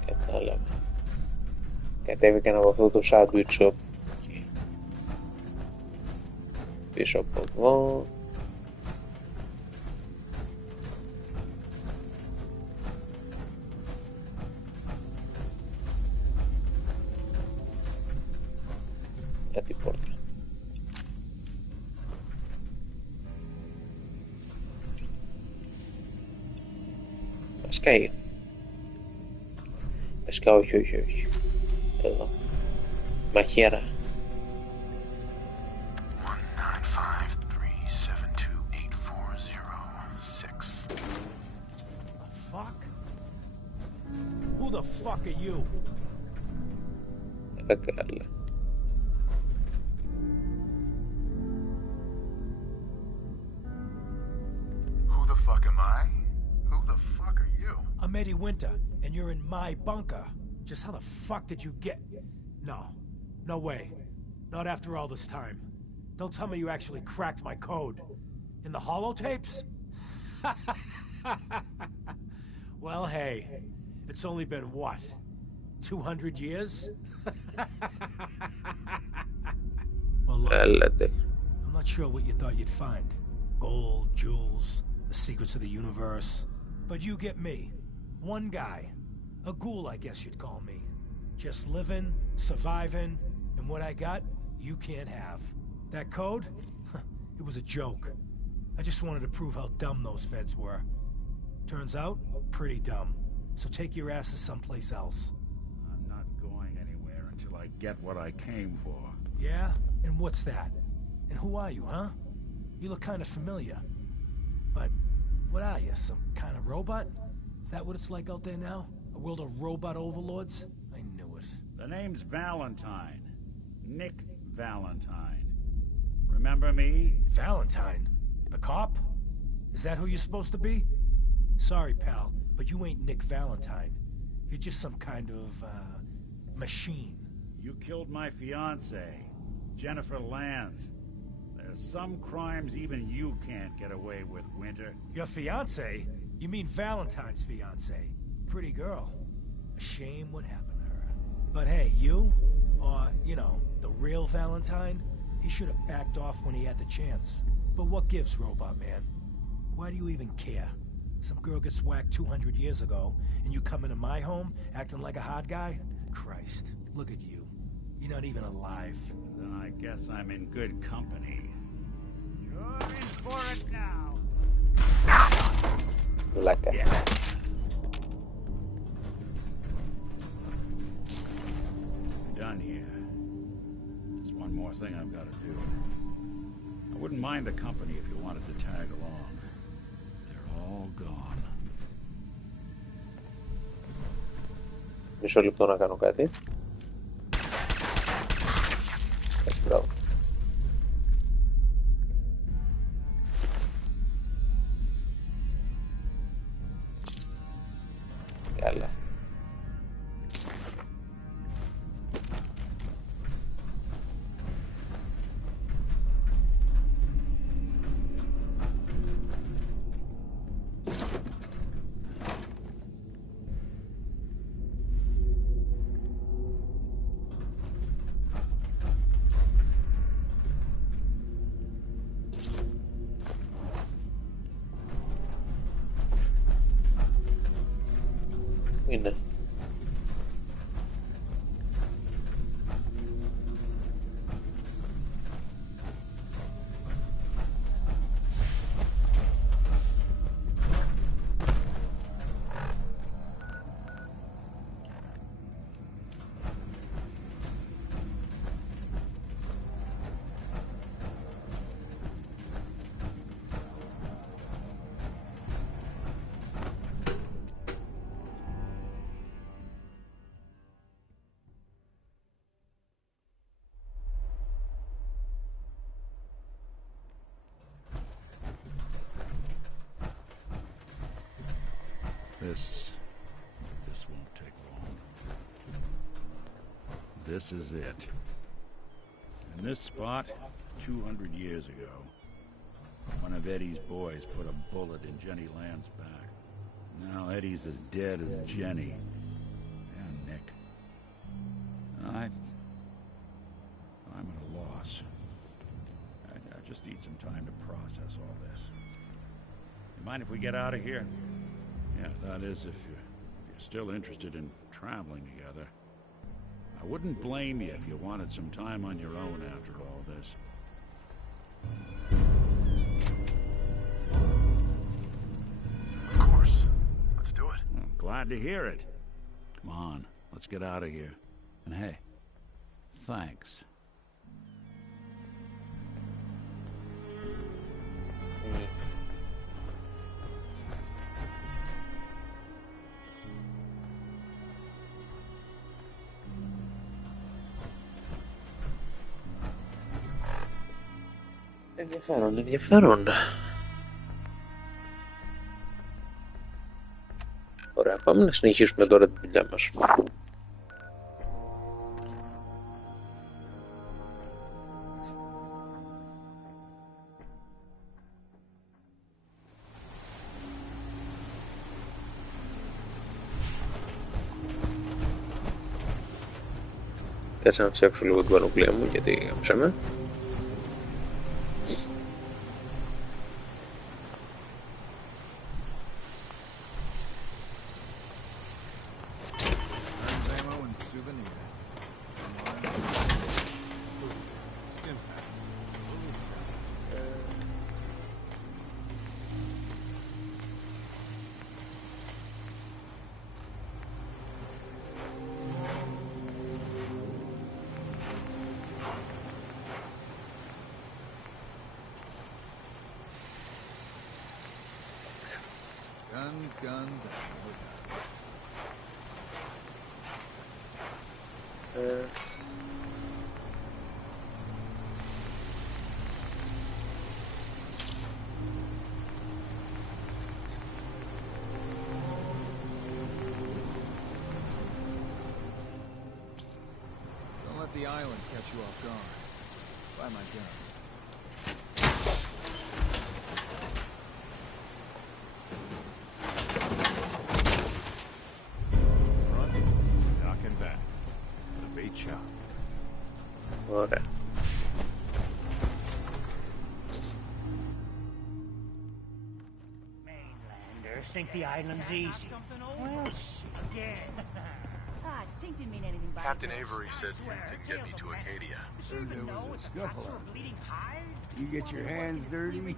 Κατάλαβα. Κατέβηκαν από αυτό το sandwich shop. Πίσω από εδώ. Κάτι πόρτα. Σκάει. Σκάω, όχι. Εδώ. Μαχαίρα. 195372840 Fuck? Who the fuck are you? Καλά. fuck am I? Who the fuck are you? I'm Eddie Winter, and you're in my bunker. Just how the fuck did you get... No. No way. Not after all this time. Don't tell me you actually cracked my code. In the holotapes? Well, hey. It's only been, what? 200 years? Well, look. I'm not sure what you thought you'd find. Gold, jewels, the secrets of the universe. But you get me. One guy. A ghoul, I guess you'd call me. Just living, surviving, and what I got, you can't have. That code? It was a joke. I just wanted to prove how dumb those feds were. Turns out, pretty dumb. So take your asses someplace else. I'm not going anywhere until I get what I came for. Yeah? And what's that? And who are you, huh? You look kind of familiar. But what are you, some kind of robot? Is that what it's like out there now? A world of robot overlords? I knew it. The name's Valentine. Nick Valentine. Remember me? Valentine? The cop? Is that who you're supposed to be? Sorry, pal, but you ain't Nick Valentine. You're just some kind of, machine. You killed my fiancée, Jennifer Lance. There's some crimes even you can't get away with, Winter. Your fiancée? You mean Valentine's fiancée? Pretty girl. A shame what happened to her. But hey, you, or, you know, the real Valentine, he should have backed off when he had the chance. But what gives, Robot Man? Why do you even care? Some girl gets whacked 200 years ago, and you come into my home acting like a hot guy? Christ, look at you. You're not even alive. Then I guess I'm in good company. You're in for it now. Like that. Yeah. Done here. There's one more thing I've got to do. I wouldn't mind the company if you wanted to tag along. They're all gone. Μισό λεπτό να κάνω κάτι. Έτσι, μπράβο. Καλά. Είναι. This won't take long. This is it. In this spot, 200 years ago, one of Eddie's boys put a bullet in Jenny Land's back. Now Eddie's as dead as Jenny. And Nick. I'm at a loss. I just need some time to process all this. You mind if we get out of here? Yeah, that is if you're still interested in traveling together. I wouldn't blame you if you wanted some time on your own after all this. Of course. Let's do it. I'm glad to hear it. Come on, let's get out of here. And hey, thanks. Ενδιαφέρον, ενδιαφέρον. Πάμε να συνεχίσουμε τώρα τη δουλειά μας. Κάτσε να φτιάξω λίγο την πανοπλία μου γιατί γάμψαμε. Guns. Don't let the island catch you off guard. Buy my guns. Ωραία. Mainlanders think the island's easy. Well, again. Tink didn't mean anything by it. Captain Avery said you could get me to Acadia. Heard there was a scuffle out there. You get your hands dirty? I'm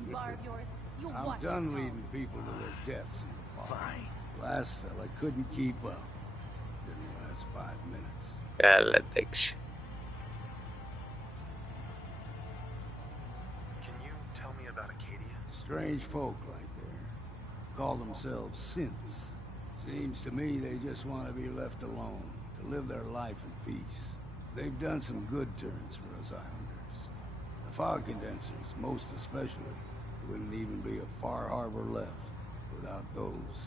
watch done the tone. leading people to their deaths in the farm. Fine. Last fella couldn't keep up. Didn't last 5 minutes. Καλά, εντάξει. Can you tell me about Acadia? Strange folk right there. Call themselves synths. Seems to me they just want to be left alone, to live their life in peace. They've done some good turns for us islanders. The fog condensers, most especially. Wouldn't even be a Far Harbour left without those.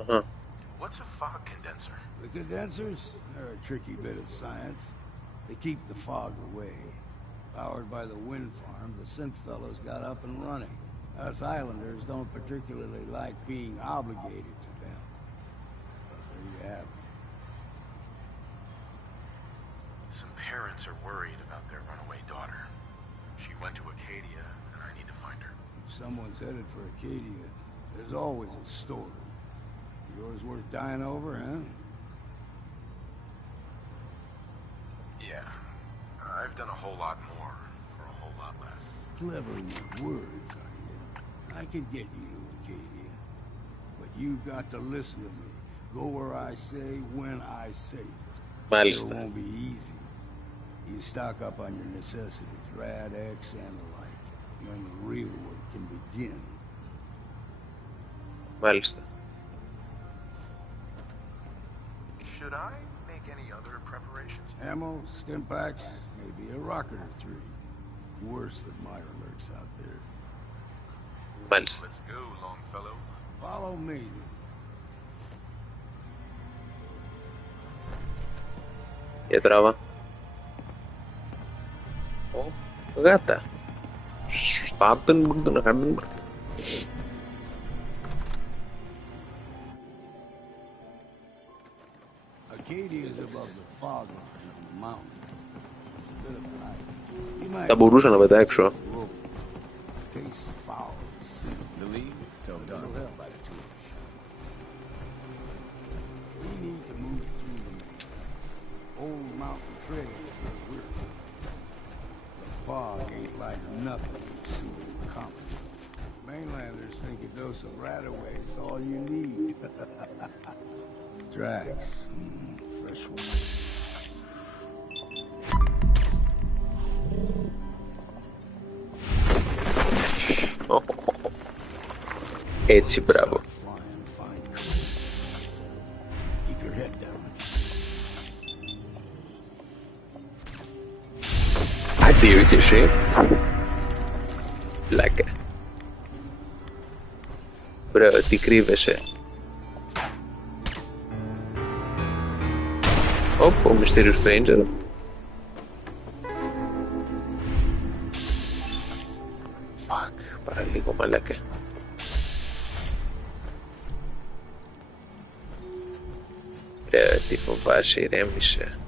Uh-huh. What's a fog condenser? The condensers? They're a tricky bit of science. They keep the fog away. Powered by the wind farm, the synth fellows got up and running. Us islanders don't particularly like being obligated to them. But there you have it. Some parents are worried about their runaway daughter. She went to Acadia, and I need to find her. If someone's headed for Acadia, there's always a story. Yours worth dying over, huh? Yeah. I've done a whole lot more for a whole lot less. Clever with words, are you? I could get you to Acadia. But you've got to listen to me. Go where I say, when I say it. It won't be easy. You stock up on your necessities, Rad X and the like. Then the real work can begin. Μάλιστα. Should I make any other preparations? Ammo, stim packs, maybe a rocket or 3. Worse than Myra lurks out there. Μάλιστα. Let's go, Longfellow. Follow me. Για τράβα. Ω, γάτα. Στάπτεν, Hardenberg. Acadia is above the fog line on the mountain. It's a bit of a hike. You might Θα μπορούσα να πετάξω. taste foul. The leaves so done by the torch. We need to move through the main old mountain trail where we're from. The fog ain't like nothing you've seen coming. Mainlanders think a dose of Radaway is all you need. Drax, fresh one. Έτσι, μπράβο. Keep your head down. Αντίο κι εσύ. Πλάκα. Μπράβο, τι κρύβεσαι. Ο Mysterious Stranger. Fuck, παραλίγο μαλάκα. Τι φοβάσαι, ηρέμησε.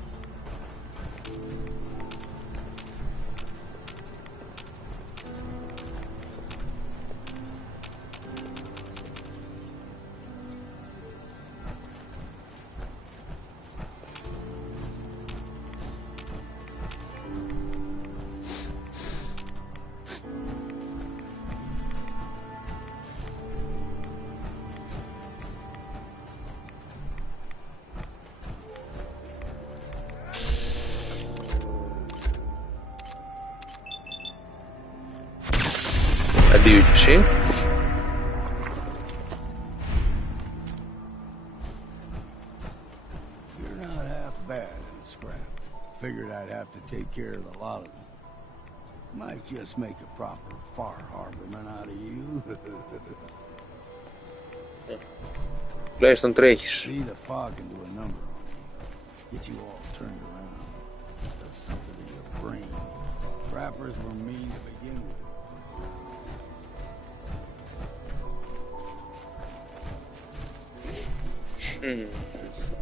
Αντίο κι εσύ. You're not half bad in a scrap. Figured I'd have to take care of a lot of them. Might just make a proper Far Harborman out of you. Τουλάχιστον τρέχεις. See the fog can do a number on you. Get you all turned around. Does something in your brain. Trappers were mean to begin with.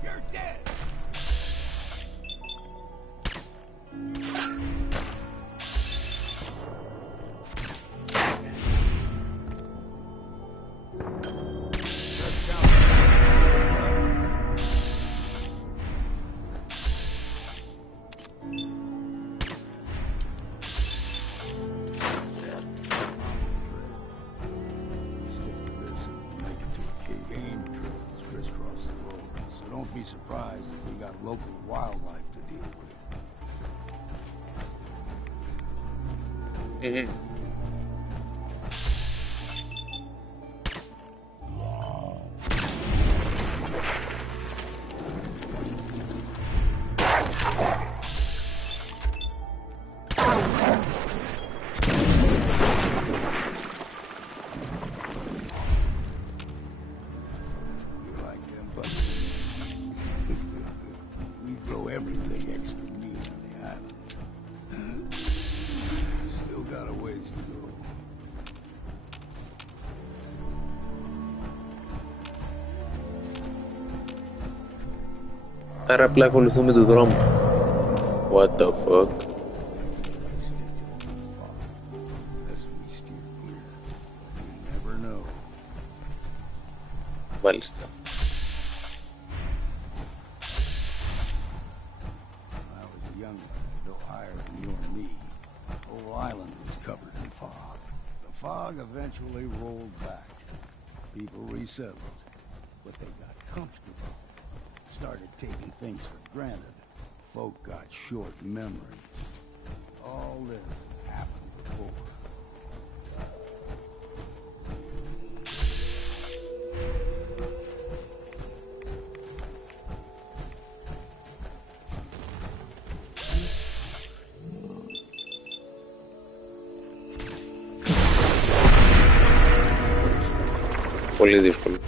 You're dead. Be surprised if we got local wildlife to deal with. Mm-hmm. Άρα απλά ακολουθούμε τον δρόμο. What the fuck. Μάλιστα. Fog eventually rolled back. People resettled, but they got comfortable. Started taking things for granted. Folk got short memories. All this has happened before. Πολύ δύσκολο.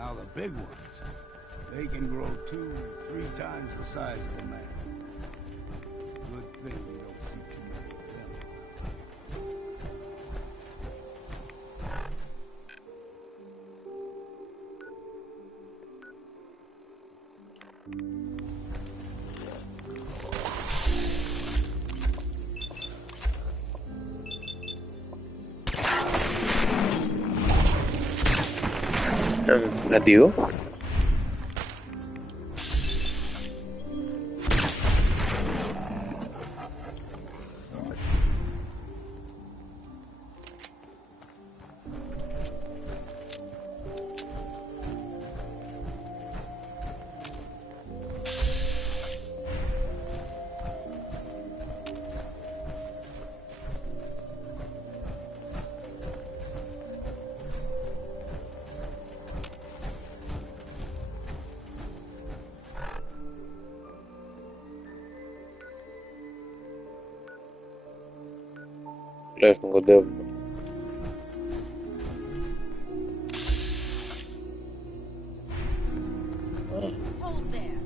Now the big ones, they can grow 2-3 times the size of a man. Good thing we don't see too many of them. Αντίο. Τουλάχιστον κοντεύουμε. Hold there.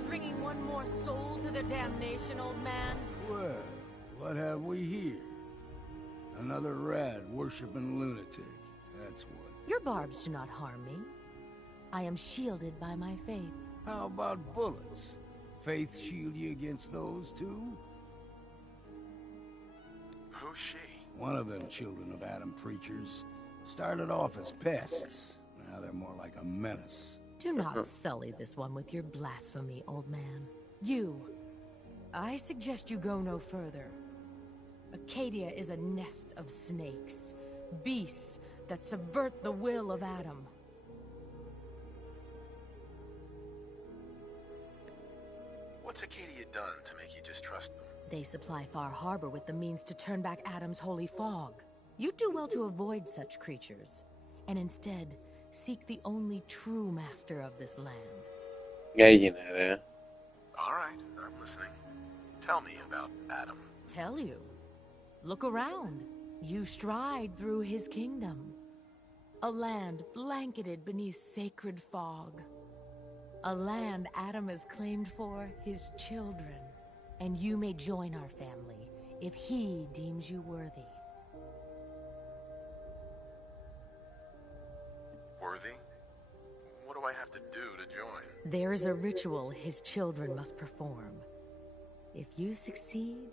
Stringing one more soul to their damnation, old man? Well, what have we here? Another rat-worshipping lunatic. That's what. Your barbs do not harm me. I am shielded by my faith. How about bullets? Faith shield you against those too? Who's she? One of them children of Adam preachers. Started off as pests. Now they're more like a menace. Do not sully this one with your blasphemy, old man. You. I suggest you go no further. Acadia is a nest of snakes. Beasts that subvert the will of Adam. What's Acadia done to make you distrust them? They supply Far Harbour with the means to turn back Adam's holy fog. You'd do well to avoid such creatures, and instead seek the only true master of this land. Έγινε, ρε. All right, I'm listening. Tell me about Adam. Tell you? Look around. You stride through his kingdom. A land blanketed beneath sacred fog. A land Adam has claimed for his children. And you may join our family if he deems you worthy. Worthy? What do I have to do to join? There is a ritual his children must perform. If you succeed,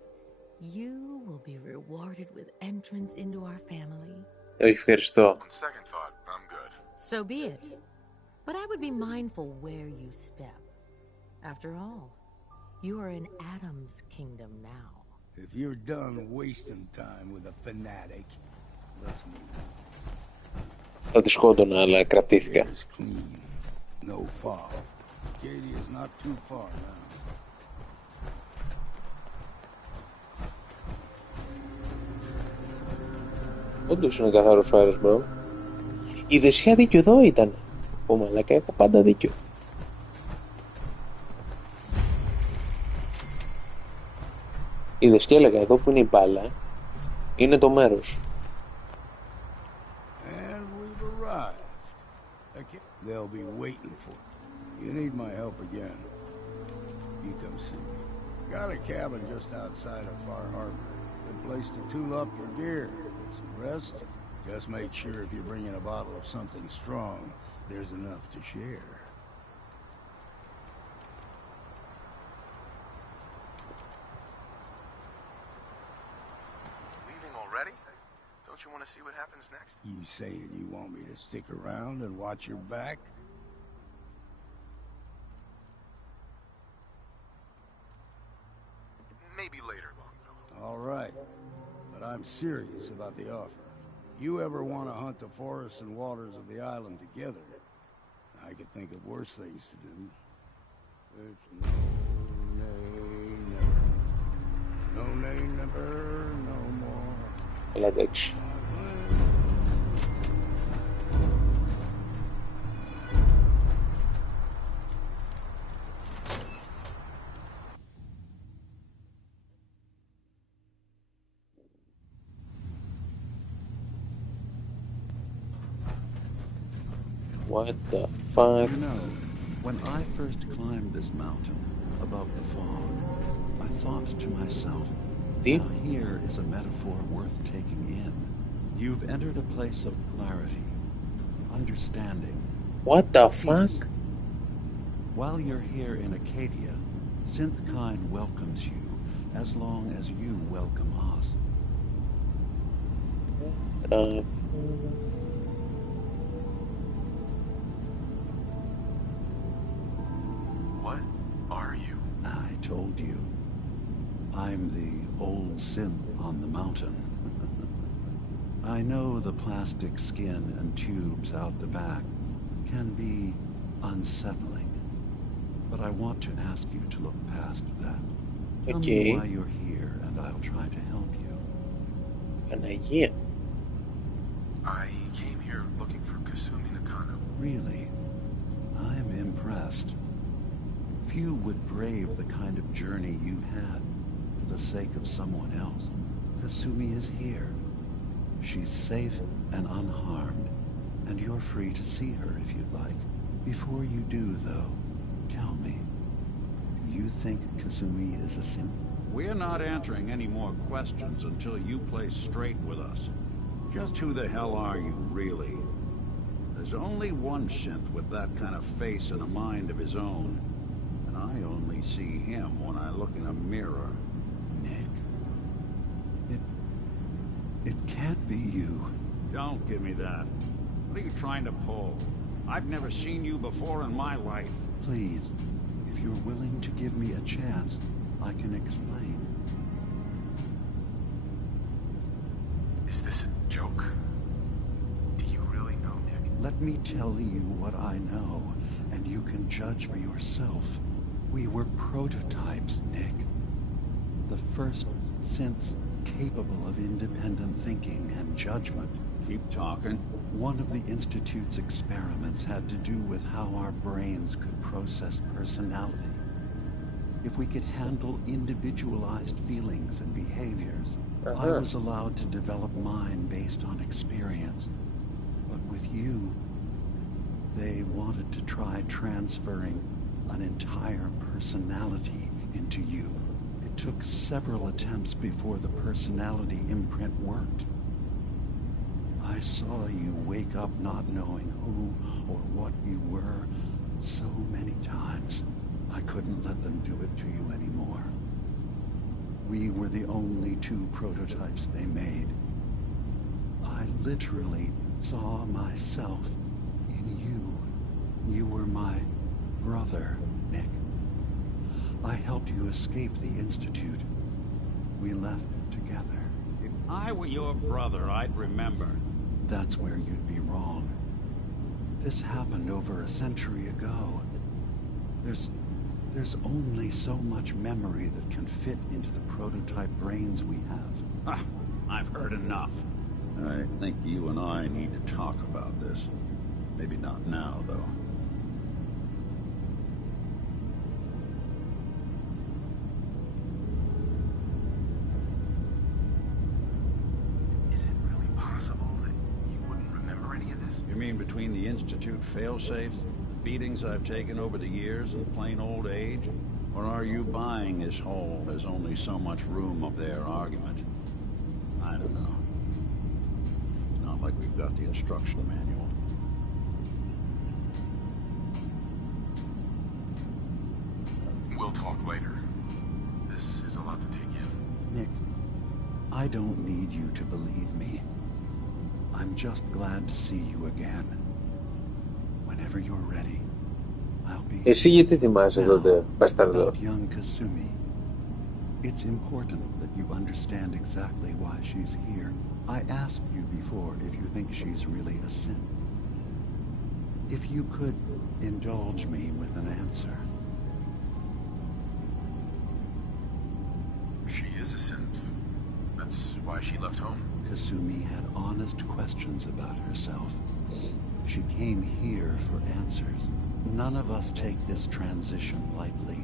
you will be rewarded with entrance into our family. Ευχαριστώ. On second thought, I'm good. So be it. But I would be mindful where you step. After all, you are in Adam's kingdom now. If you're done wasting time with a fanatic, let's move on. Θα τη σκότωνα, αλλά κρατήθηκα. Air's clean. No fog. Acadia's not too far now. Όντως είναι καθαρός ο αέρας, μπρο. Η δεσιά δίκιο εδώ ήταν. Ω μαλάκα, έχω πάντα δίκιο. Η δεσιά έλεγα εδώ που είναι η μπάλα είναι το μέρος. And we've arrived. Okay. They'll be waiting for you. You need my help again. You come see me. Got a cabin just outside of Far Harbour. Good place to tool up your gear. Get some rest. Just make sure if you're bringing a bottle of something strong, there's enough to share. Leaving already? Don't you want to see what happens next? You saying you want me to stick around and watch your back? Maybe later, Longfellow. All right. But I'm serious about the offer. You ever want to hunt the forests and waters of the island together, I could think of worse things to do. It's no nay, never, no more. Έλα, εντάξει. What the fuck? You know, when I first climbed this mountain above the fog, I thought to myself, now here is a metaphor worth taking in. You've entered a place of clarity, understanding. What the peace. fuck? While you're here in Acadia, Synthkind welcomes you as long as you welcome us. What are you? I told you. I'm the old synth on the mountain. I know the plastic skin and tubes out the back can be unsettling, but I want to ask you to look past that. Tell me why you're here, and I'll try to help you. Παναγία. I came here looking for Kasumi Nakano. Really? I'm impressed. you would brave the kind of journey you've had for the sake of someone else, Kasumi is here. She's safe and unharmed, and you're free to see her if you'd like. Before you do, though, tell me, do you think Kasumi is a synth? We're not answering any more questions until you play straight with us. Just who the hell are you, really? There's only one synth with that kind of face and a mind of his own. And I only see him when I look in a mirror. Nick? It can't be you. Don't give me that. What are you trying to pull? I've never seen you before in my life. Please, if you're willing to give me a chance, I can explain. Is this a joke? Do you really know, Nick? Let me tell you what I know, and you can judge for yourself. We were prototypes, Nick. The first synths capable of independent thinking and judgment. Keep talking. One of the Institute's experiments had to do with how our brains could process personality. If we could handle individualized feelings and behaviors, I was allowed to develop mine based on experience. But with you, they wanted to try transferring an entire personality into you. It took several attempts before the personality imprint worked. I saw you wake up not knowing who or what you were so many times. I couldn't let them do it to you anymore. We were the only two prototypes they made. I literally saw myself in you. You were my brother, Nick. I helped you escape the Institute. We left together. If I were your brother, I'd remember. That's where you'd be wrong. This happened over a century ago. There's only so much memory that can fit into the prototype brains we have. I've heard enough. I think you and I need to talk about this. Maybe not now, though. Is it really possible that you wouldn't remember any of this? You mean between the Institute failsafes, the beatings I've taken over the years, and plain old age? Or are you buying this whole "there's only so much room" of their argument? I don't know. It's not like we've got the instruction manual. We'll talk later. This is a lot to take in. Nick, I don't need you to believe me. I'm just glad to see you again. Whenever you're ready, I'll be... Εσύ γιατί θυμάσαι τότε, μπασταρδό? About young Kasumi. It's important that you understand exactly why she's here. I asked you before if you think she's really a synth. If you could indulge me with an answer. She is a synth. That's why she left home. Kasumi had honest questions about herself. She came here for answers. None of us take this transition lightly.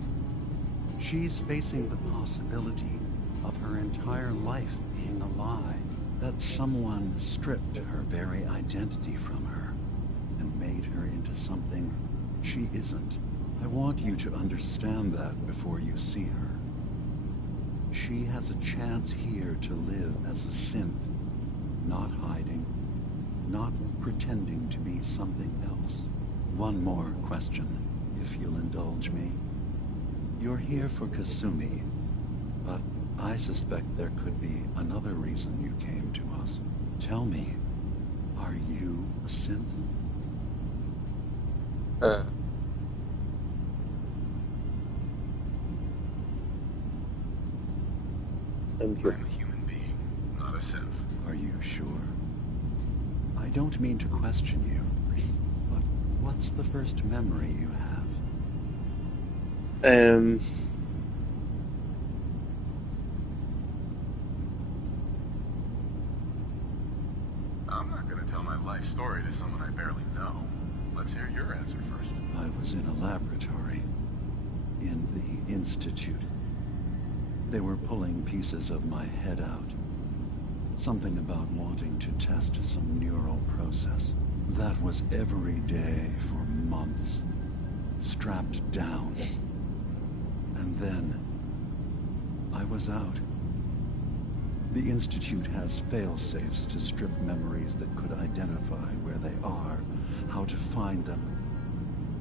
She's facing the possibility of her entire life being a lie, that someone stripped her very identity from her and made her into something she isn't. I want you to understand that before you see her. She has a chance here to live as a synth, not hiding, not pretending to be something else. One more question, if you'll indulge me. You're here for Kasumi, but I suspect there could be another reason you came to us. Tell me, are you a synth? I'm a human being, not a synth. Are you sure? I don't mean to question you, but what's the first memory you have? I'm not gonna tell my life story to someone I barely know. Let's hear your answer first. I was in a laboratory. in the Institute. They were pulling pieces of my head out. Something about wanting to test some neural process. That was every day for months. Strapped down. And then I was out. The Institute has fail-safes to strip memories that could identify where they are, how to find them.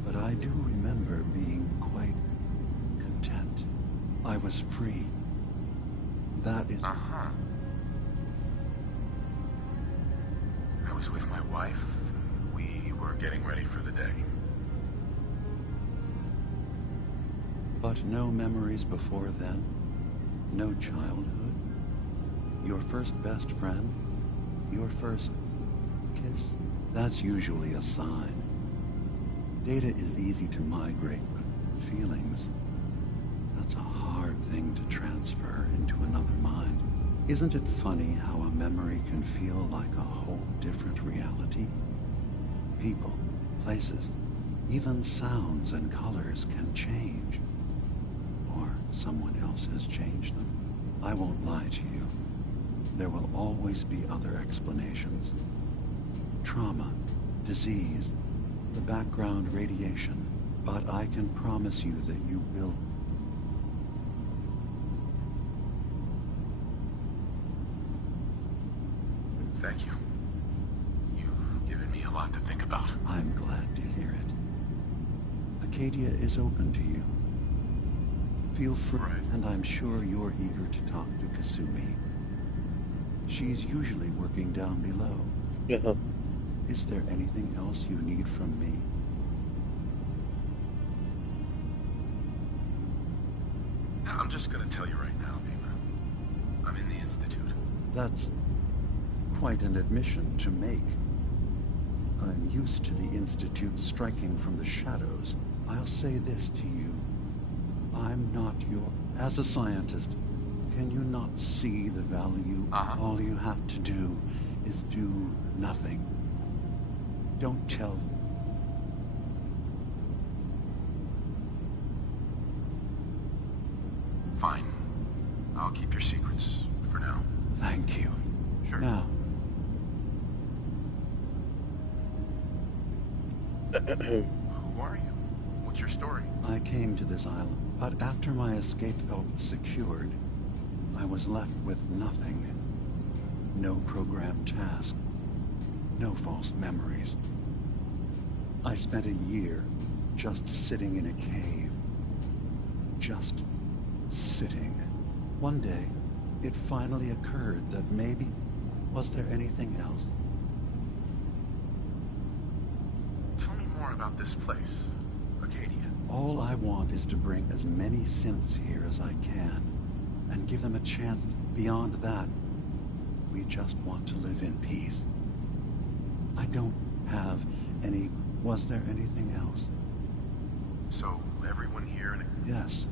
But I do remember being quite content. I was free. That is... Uh-huh. I was with my wife. We were getting ready for the day. But no memories before then? No childhood? Your first best friend? Your first kiss? That's usually a sign. Data is easy to migrate, but feelings... that's a hard thing to transfer into another mind. Isn't it funny how a memory can feel like a whole different reality? People, places, even sounds and colors can change. Or someone else has changed them. I won't lie to you. There will always be other explanations. Trauma, disease, the background radiation. But I can promise you that you will... Thank you. You've given me a lot to think about. I'm glad to hear it. Acadia is open to you. Feel free, and I'm sure you're eager to talk to Kasumi. She's usually working down below. Yeah. Is there anything else you need from me? I'm just gonna tell you right now, Dima. I'm in the Institute. That's quite an admission to make. I'm used to the Institute striking from the shadows. I'll say this to you. I'm not your... As a scientist, can you not see the value? All you have to do is do nothing. Don't tell. Fine. I'll keep your secrets for now. Thank you. Sure. Now. Who are you? What's your story? I came to this island, but after my escape felt secured, I was left with nothing. No programmed task. No false memories. I spent a year just sitting in a cave. Just sitting. One day, it finally occurred that maybe... Was there anything else? Tell me more about this place, Acadia. All I want is to bring as many synths here as I can, and give them a chance. Beyond that, we just want to live in peace. I don't have any... Was there anything else? So, everyone here in... Yes.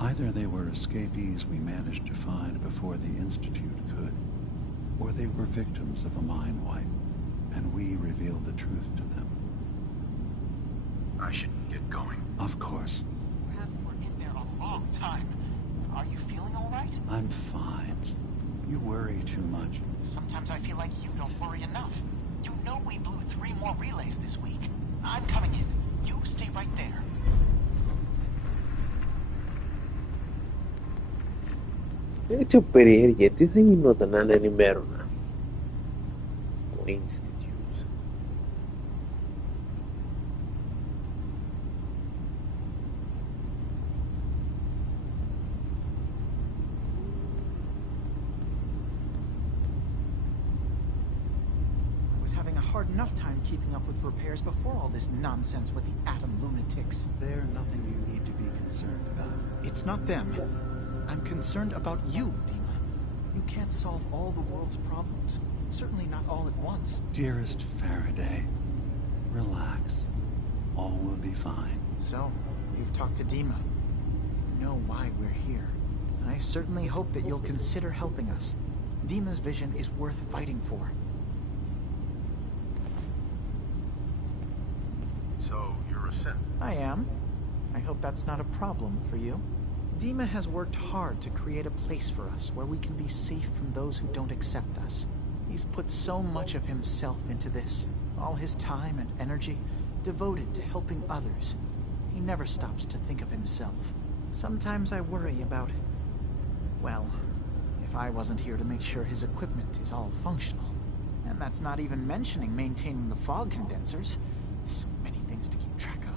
Either they were escapees we managed to find before the Institute could, or they were victims of a mind wipe, and we revealed the truth to them. I should get going. Of course. Perhaps we're in there a long time. Are you feeling all right? I'm fine. You worry too much. Sometimes I feel like you don't worry enough. You know we blew 3 more relays this week. I'm coming in. You stay right there. Έτσι ο περιέργεια, τι θα γινόταν να ενημέρωνα το Institute. I was having a hard enough time keeping up with repairs before all this nonsense with the atom lunatics. They're nothing you need to be concerned about. It's not them. I'm concerned about you, Dima. You can't solve all the world's problems. Certainly not all at once. Dearest Faraday, relax. All will be fine. So, you've talked to Dima. You know why we're here. I certainly hope that you'll consider helping us. Dima's vision is worth fighting for. So, you're a synth? I am. I hope that's not a problem for you. Dima has worked hard to create a place for us where we can be safe from those who don't accept us. He's put so much of himself into this, all his time and energy devoted to helping others. He never stops to think of himself. Sometimes I worry about, well, if I wasn't here to make sure his equipment is all functional. And that's not even mentioning maintaining the fog condensers. So many things to keep track of.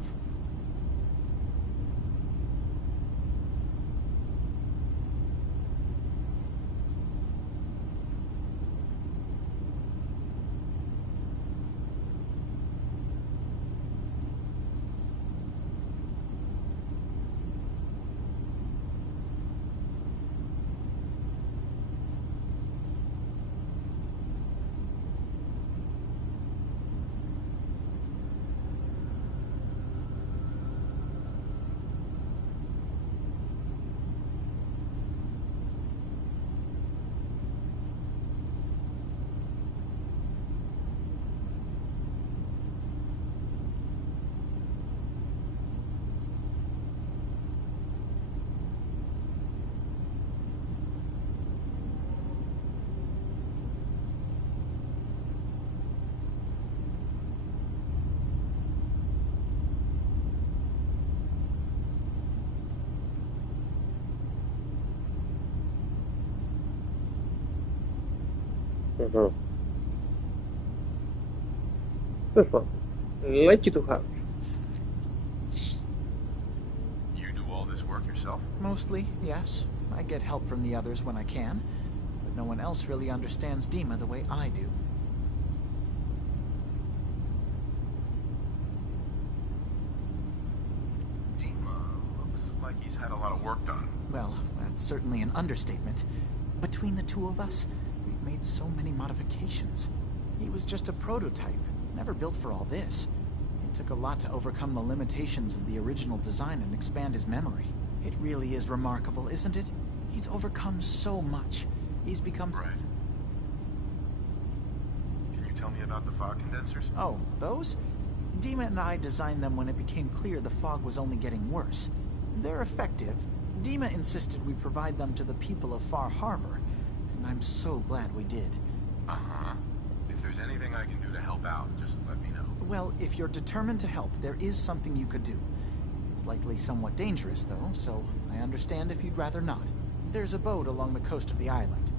Τέλος πάντων. Lucky to have. You do all this work yourself? Mostly, yes. I get help from the others when I can, but no one else really understands Dima the way I do. Dima looks like he's had a lot of work done. Well, that's certainly an understatement. Between the two of us, we've made so many modifications. He was just a prototype, never built for all this. It took a lot to overcome the limitations of the original design and expand his memory. It really is remarkable, isn't it? He's overcome so much. He's become... Right. Can you tell me about the fog condensers? Oh, those? Dima and I designed them when it became clear the fog was only getting worse. They're effective. Dima insisted we provide them to the people of Far Harbour, and I'm so glad we did. Uh-huh. If there's anything I can do to help out, just let me know. Well, if you're determined to help, there is something you could do. It's likely somewhat dangerous, though, so I understand if you'd rather not. There's a boat along the coast of the island.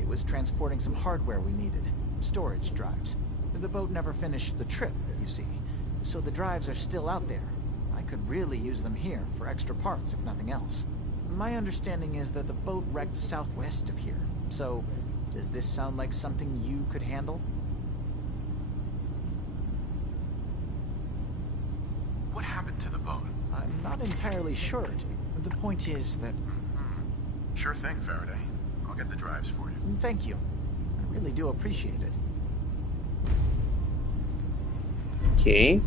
It was transporting some hardware we needed. Storage drives. The boat never finished the trip, you see. So the drives are still out there. I could really use them here for extra parts, if nothing else. My understanding is that the boat wrecked southwest of here. So, does this sound like something you could handle? What happened to the boat? I'm not entirely sure. The point is that... Sure thing, Faraday. I'll get the drives for you. Thank you. I really do appreciate it. Okay.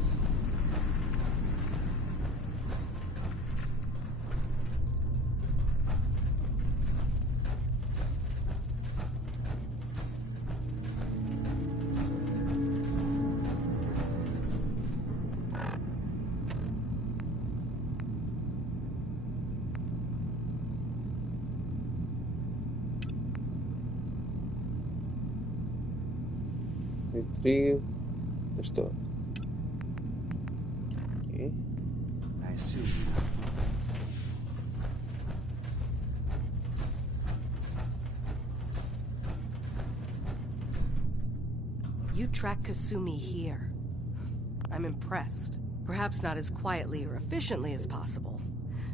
Retrieve the store. Okay. I assume. You track Kasumi here. I'm impressed. Perhaps not as quietly or efficiently as possible,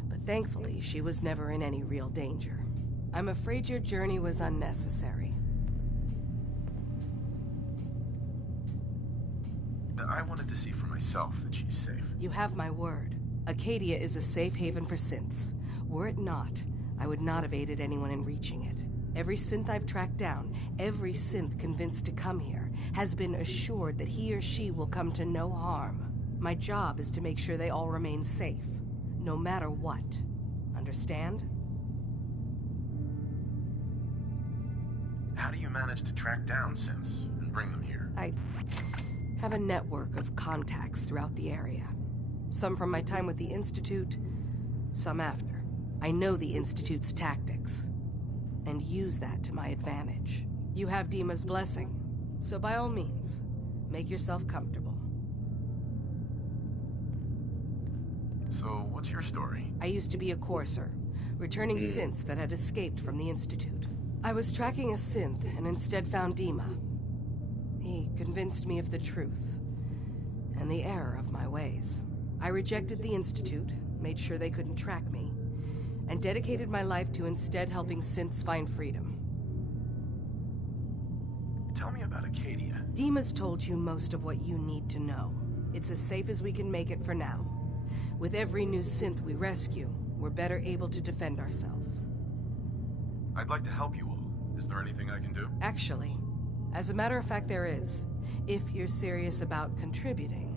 but thankfully she was never in any real danger. I'm afraid your journey was unnecessary. I wanted to see for myself that she's safe. You have my word. Acadia is a safe haven for synths. Were it not, I would not have aided anyone in reaching it. Every synth I've tracked down, every synth convinced to come here, has been assured that he or she will come to no harm. My job is to make sure they all remain safe, no matter what. Understand? How do you manage to track down synths and bring them here? I have a network of contacts throughout the area. Some from my time with the Institute, some after. I know the Institute's tactics, and use that to my advantage. You have Dima's blessing, so by all means, make yourself comfortable. So, what's your story? I used to be a courser, returning synths that had escaped from the Institute. I was tracking a synth and instead found Dima. He convinced me of the truth and the error of my ways. I rejected the Institute, made sure they couldn't track me, and dedicated my life to instead helping synths find freedom. Tell me about Acadia. Dima's told you most of what you need to know. It's as safe as we can make it for now. With every new synth we rescue, we're better able to defend ourselves. I'd like to help you all. Is there anything I can do? Actually, as a matter of fact, there is. If you're serious about contributing,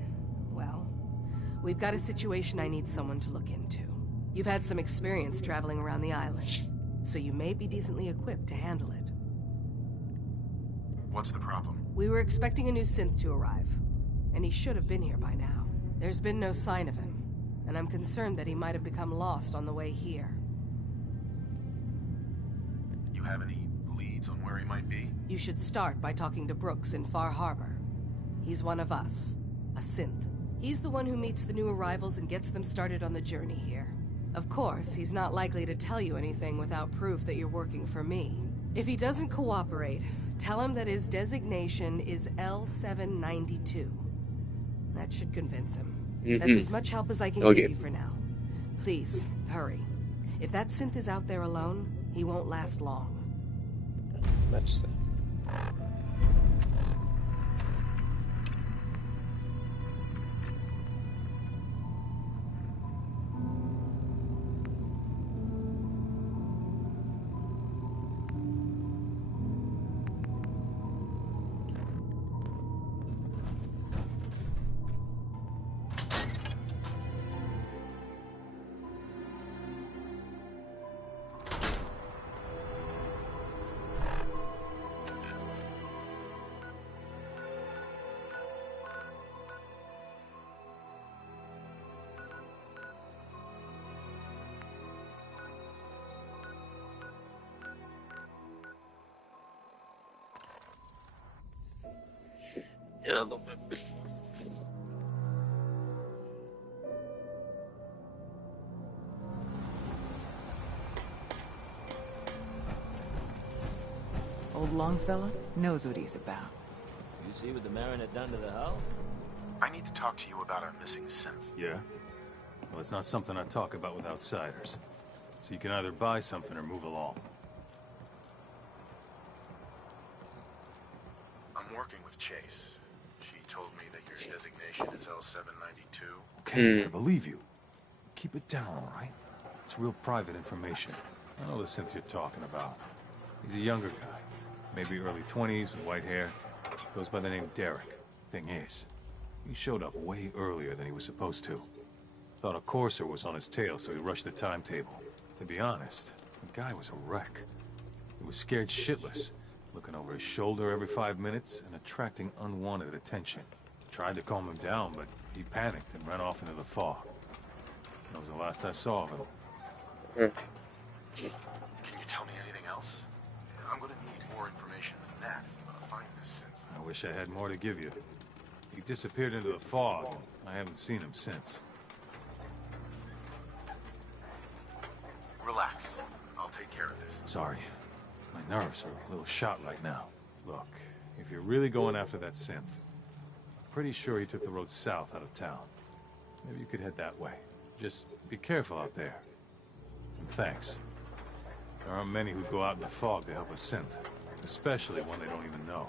well, we've got a situation I need someone to look into. You've had some experience traveling around the island, so you may be decently equipped to handle it. What's the problem? We were expecting a new synth to arrive, and he should have been here by now. There's been no sign of him, and I'm concerned that he might have become lost on the way here. You have any leads on where he might be? You should start by talking to Brooks in Far Harbour. He's one of us, a synth. He's the one who meets the new arrivals and gets them started on the journey here. Of course, he's not likely to tell you anything without proof that you're working for me. If he doesn't cooperate, tell him that his designation is L792. That should convince him. That's as much help as I can give you for now. Please, hurry. If that synth is out there alone, he won't last long. That's that. Another one. Old Longfellow knows what he's about. You see what the Mariner done to the hull? I need to talk to you about our missing synth. Yeah? Well, it's not something I talk about with outsiders. So you can either buy something or move along. I'm working with Chase. She told me that your designation is L792. Okay, I believe you. Keep it down, all right? It's real private information. I know the synth you're talking about. He's a younger guy. Maybe early 20s with white hair. Goes by the name Derek. Thing is, he showed up way earlier than he was supposed to. Thought a courser was on his tail, so he rushed the timetable. To be honest, the guy was a wreck. He was scared shitless, looking over his shoulder every 5 minutes and attracting unwanted attention. Tried to calm him down, but he panicked and ran off into the fog. That was the last I saw of him. Can you tell me anything else? I'm gonna need more information than that if I'm gonna find this synth. I wish I had more to give you. He disappeared into the fog, and I haven't seen him since. Relax. I'll take care of this. Sorry. My nerves are a little shot right now. Look, if you're really going after that synth, I'm pretty sure he took the road south out of town. Maybe you could head that way. Just be careful out there. And thanks. There aren't many who go out in the fog to help a synth, especially one they don't even know.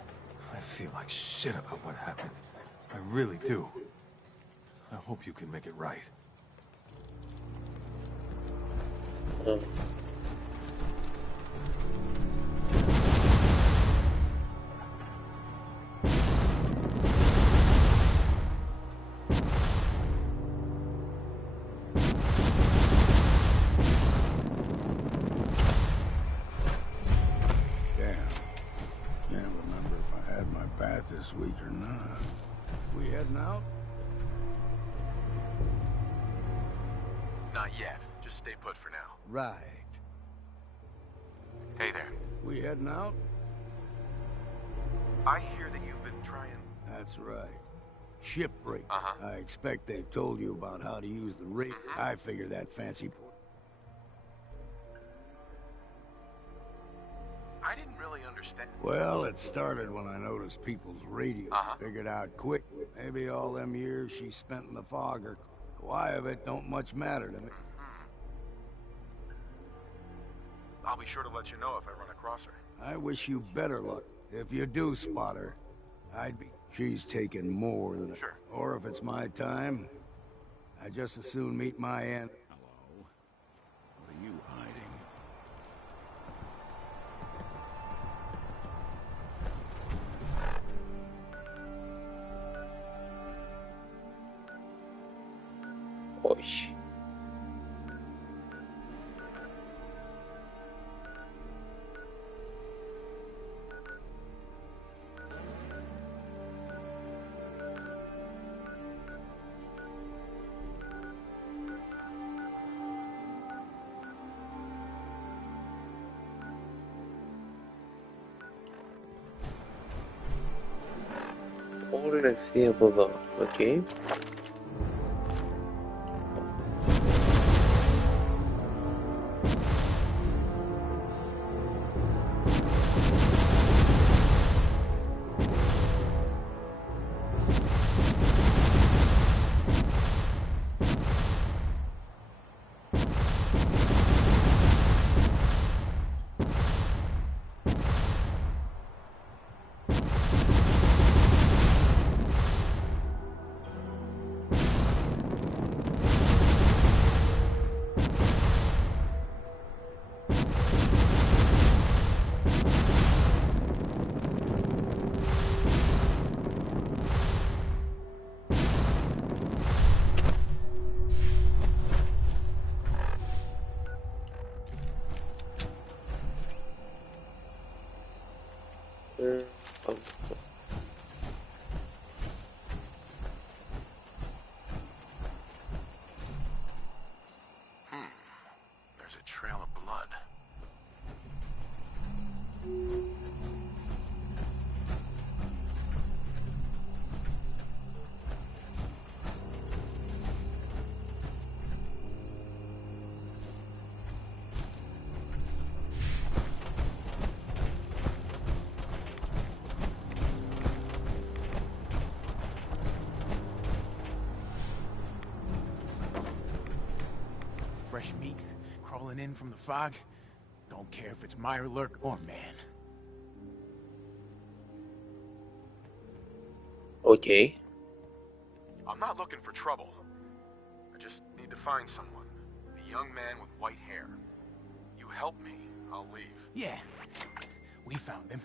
I feel like shit about what happened. I really do. I hope you can make it right. This week or not. We heading out? Not yet. Just stay put for now. Right. Hey there. We heading out? I hear that you've been trying... That's right. Shipbreak. I expect they've told you about how to use the rig. I figure that fancy... I didn't really understand. Well, it started when I noticed people's radio. Figured out quick. Maybe all them years she spent in the fog or... The why of it don't much matter to me. I'll be sure to let you know if I run across her. I wish you better luck. If you do spot her, I'd be... She's taken more than... Sure. Or if it's my time, I'd just as soon meet my end. Hello? What are you hiding? Oj. Όλα ευθεία από εδώ, οκ. There's a trail of blood. Fresh meat crawling in from the fog. Don't care if it's Mirelurk or man. Okay. I'm not looking for trouble. I just need to find someone. A young man with white hair. You help me, I'll leave. Yeah, we found him.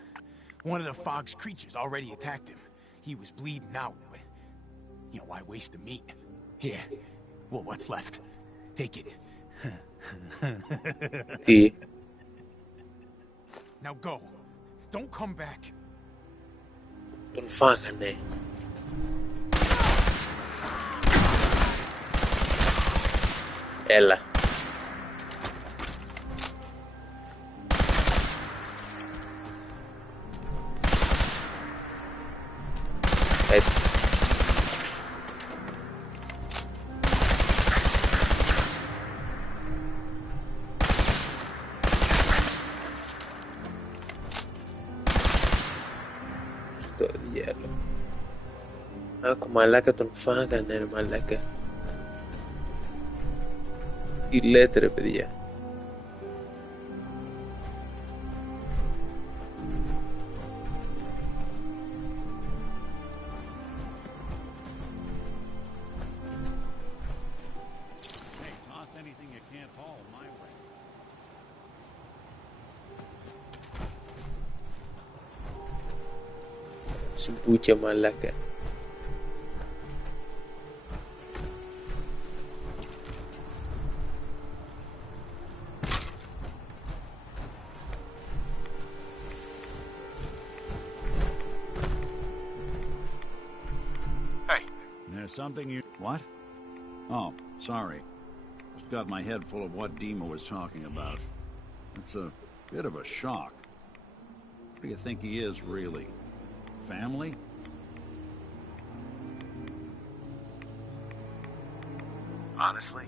One of the fog's creatures already attacked him. He was bleeding out, but... You know, why waste the meat? Here. Well, what's left? Take it. Τι? Now go. Don't come back. Τον φάγανε. Έλα. Έτσι. Στο διάλο. Άκου μαλάκα, τον φάγανε ρε μαλάκα. Τι λέτε ρε παιδιά. Hey, toss anything you can't haul my way. Συμπούκια μαλάκα. There's something you... What? Oh, sorry. got my head full of what Dima was talking about. It's a bit of a shock. What do you think he is, really? Family? Honestly,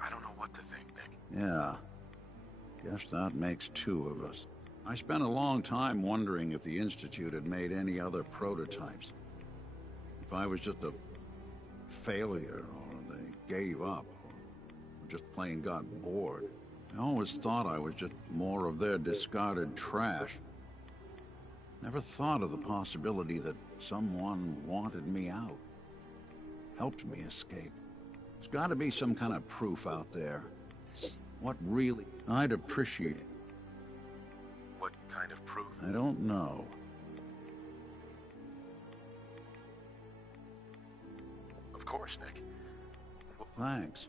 I don't know what to think, Nick. Yeah. Guess that makes two of us. I spent a long time wondering if the Institute had made any other prototypes. If I was just a failure, or they gave up, or just plain got bored. I always thought I was just more of their discarded trash. Never thought of the possibility that someone wanted me out. Helped me escape. There's got to be some kind of proof out there. What really... I'd appreciate it. What kind of proof? I don't know. Of course, Nick. Thanks.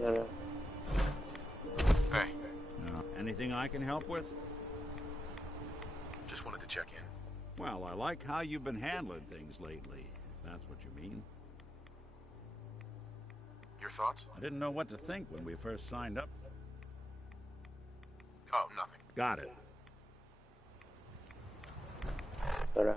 Yeah. Hey. Anything I can help with? Just wanted to check in. Well, I like how you've been handling things lately, if that's what you mean. Your thoughts? I didn't know what to think when we first signed up. Oh, nothing. Got it. Ωραία.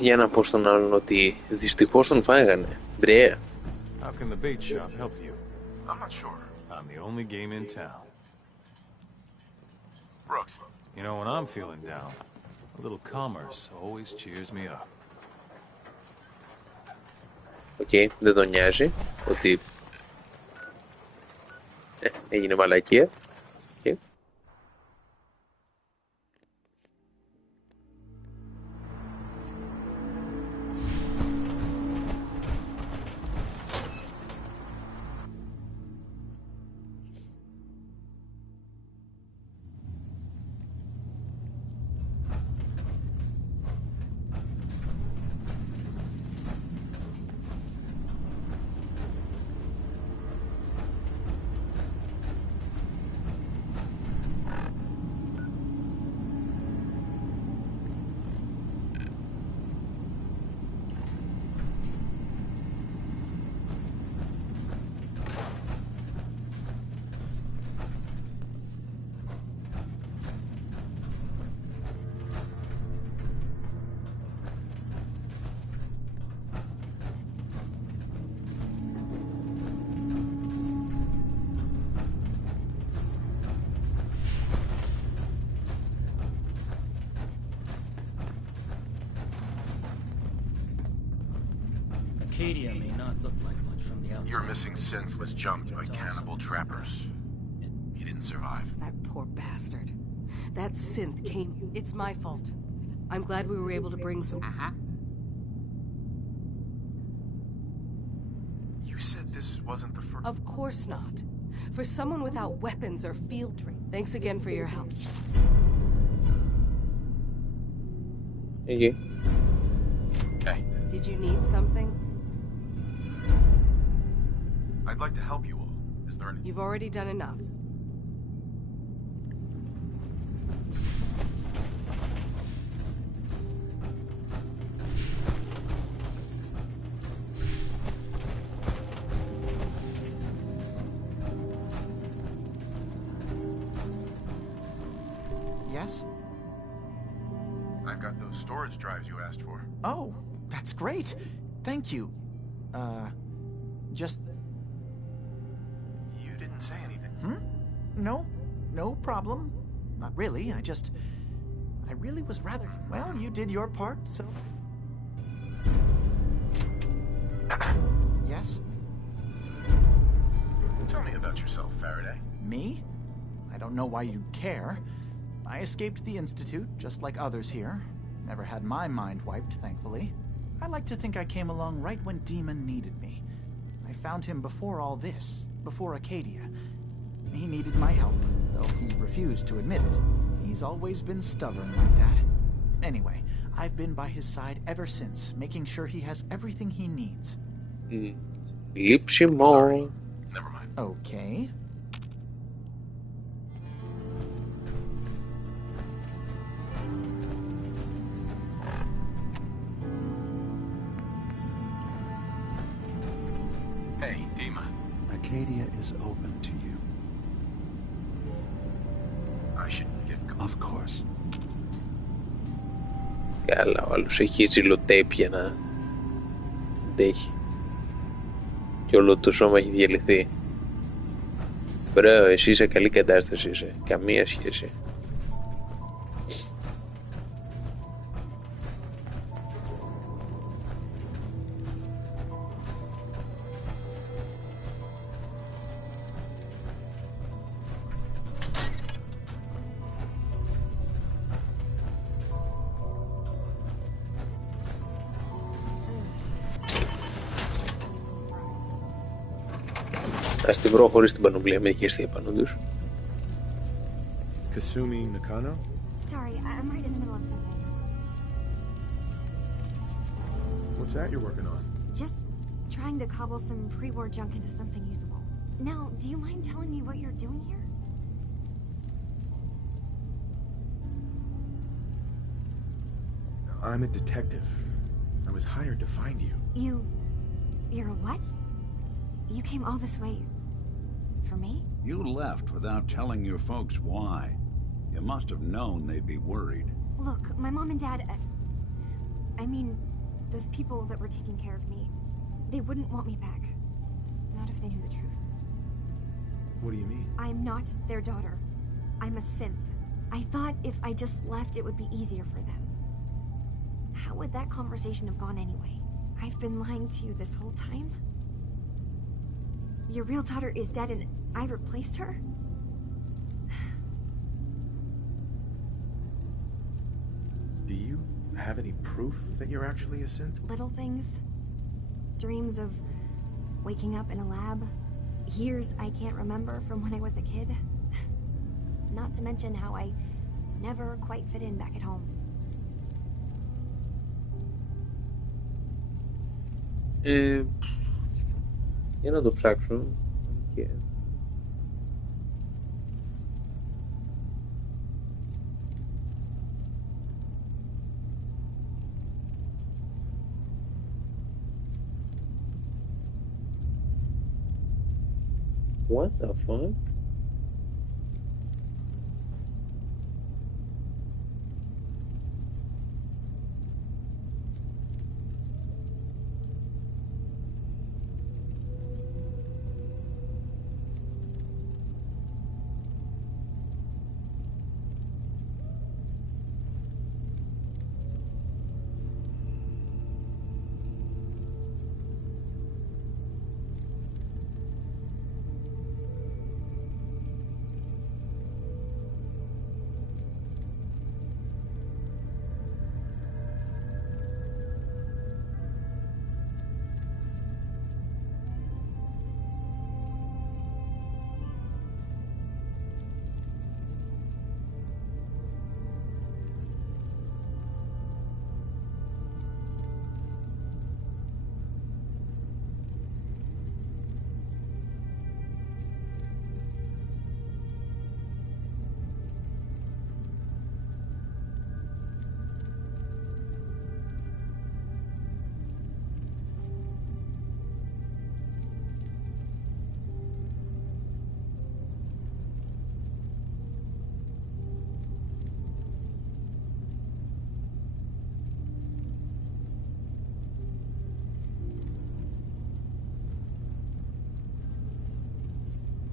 Για να πω στον άλλον ότι δυστυχώς τον φάγανε. Μπρε. How can the bait shop help you? I'm not sure. I'm the only game in town. Brooks. You know, when I'm feeling down, A little commerce always cheers me up. Οκ, δεν τον νοιάζει ότι έγινε μαλακία. Okay. Acadia may not look like much from the outside. Your missing synth was jumped by cannibal trappers. He didn't survive. That poor bastard. That synth came... It's my fault. I'm glad we were able to bring some... You said this wasn't the first... Of course not. For someone without weapons or field training. Thanks again for your help. Okay. Hey. Did you need something? I'd like to help you all. Is there any... You've already done enough. Yes? I've got those storage drives you asked for. Oh, that's great. Thank you. Just... You didn't say anything. No problem. Not really, I really was rather... Well, you did your part, so... Yes? Tell me about yourself, Faraday. Me? I don't know why you'd care. I escaped the Institute, just like others here. Never had my mind wiped, thankfully. I like to think I came along right when Demon needed me. I found him before all this, before Acadia. He needed my help, though he refused to admit it. He's always been stubborn like that. Anyway, I've been by his side ever since, making sure he has everything he needs. Sorry. Never mind. Okay. Hey, Dima. Acadia is open to you. I should get... Of course. Καλά, ο άλλος έχει ζηλοτέπια να αντέχει. Και όλο το σώμα έχει διαλυθεί. Μπράβο, εσύ σε καλή κατάσταση είσαι. Καμία σχέση. Ας τη βρω χωρίς την πανοπλία, με έχει έρθει επάνω τους. Kasumi Nakano? Sorry, I'm right in the middle of something. What's that you're working on? Just trying to cobble some pre-war junk into something usable. Now, do you mind telling me what you're doing here? I'm a detective. I was hired to find you. You're a what? You came all this way... for me? You left without telling your folks why. You must have known they'd be worried. Look, my mom and dad... I mean, those people that were taking care of me, they wouldn't want me back. Not if they knew the truth. What do you mean? I'm not their daughter. I'm a synth. I thought if I just left, it would be easier for them. How would that conversation have gone anyway? I've been lying to you this whole time? Your real daughter is dead and I replaced her? Do you have any proof that you're actually a synth? Little things. Dreams of waking up in a lab. Years I can't remember from when I was a kid. Not to mention how I never quite fit in back at home. Για να το ψάξω. Και... What the fuck?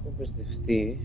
Έχω μπερδευτεί.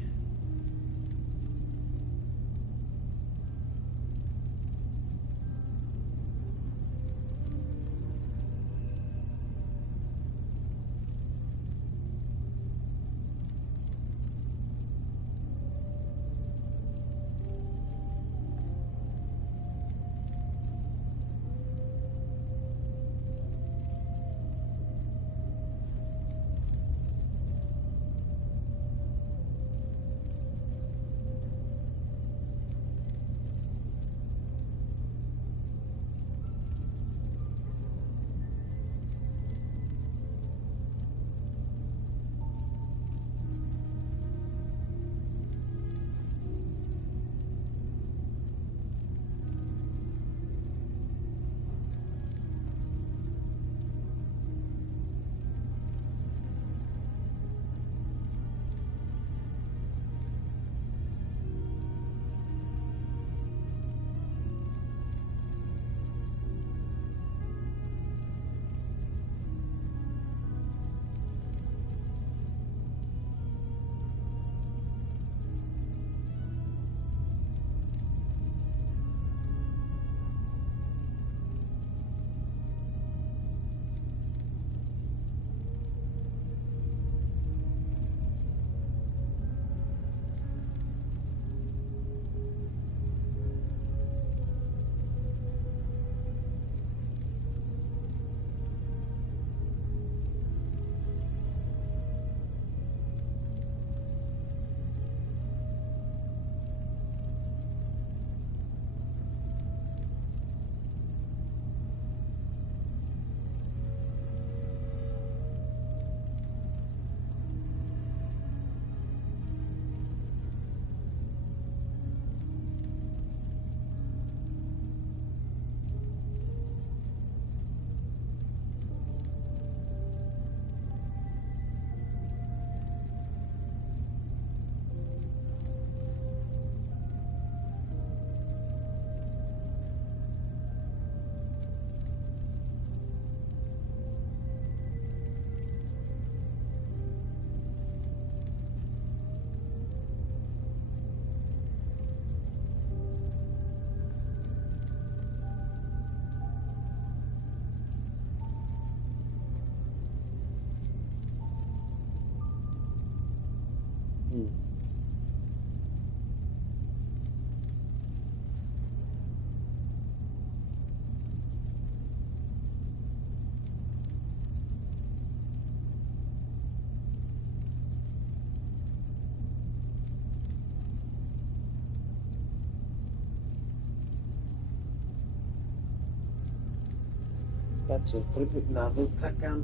Κάτσε, πρέπει να δω τι θα κάνω.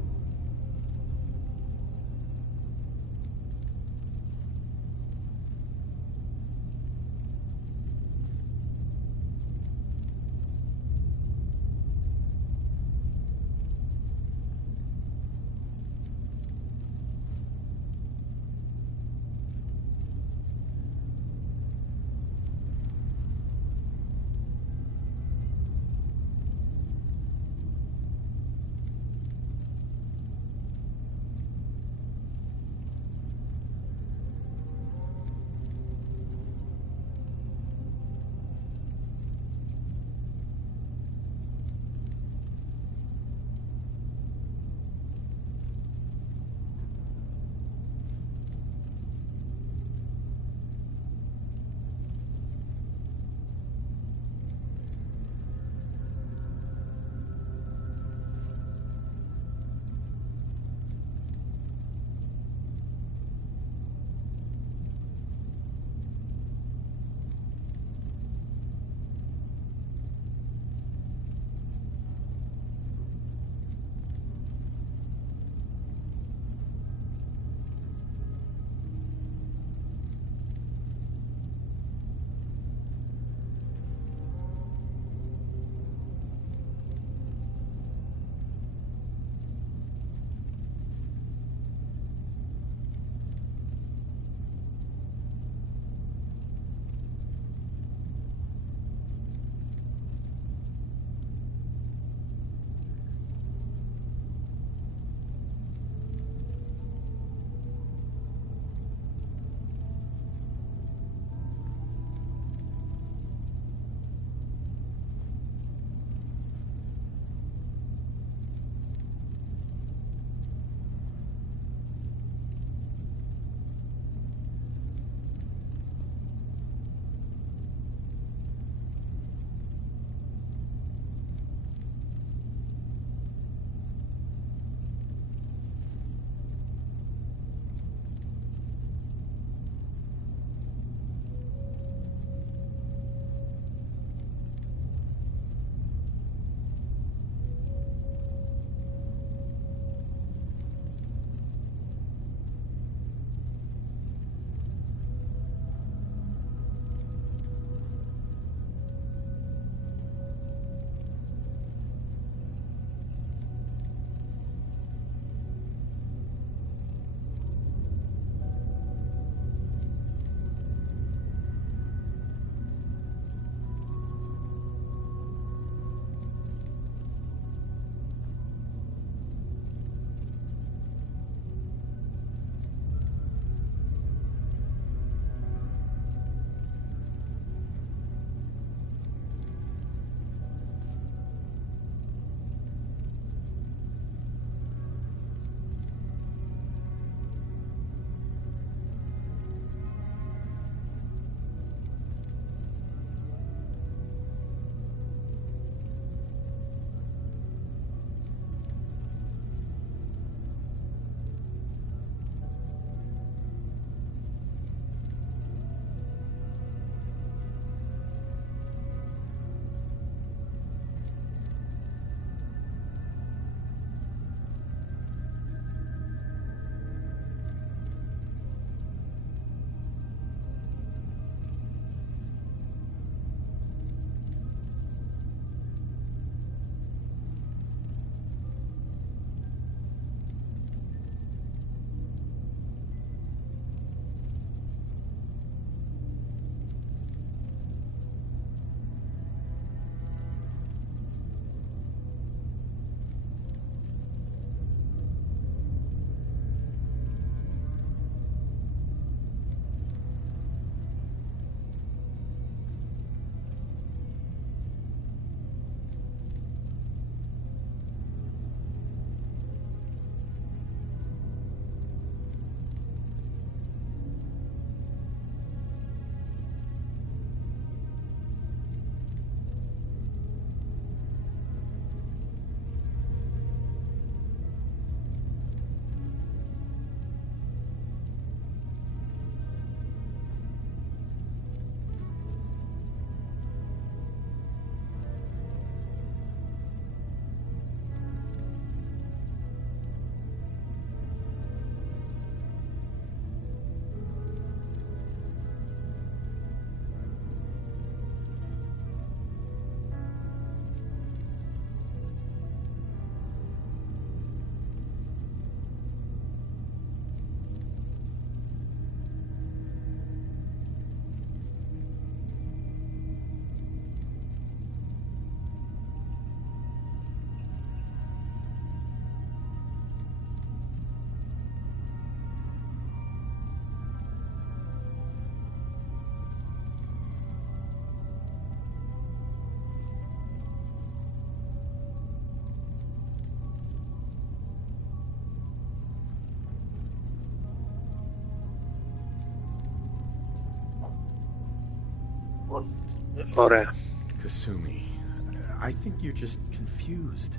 Ωραία. Kasumi, I think you're just confused.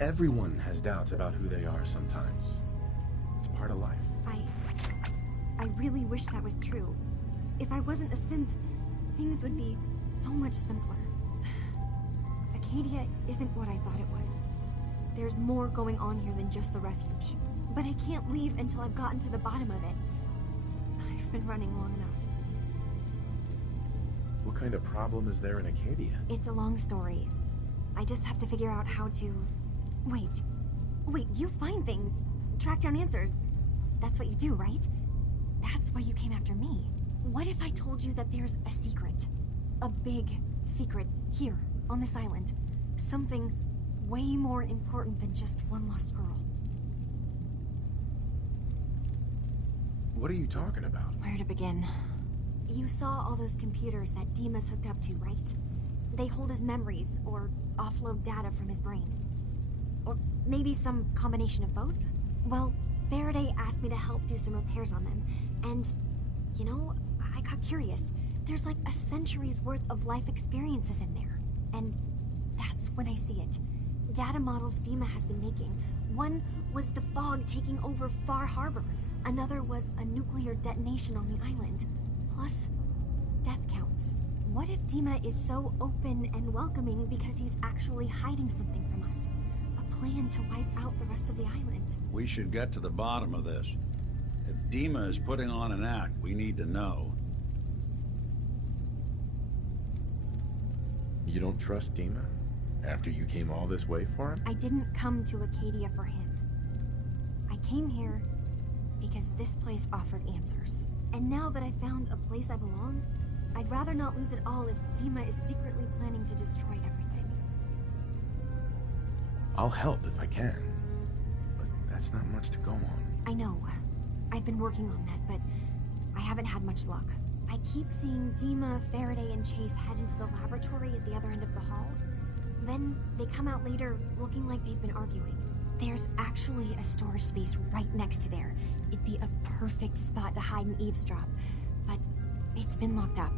Everyone has doubts about who they are sometimes. It's part of life. I really wish that was true. If I wasn't a synth, things would be so much simpler. Acadia isn't what I thought it was. There's more going on here than just the refuge. But I can't leave until I've gotten to the bottom of it. I've been running long enough. What kind of problem is there in Acadia? It's a long story. I just have to figure out how to... Wait, you find things. Track down answers. That's what you do, right? That's why you came after me. What if I told you that there's a secret? A big secret here, on this island. Something way more important than just one lost girl. What are you talking about? Where to begin? You saw all those computers that Dima's hooked up to, right? They hold his memories, or offload data from his brain. Or maybe some combination of both? Well, Faraday asked me to help do some repairs on them, and, you know, I got curious. There's like a century's worth of life experiences in there. And that's when I see it. Data models Dima has been making. One was the fog taking over Far Harbour. Another was a nuclear detonation on the island. Plus, death counts. What if Dima is so open and welcoming because he's actually hiding something from us? A plan to wipe out the rest of the island. We should get to the bottom of this. If Dima is putting on an act, we need to know. You don't trust Dima? After you came all this way for him? I didn't come to Acadia for him. I came here because this place offered answers. And now that I found a place I belong, I'd rather not lose it all if Dima is secretly planning to destroy everything. I'll help if I can. But that's not much to go on. I know. I've been working on that, but I haven't had much luck. I keep seeing Dima, Faraday, and Chase head into the laboratory at the other end of the hall. Then they come out later looking like they've been arguing. There's actually a storage space right next to there. It'd be a perfect spot to hide and eavesdrop. But it's been locked up.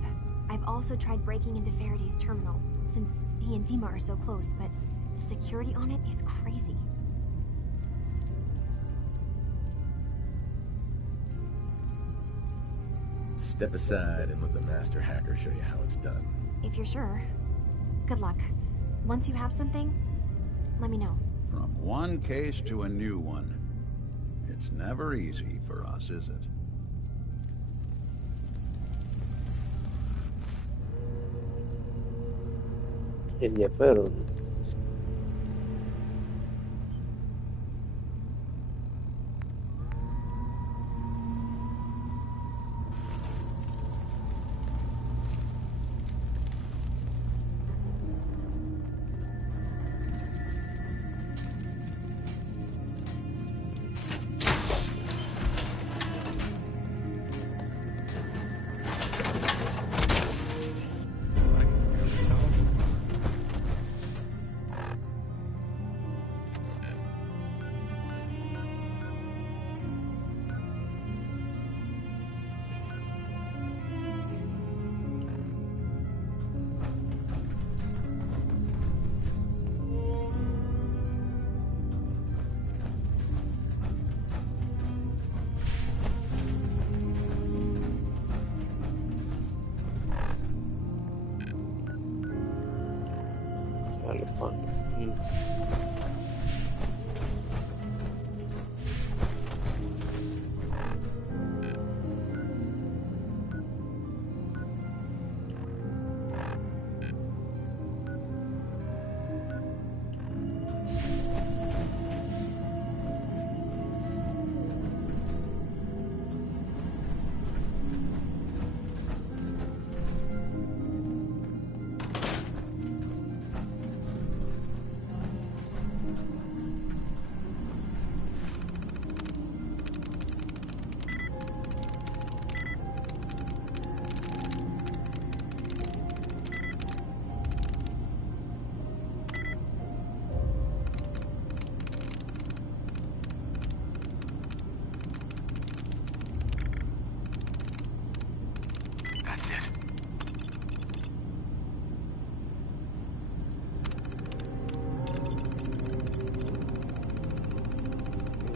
I've also tried breaking into Faraday's terminal, since he and Dima are so close, but the security on it is crazy. Step aside and let the master hacker show you how it's done. If you're sure. Good luck. Once you have something, let me know. From one case to a new one. It's never easy for us, is it? Ενδιαφέρον. Άλλο πάνω.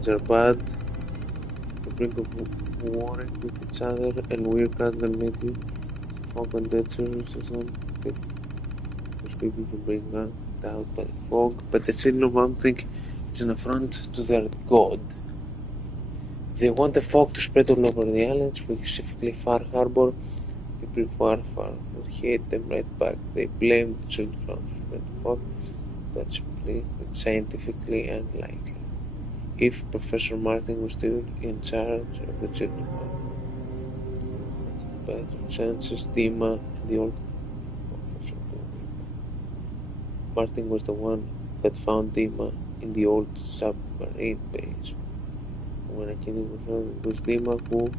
Things are bad, the brink of warring with each other, and we're caught in the middle. The fog and dangers and that most people can bring out by the fog, but the children of Am think it's an affront to their god. They want the fog to spread all over the island, specifically Far Harbour. People far would hate them right back. They blame the children for spread the fog. That's scientifically unlikely. If Professor Martin was still in charge of the children, better chances Dima and the old Professor. Martin was the one that found Dima in the old submarine base. When a kid was found, it was Dima who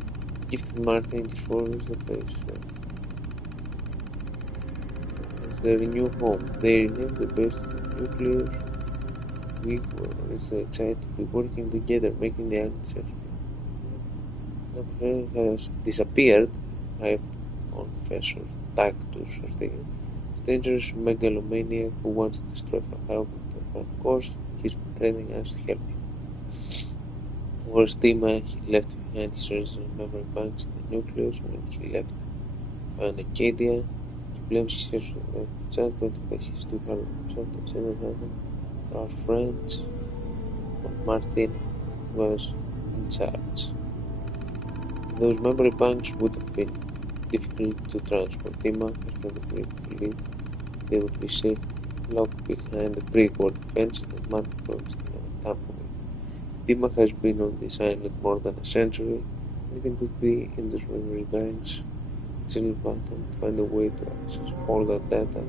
gifted Martin his orders the base. As their new home, they renamed the base to Nuclear. We were excited to be working together, making the island safe. The professor has disappeared. I Professor Tactus, dangerous megalomaniac who wants to destroy Far Harbour. Of course, he's threatening us to help him. Whereas Dima, he left behind his original memory banks in the nucleus when he left on Acadia. He blames his judgment to basis to harm himself and send another. Our friends, but Martin was in charge. Those memory banks would have been difficult to transport. Dima has been the brief to believe they would be safe, locked behind the pre-war defenses that Martin promised to never tamper with. Dima has been on this island more than a century. Anything could be in those memory banks. Still Batum find a way to access all that data.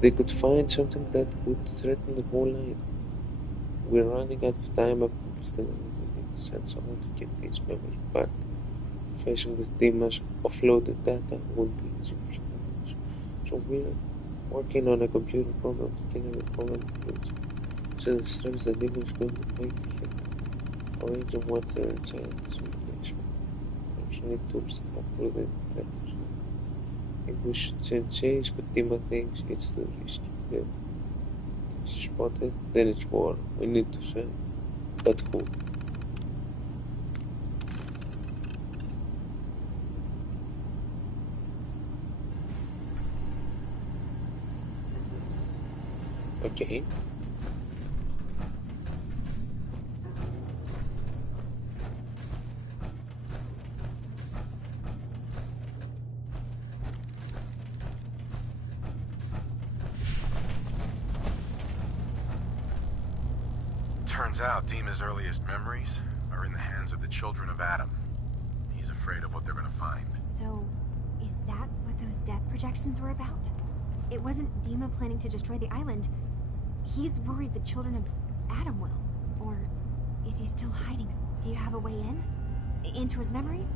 They could find something that would threaten the whole island. We're running out of time. We need to send someone to get these memories back. Facing with Dima's offloaded data won't be easy for someone else. So we're working on a computer program together. The program includes so the steps that Dima is going to make to help arrange and watch their inside the simulation. We also need tools to hack through the networks. I think we should send Chase, but Dima thinks it's too risky. Then it's spotted, then it's war. We need to send, but who? Okay. Turns out Dima's earliest memories are in the hands of the children of Adam. He's afraid of what they're gonna find. So, is that what those death projections were about? It wasn't Dima planning to destroy the island. He's worried the children of Adam will. Or is he still hiding? Do you have a way in? Into his memories?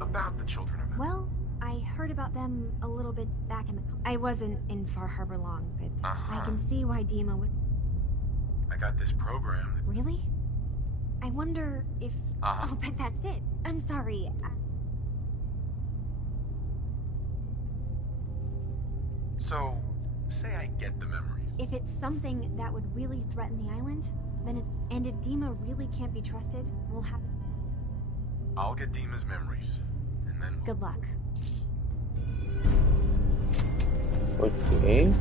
About the children of Adam. Well, I heard about them a little bit back in the... I wasn't in Far Harbour long, but I can see why Dima would... I got this program that... Really? I wonder if... I'll bet that's it. I'm sorry. So, say I get the memories. If it's something that would really threaten the island, then it's... And if Dima really can't be trusted, we'll have... I'll get Dima's memories, and then... Good luck. Okay.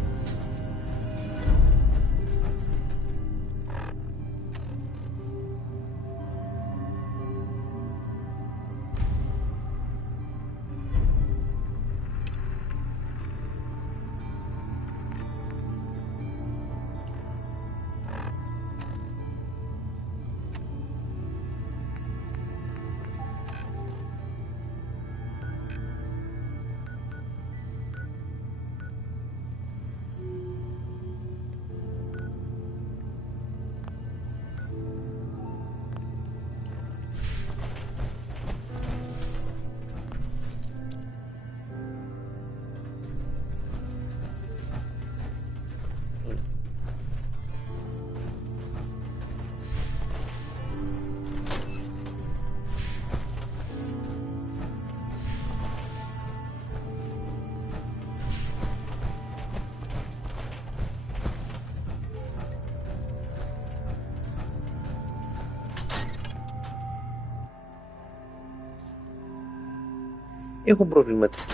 Έχω προβληματιστεί.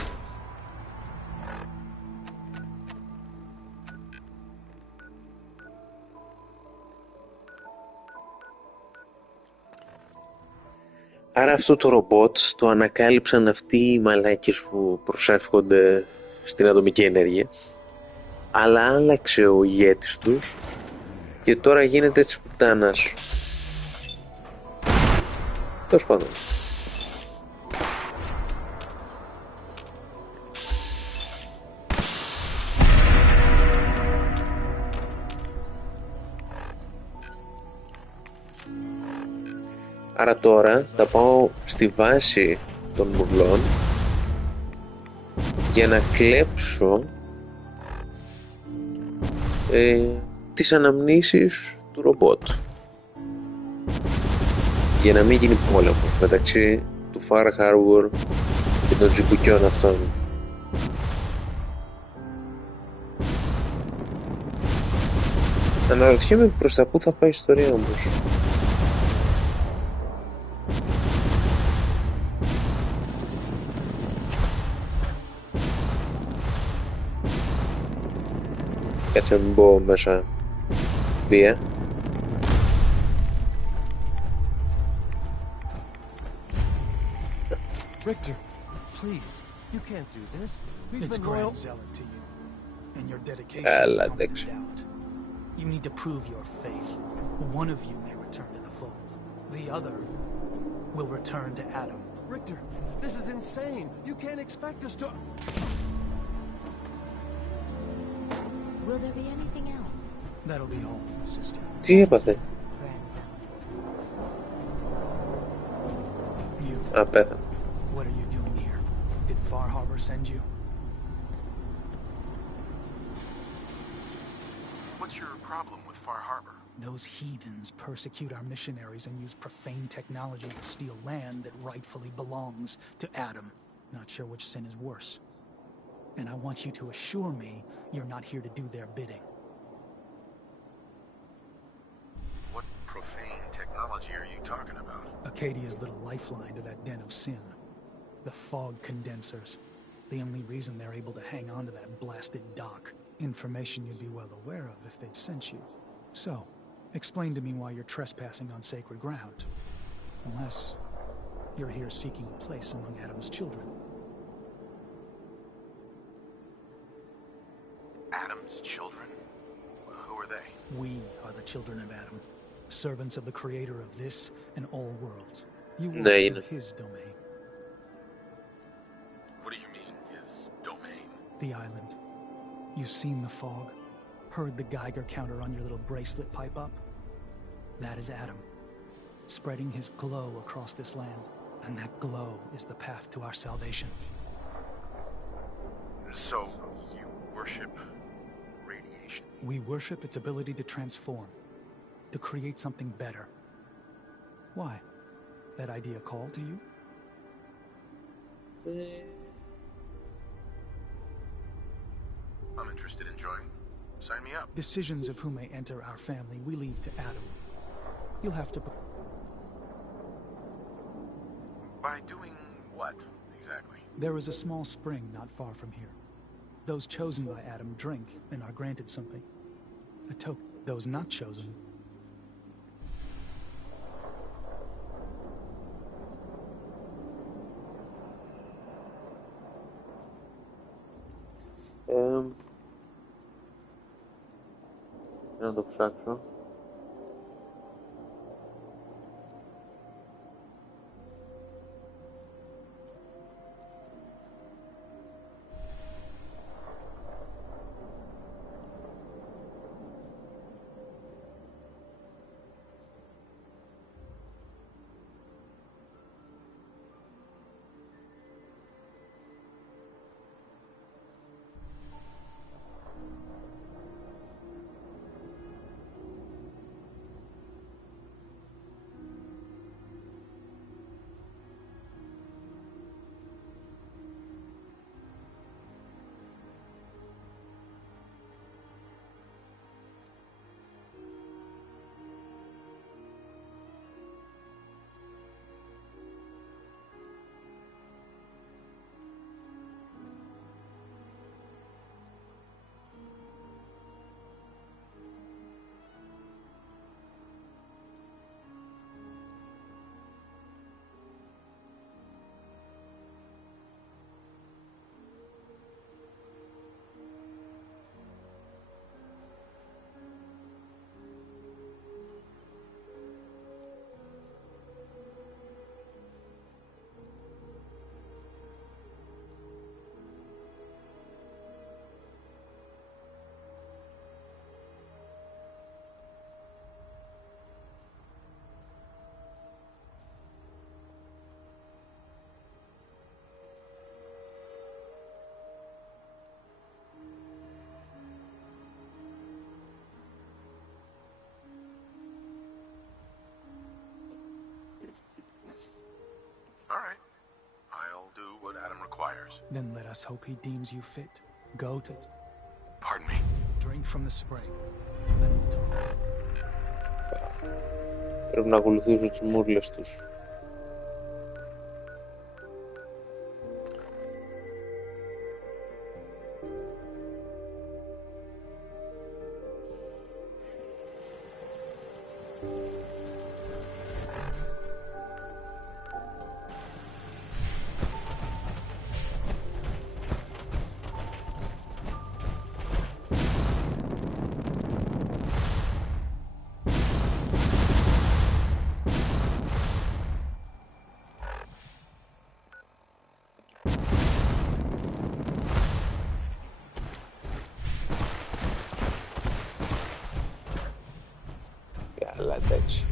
Άρα αυτό το ρομπότ το ανακάλυψαν αυτοί οι μαλάκες που προσεύχονται στην ατομική ενέργεια, αλλά άλλαξε ο ηγέτης τους και τώρα γίνεται της πουτάνας. Τέλος πάντων. Άρα τώρα θα πάω στη βάση των μουρλών για να κλέψω τις αναμνήσεις του ρομπότ, για να μην γίνει πόλεμο μεταξύ του Far Harbour και των τζιμπουκιών αυτών. Αναρωτιέμαι προς τα πού θα πάει η ιστορία όμως. Κάτσε να μην μπω μέσα βία. Richter, please, you can't do this. We've It's been loyal. grand zealot to you, and your dedication Έλα, is beyond εντάξει. doubt. You need to prove your faith. One of you may return to the fold. The other will return to Adam. Richter, this is insane. You can't expect us to... Will there be anything else? That'll be all, sister. Τι έπαθε? You. Α, πέθανε. What are you doing here? Did Far Harbour send you? What's your problem with Far Harbour? Those heathens persecute our missionaries and use profane technology to steal land that rightfully belongs to Adam. Not sure which sin is worse. And I want you to assure me you're not here to do their bidding. What profane technology are you talking about? Acadia's little lifeline to that den of sin. The fog condensers. The only reason they're able to hang on to that blasted dock. Information you'd be well aware of if they'd sent you. So, explain to me why you're trespassing on sacred ground. Unless you're here seeking a place among Adam's children. Adam's children? Who are they? We are the children of Adam, servants of the creator of this and all worlds. You walk through his domain. What do you mean, his domain? The island. You've seen the fog, heard the Geiger counter on your little bracelet pipe up? That is Adam, spreading his glow across this land, and that glow is the path to our salvation. So, you worship radiation? We worship its ability to transform, to create something better. Why? That idea call to you? I'm interested in joining. Sign me up. Decisions of who may enter our family we leave to Adam. You'll have to... By doing what, exactly? There is a small spring not far from here. Those chosen by Adam drink and are granted something. A token. Those not chosen... Να το ψάξω. Then let us hope he deems you fit. Go to... Pardon me? Drink from the spring. Then we'll talk. Πρέπει να ακολουθήσω τις μούρλες τους. Αλλά εντάξει.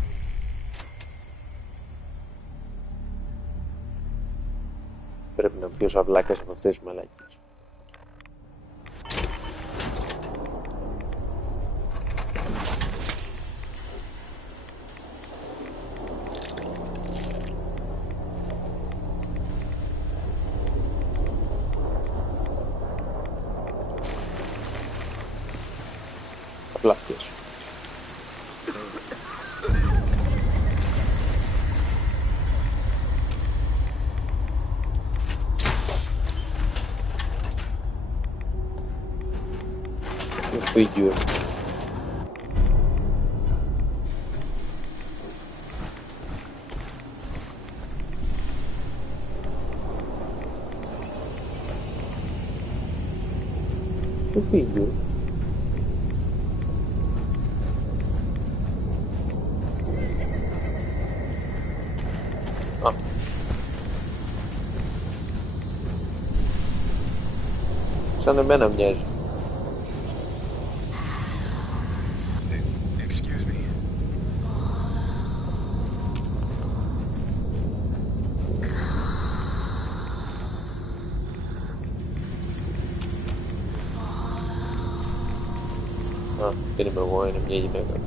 Πρέπει να πιω σαβλάκας από αυτές τις μαλακίες. Απλά πιέσω. Figure. Το figure. Α. Σαν εμένα μοιάζει. Δεν είμαι εγώ, είναι μια γυναίκα.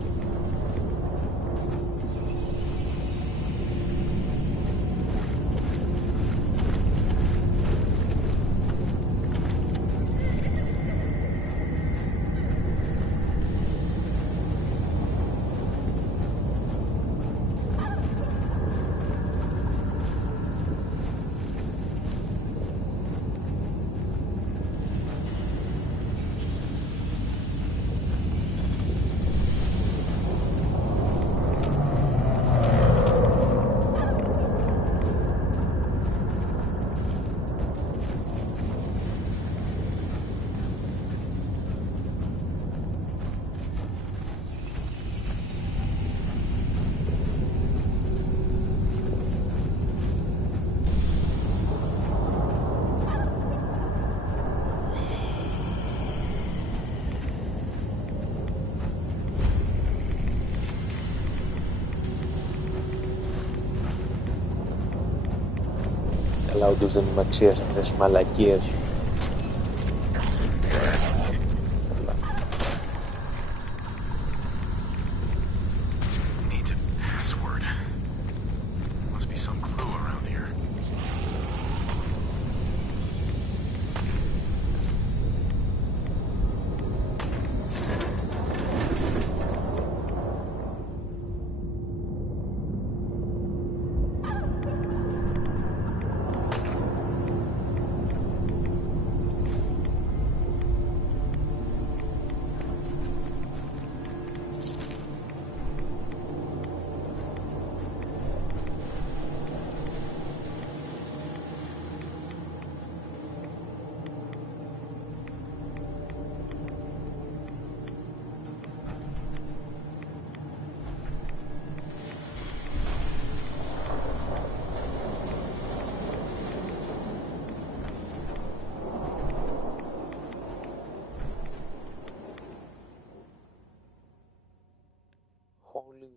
Αλλά όντως δεν είμαι αξία σε αυτές τις μαλακίες.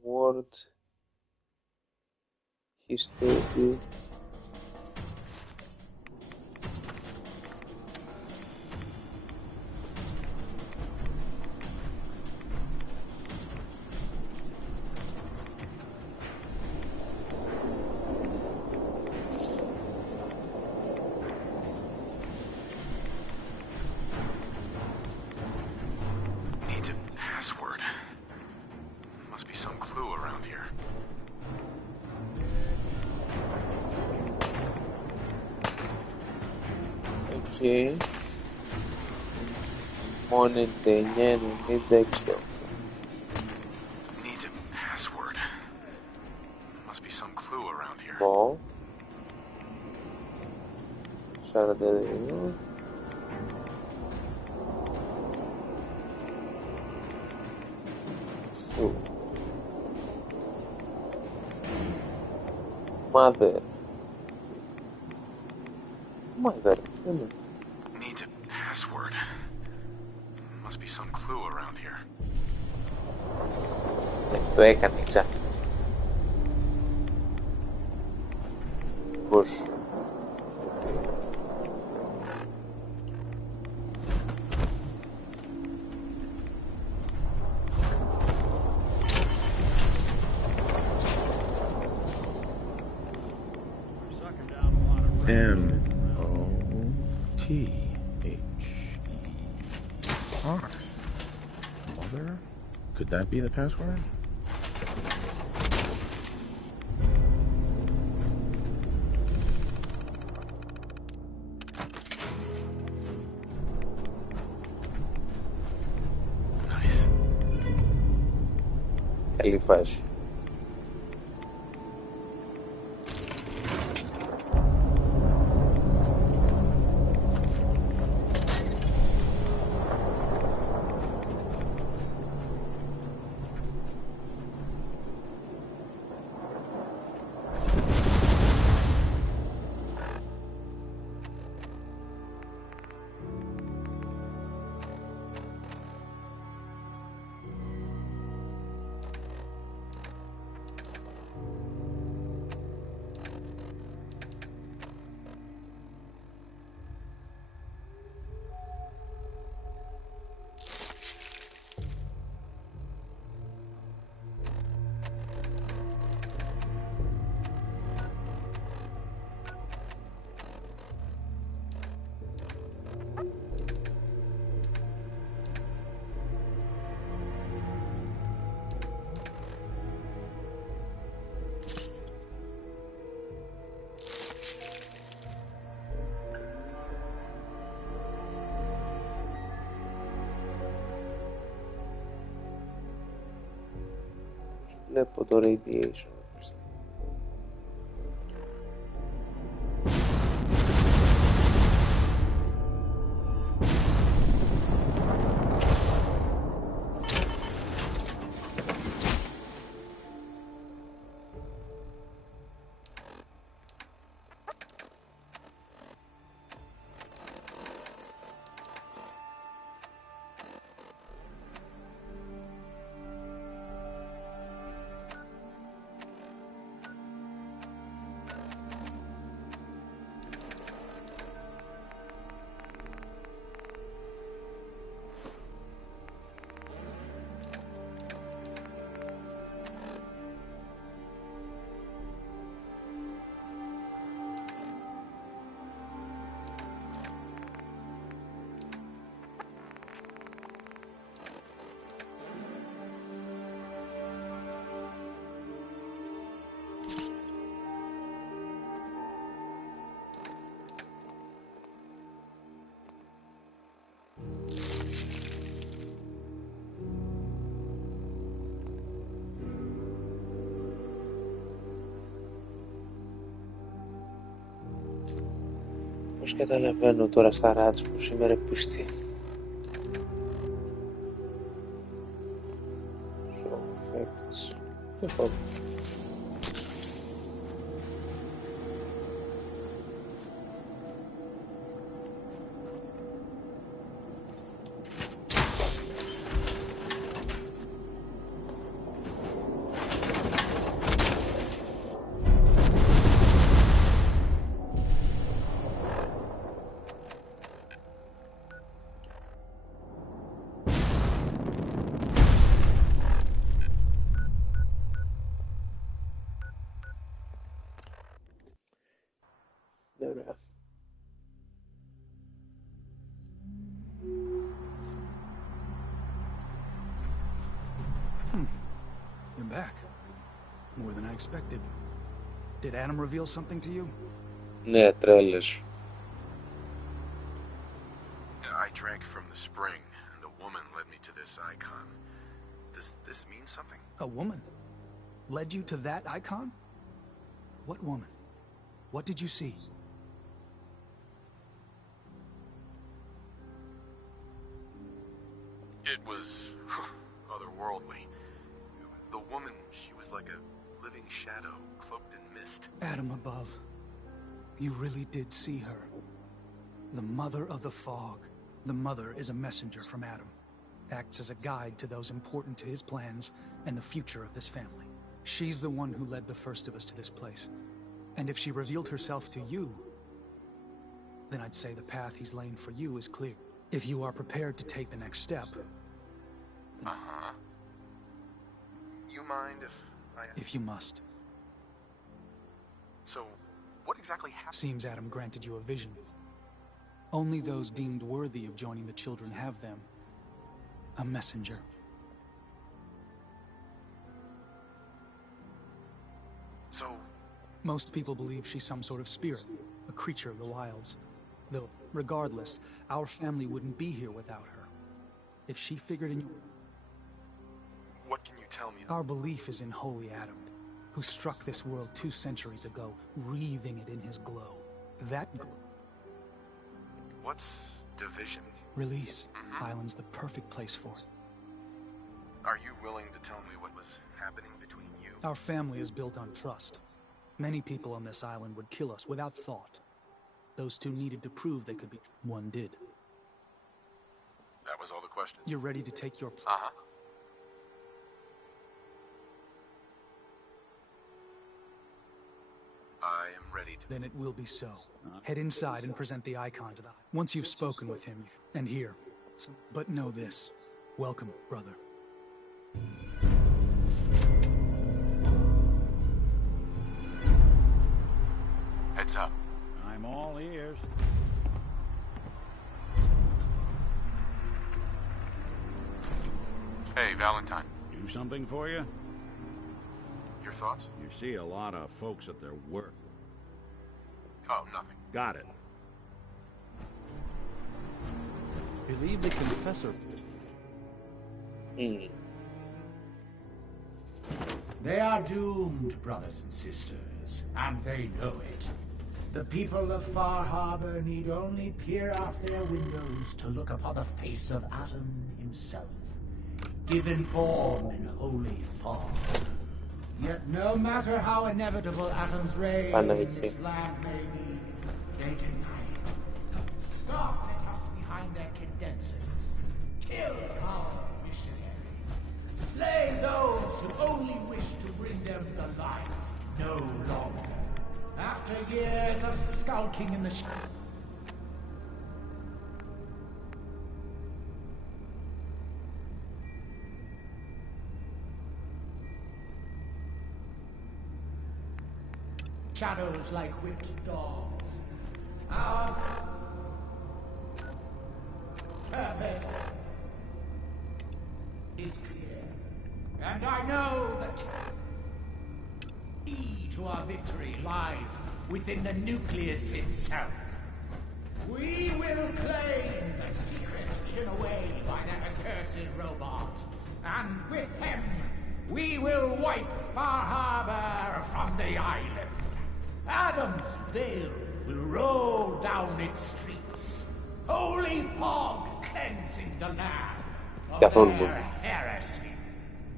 Word history. Και μόνο 99-90-68. Needs a password. Must be some clue around here. Mo. 42. Σου. Mother. Mother. Needs a password. Must be some clue around here. Το έκανε τσα. Πώς. M-O-T-H-E-R. Mother? Could that be the password? Nice. Καλή φάση. Βλέπω το radiation. Πώς καταλαβαίνω τώρα στα ράτς που σήμερα πουστεί. So, effects. Λοιπόν. You're back. More than I expected. Did Adam reveal something to you? Ναι, τρέλες. drank from the spring, and a woman led me to this icon. Does this mean something? A woman? Led you to that icon? What woman? What did you see? It was otherworldly. The woman, she was like a living shadow, cloaked in mist. Adam above. You really did see her. The Mother of the Fog. The Mother is a messenger from Adam. Acts as a guide to those important to his plans and the future of this family. She's the one who led the first of us to this place. And if she revealed herself to you, then I'd say the path he's laying for you is clear. If you are prepared to take the next step. Uh-huh. You mind if I... If you must. So, what exactly happened? Seems Adam granted you a vision. Only those deemed worthy of joining the children have them. A messenger. So... Most people believe she's some sort of spirit, a creature of the wilds. Though, regardless, our family wouldn't be here without her. If she figured in... What can you tell me? Our belief is in Holy Adam, who struck this world 2 centuries ago, wreathing it in his glow. That glow... What's division? Release. Island's the perfect place for it. Are you willing to tell me what was happening between you? Our family is built on trust. Many people on this island would kill us without thought. Those two needed to prove they could be... One did. That was all the question? You're ready to take your... Uh-huh. I am ready to... Then it will be so. Head inside and present the icon to them. Once you've spoken with him, and here. But know this. Welcome, brother. Heads up. I'm all ears. Hey, Valentine. Do something for you? Your thoughts? You see a lot of folks at their work. Oh, nothing. Got it. Believe the confessor. They are doomed, brothers and sisters, and they know it. The people of Far Harbour need only peer out their windows to look upon the face of Adam himself, given form in holy fog. Yet no matter how inevitable Adam's reign in this land may be, they deny it. Scoff at us behind their condensers. Kill our missionaries. Slay those who only wish to bring them the light no longer. After years of skulking in the shadows. Shadows like whipped dogs. Our purpose is clear, and I know that the key to our victory lies within the nucleus itself. We will claim the secrets hidden away by that accursed robot, and with them, we will wipe Far Harbour from the island. Adam's veil will roll down its streets, holy fog cleansing the land of their heresy.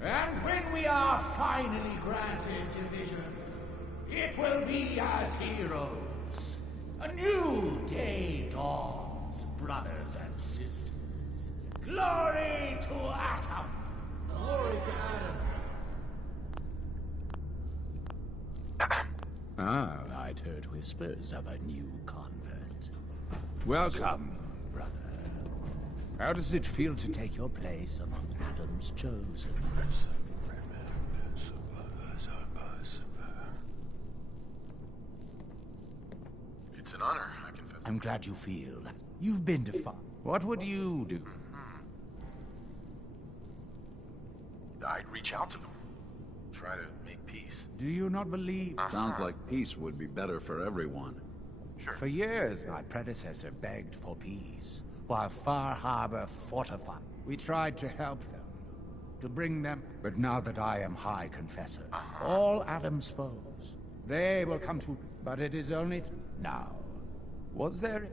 And when we are finally granted division, it will be as heroes. A new day dawns, brothers and sisters. Glory to Adam! Glory to Adam! I'd heard whispers of a new convert. Welcome, brother. How does it feel to take your place among Adam's chosen? It's an honor, I confess. I'm glad you feel that. You've been to Far. What would you do? I'd reach out to them. Try to make peace. Do you not believe? Sounds like peace would be better for everyone. Sure. For years, my predecessor begged for peace, while Far Harbour fortified. We tried to help them, to bring them. But now that I am High Confessor, all Adam's foes, they will come to. But it is only now. Was there?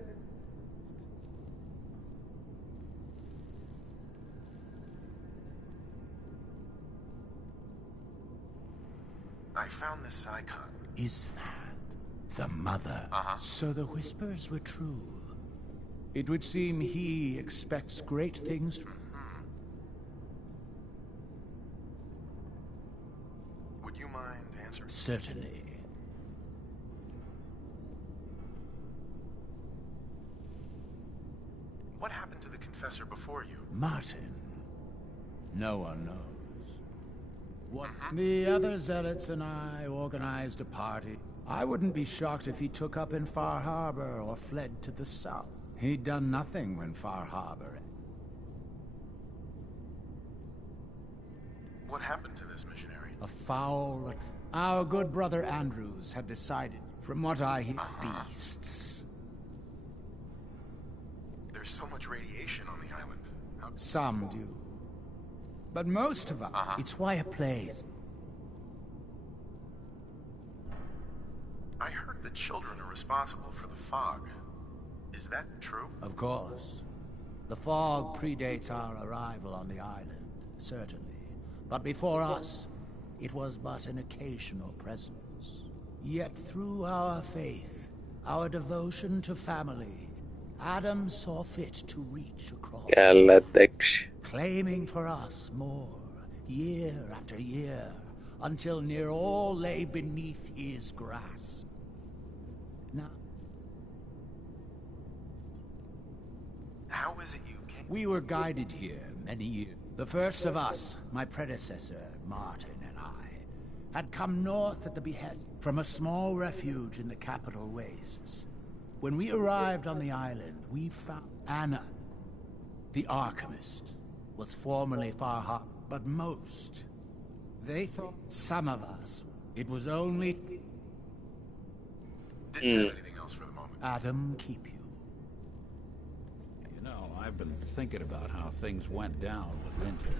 I found this icon. Is that the mother? So the whispers were true. It would seem he expects great things. Would you mind answering? Certainly. What happened to the Confessor before you? Martin. No one knows. What? The other zealots and I organized a party. I wouldn't be shocked if he took up in Far Harbour or fled to the south. He'd done nothing when Far Harbour. What happened to this missionary? A foul. Our good brother Andrews had decided, from what I hear, beasts. There's so much radiation on the island. Some do. But most of us, it's why a place. I heard the children are responsible for the fog. Is that true? Of course. The fog predates our arrival on the island, certainly. But before us, it was but an occasional presence. Yet through our faith, our devotion to family, Adam saw fit to reach across, claiming for us more, year after year, until near all lay beneath his grasp. Now, how is it you came? We were guided here many years. The first of us, my predecessor, Martin, and I, had come north at the behest from a small refuge in the capital wastes. When we arrived on the island, we found Anna, the Alchemist, was formerly Far Harbour, but most, they thought some of us, it was only... Didn't have anything else for the moment. Adam, keep you. You know, I've been thinking about how things went down with Winter.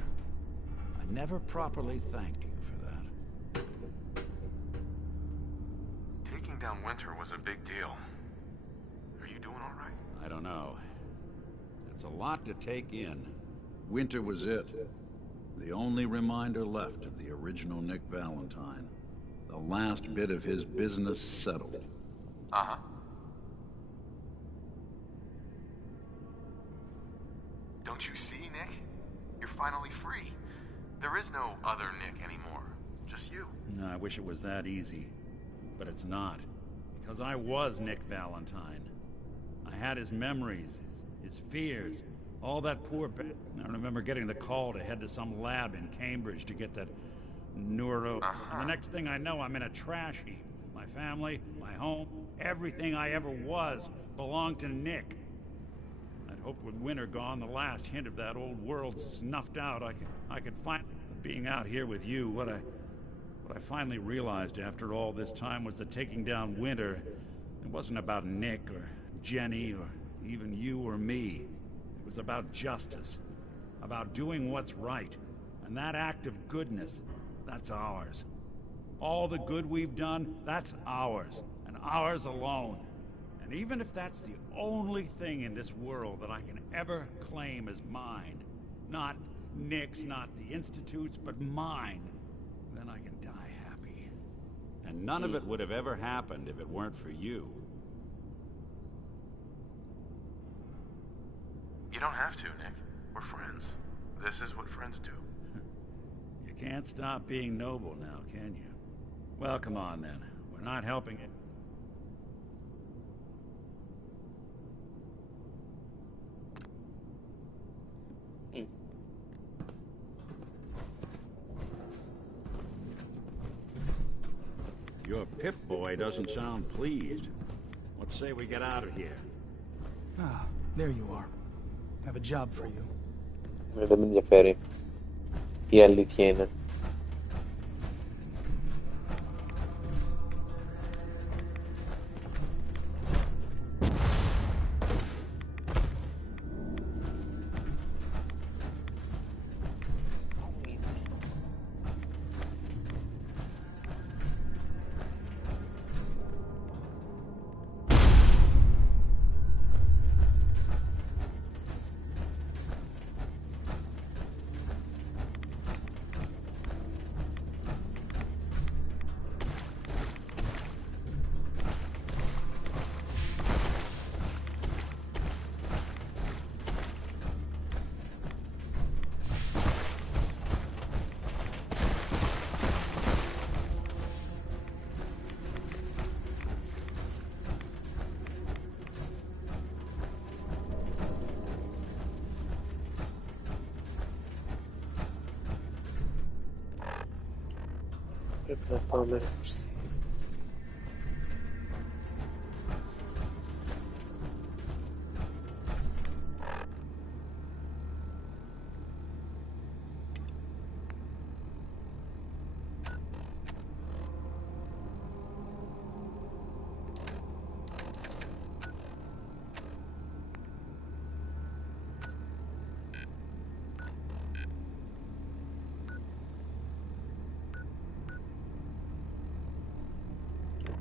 I never properly thanked you for that. Taking down Winter was a big deal. Are you doing all right? I don't know. It's a lot to take in. Winter was it. The only reminder left of the original Nick Valentine. The last bit of his business settled. Don't you see, Nick? You're finally free. There is no other Nick anymore. Just you. No, I wish it was that easy. But it's not. Because I was Nick Valentine. I had his memories, his fears, all that poor I remember getting the call to head to some lab in Cambridge to get that neuro... And the next thing I know, I'm in a trash heap. My family, my home, everything I ever was belonged to Nick. I'd hoped with Winter gone, the last hint of that old world snuffed out, I could find... Being out here with you, what I finally realized after all this time was that taking down Winter, it wasn't about Nick or Jenny or even you or me. It was about justice, about doing what's right. And that act of goodness, that's ours. All the good we've done, that's ours, and ours alone. And even if that's the only thing in this world that I can ever claim as mine, not Nick's, not the Institute's, but mine, then I can die happy. And none of it would have ever happened if it weren't for you. You don't have to, Nick. We're friends. This is what friends do. You can't stop being noble now, can you? Well, come on then. We're not helping it. Your Pip-Boy doesn't sound pleased. What say we get out of here? Ah, there you are. I have a job for you. Δεν με ενδιαφέρει. Η αλήθεια είναι. Πρέπει να πάμε στη...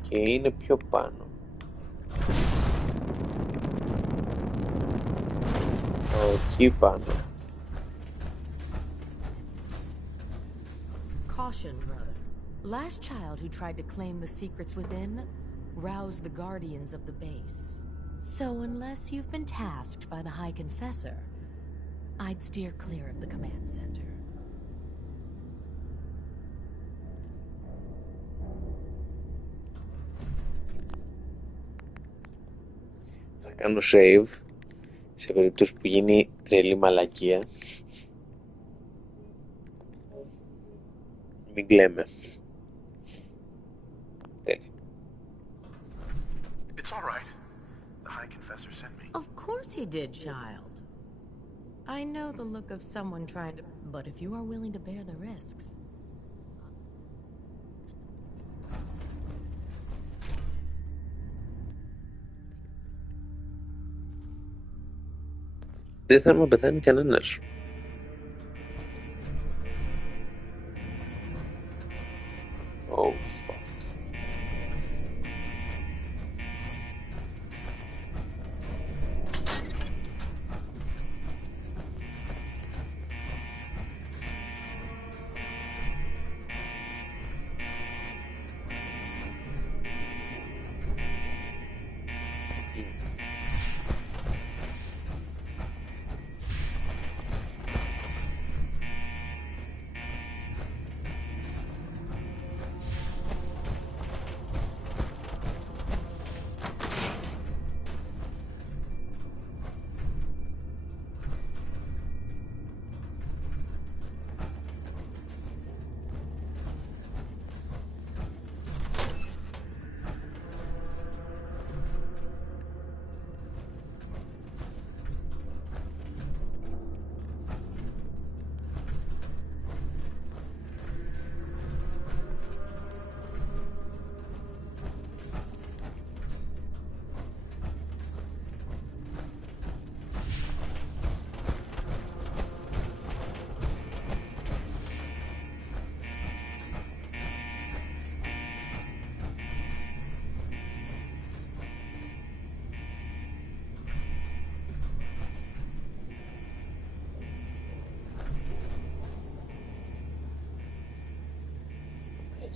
Και είναι πιο πάνω. Εκεί πάνω. Caution, brother. Last child who tried to claim the secrets within roused the guardians of the base. So unless you've been tasked by the High Confessor, I'd steer clear of the command center. Θα κάνω save σε περίπτωση που γίνει τρελή μαλακία. Μην κλαίμε. It's all right. The High Confessor sent me. Of course he did, child. I know the look of someone trying to... But if you are willing to bear the risks... Δεν θα με πεθάνει κανένας. Oh, fuck.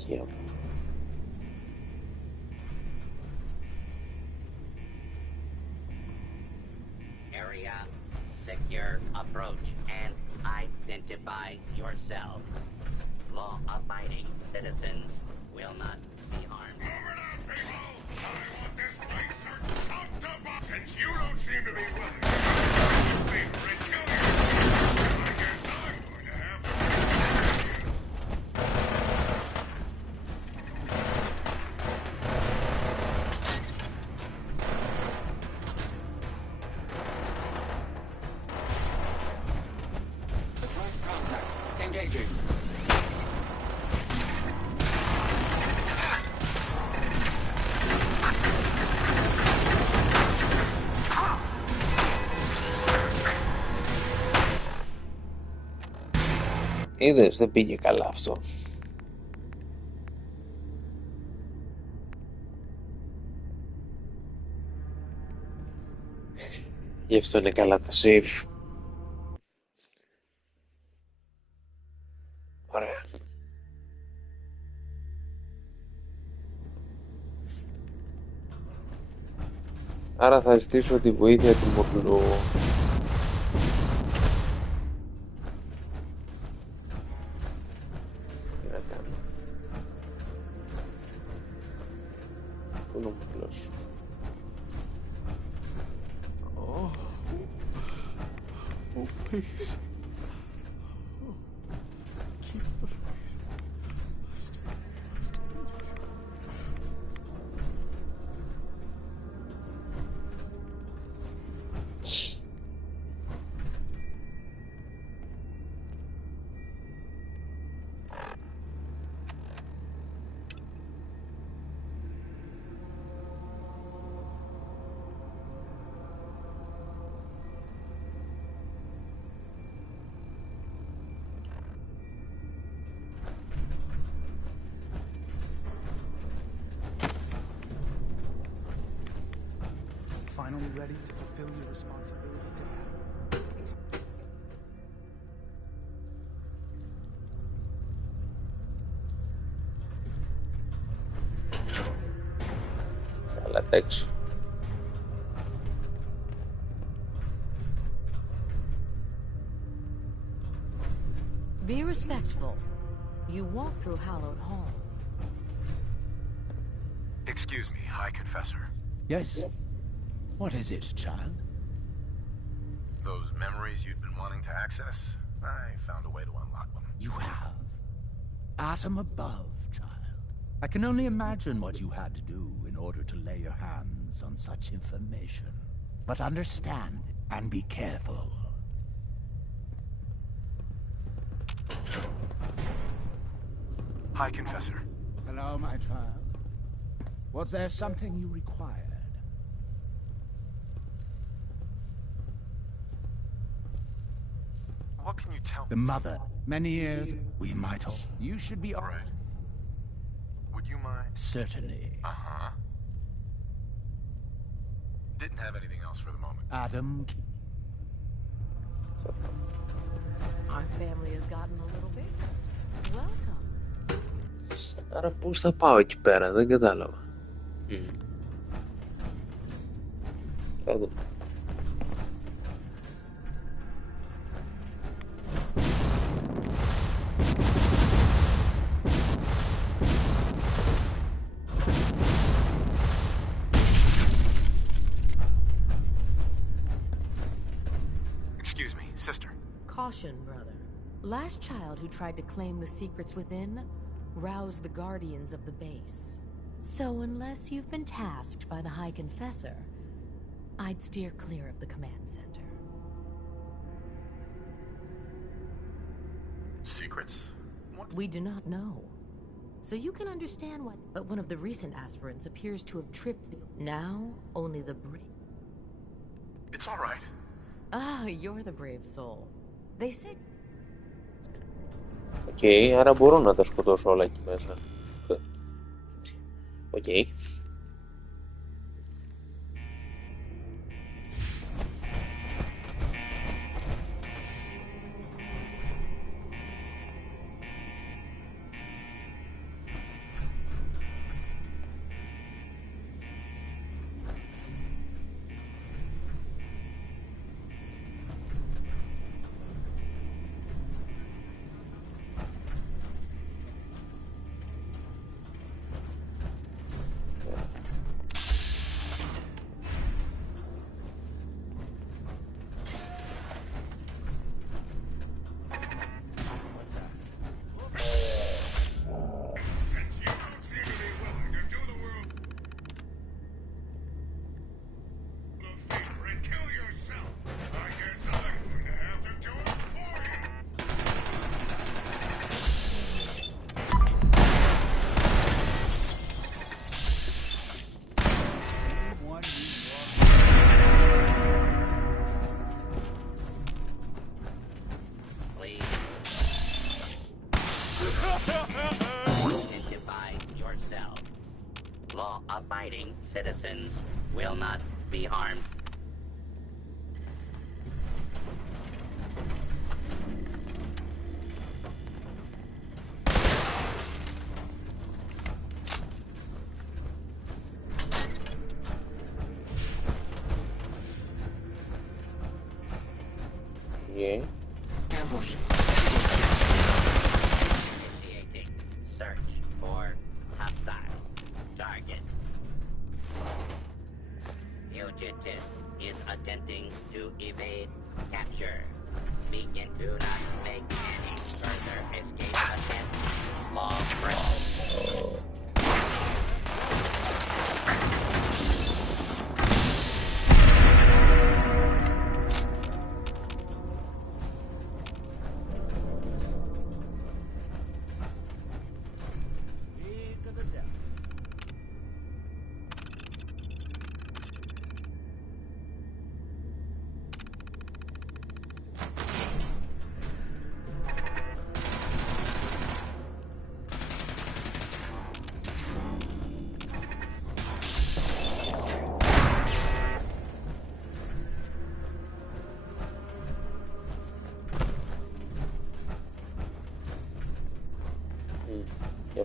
Yeah. Area secure. Approach and identify yourself. Law-abiding citizens will not be harmed. Since you don't seem to be willing to do me a favor and kill your I guess I'm going to have to... Surprise contact. Engaging. Είδες, δεν πήγε καλά αυτό. Γι' αυτό είναι καλά τα save. Ωραία. Άρα θα ζητήσω τη βοήθεια του Μορλού. Τι να κάνω. Πού είναι ο Μορλός? Oh, please. Oh, keep the faith. Stay. finally ready to fulfill your responsibility to Adam? Αλλά έξω. Be respectful. You walk through hallowed halls. Excuse me, High Confessor. Yes? What is it, child? Those memories you'd been wanting to access? I found a way to unlock them. You have? Atom above, child. I can only imagine what you had to do in order to lay your hands on such information. But understand and be careful. High Confessor. Hello, my child. Was there something you required? What can you tell me? The mother. Many years, we might all. You should be all right. Would you mind? Certainly. Uh-huh. Didn't have anything else for the moment. Adam. Our family has gotten a little bigger. Welcome. Άρα πώς θα πάω εκεί πέρα, δεν κατάλαβα. Θα δούμε. Excuse me, sister. Caution, brother. Last child who tried to claim the secrets within roused the guardians of the base. So unless you've been tasked by the High Confessor, I'd steer clear of the command center. Secrets? What? We do not know. So you can understand why. But one of the recent aspirants appears to have tripped the... Now, only the brave... It's all right. Ah, you're the brave soul. They say... Οκ, άρα μπορώ να τα σκοτώσω όλα εκεί μέσα. Οκ. Law-abiding citizens will not be harmed. Yeah. Ambush. Initiating search for hostile target. Fugitive is attempting to evade capture. Begin. Do not make any further escape attempts. Law break.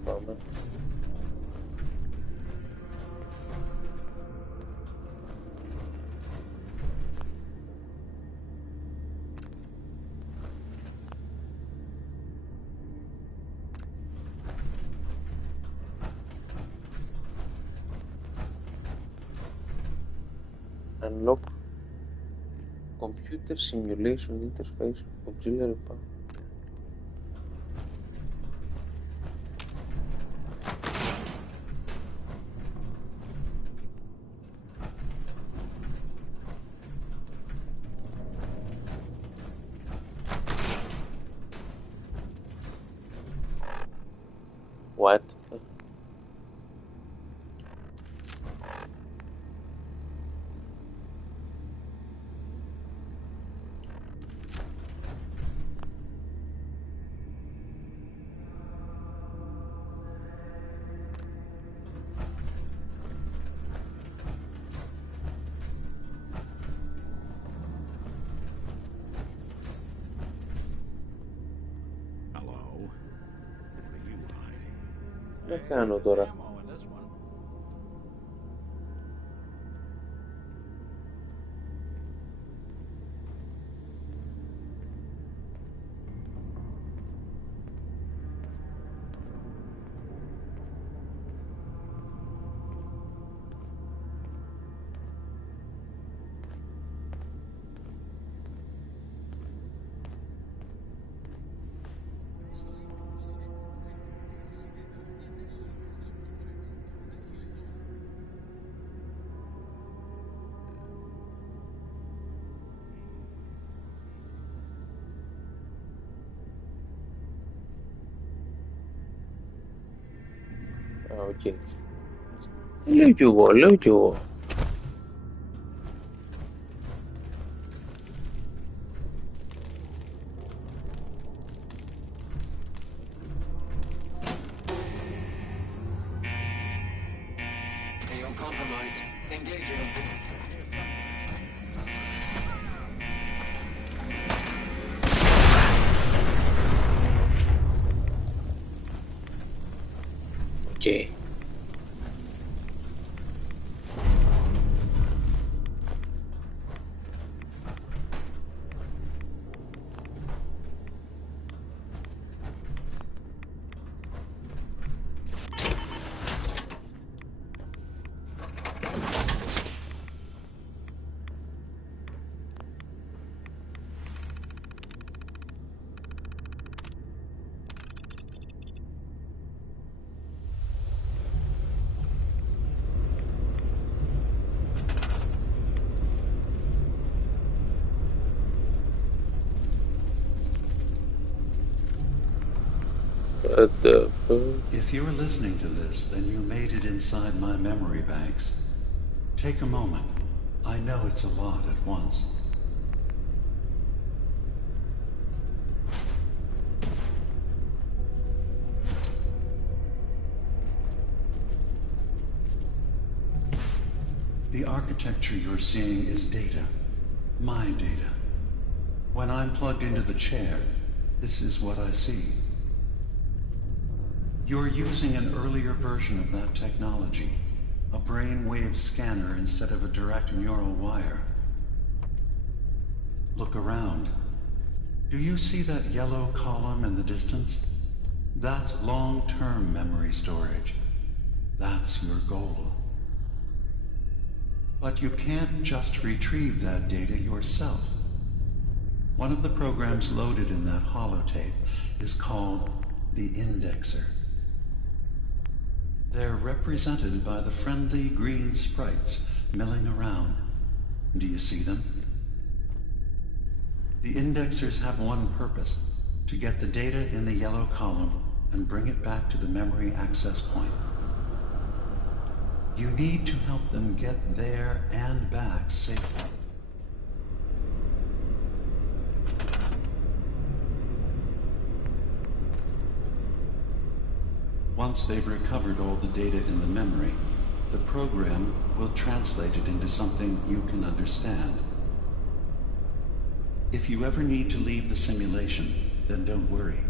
πάμε. Unlock computer simulation interface auxiliary power. What? Τι να κάνω τώρα? Οκ. Λέω κι εγώ. Οκ. If you're listening to this, then you made it inside my memory banks. Take a moment. I know it's a lot at once. The architecture you're seeing is data. My data. When I'm plugged into the chair, this is what I see. You're using an earlier version of that technology, a brainwave scanner instead of a direct neural wire. Look around. Do you see that yellow column in the distance? That's long-term memory storage. That's your goal. But you can't just retrieve that data yourself. One of the programs loaded in that holotape is called the Indexer. They're represented by the friendly green sprites milling around. Do you see them? The indexers have one purpose, to get the data in the yellow column and bring it back to the memory access point. You need to help them get there and back safely. Once they've recovered all the data in the memory, the program will translate it into something you can understand. If you ever need to leave the simulation, then don't worry.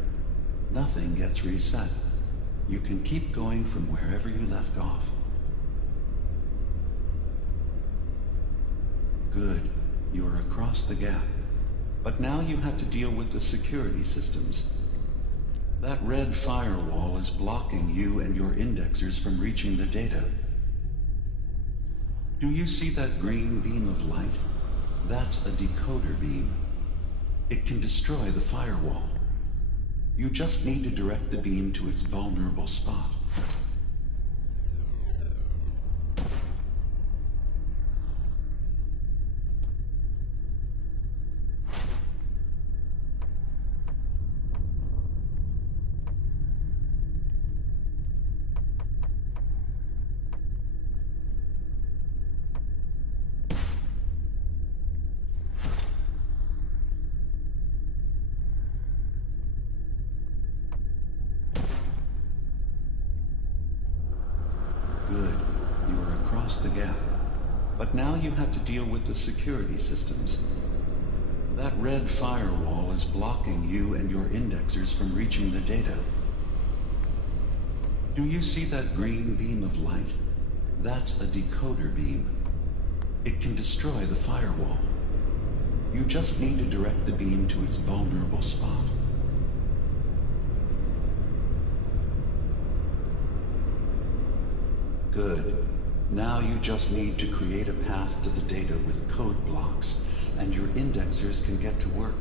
Nothing gets reset. You can keep going from wherever you left off. Good. You're across the gap. But now you have to deal with the security systems. That red firewall is blocking you and your indexers from reaching the data. Do you see that green beam of light? That's a decoder beam. It can destroy the firewall. You just need to direct the beam to its vulnerable spot. Good. You are across the gap. But now you have to deal with the security systems. That red firewall is blocking you and your indexers from reaching the data. Do you see that green beam of light? That's a decoder beam. It can destroy the firewall. You just need to direct the beam to its vulnerable spot. Good. Now you just need to create a path to the data with code blocks, and your indexers can get to work.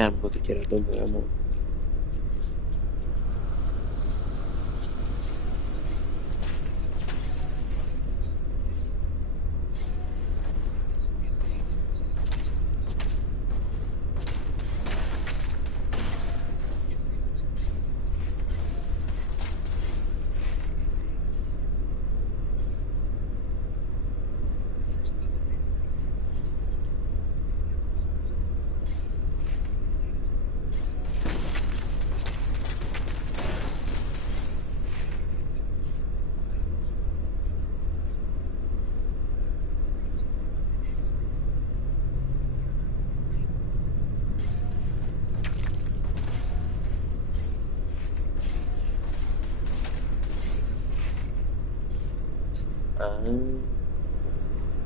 Άμμο το κερατό μου, άμμο.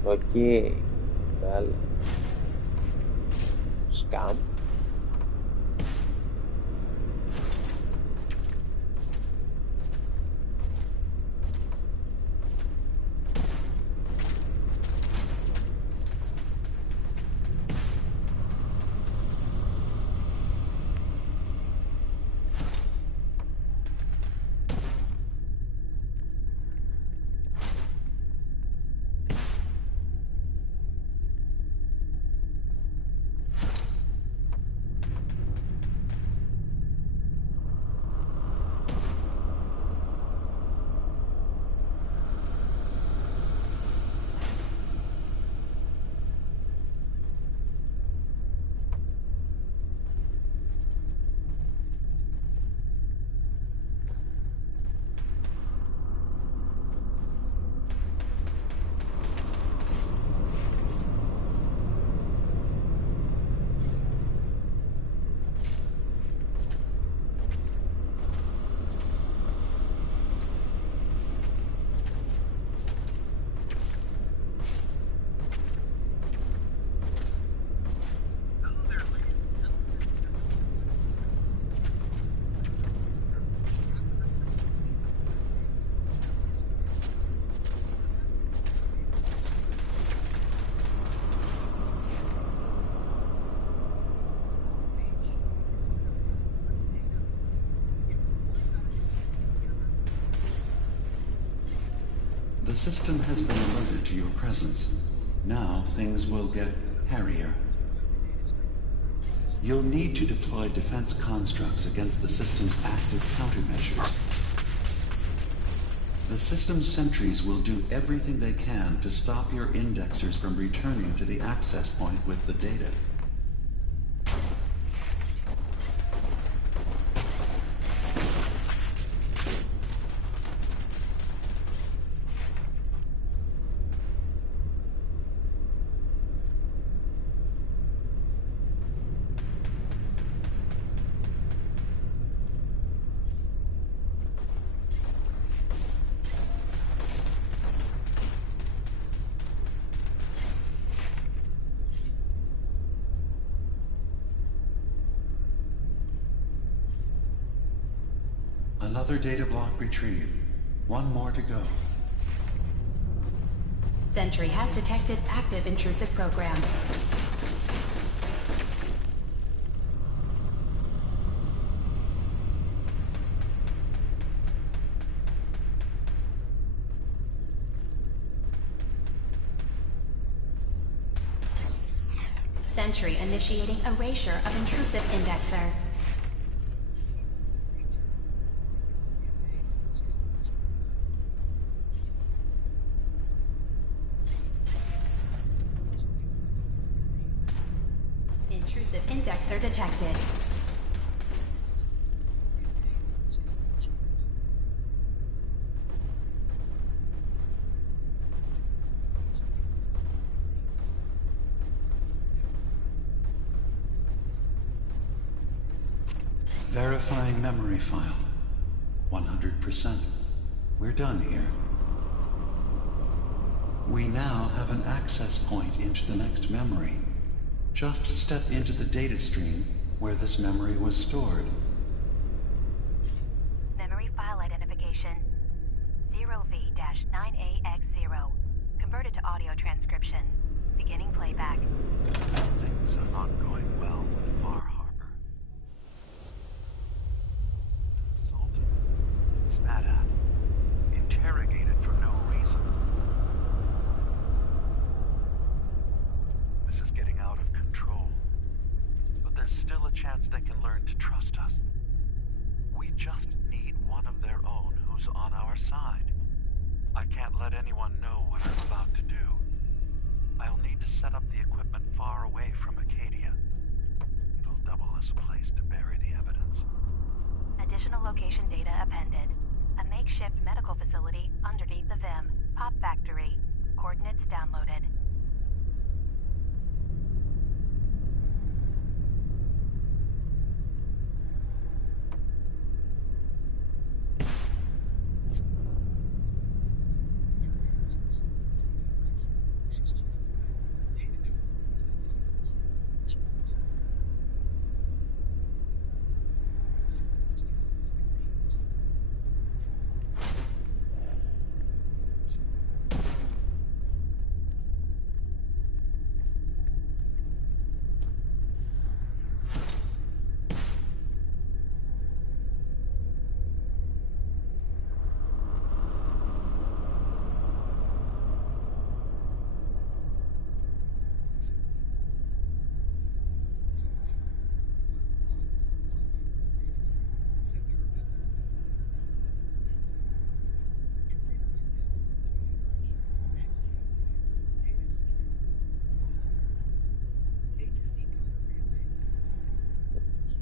Окей. Dale. Scam. The system has been alerted to your presence. Now things will get hairier. You'll need to deploy defense constructs against the system's active countermeasures. The system's sentries will do everything they can to stop your indexers from returning to the access point with the data. Another data block retrieved. One more to go. Sentry has detected active intrusive program. Sentry initiating erasure of intrusive indexer. Intrusive indexer detected. Verifying memory file. 100%. We're done here. We now have an access point into the next memory. Just step into the data stream where this memory was stored. Memory file identification 0V-9AX0. Converted to audio transcription. Beginning playback. Things are not going well with Far Harbour. chance they can learn to trust us. We just need one of their own who's on our side. I can't let anyone know what I'm about to do. I'll need to set up the equipment far away from Acadia. It'll double as a place to bury the evidence. Additional location data appended. A makeshift medical facility underneath the VIM. Pop factory. Coordinates downloaded.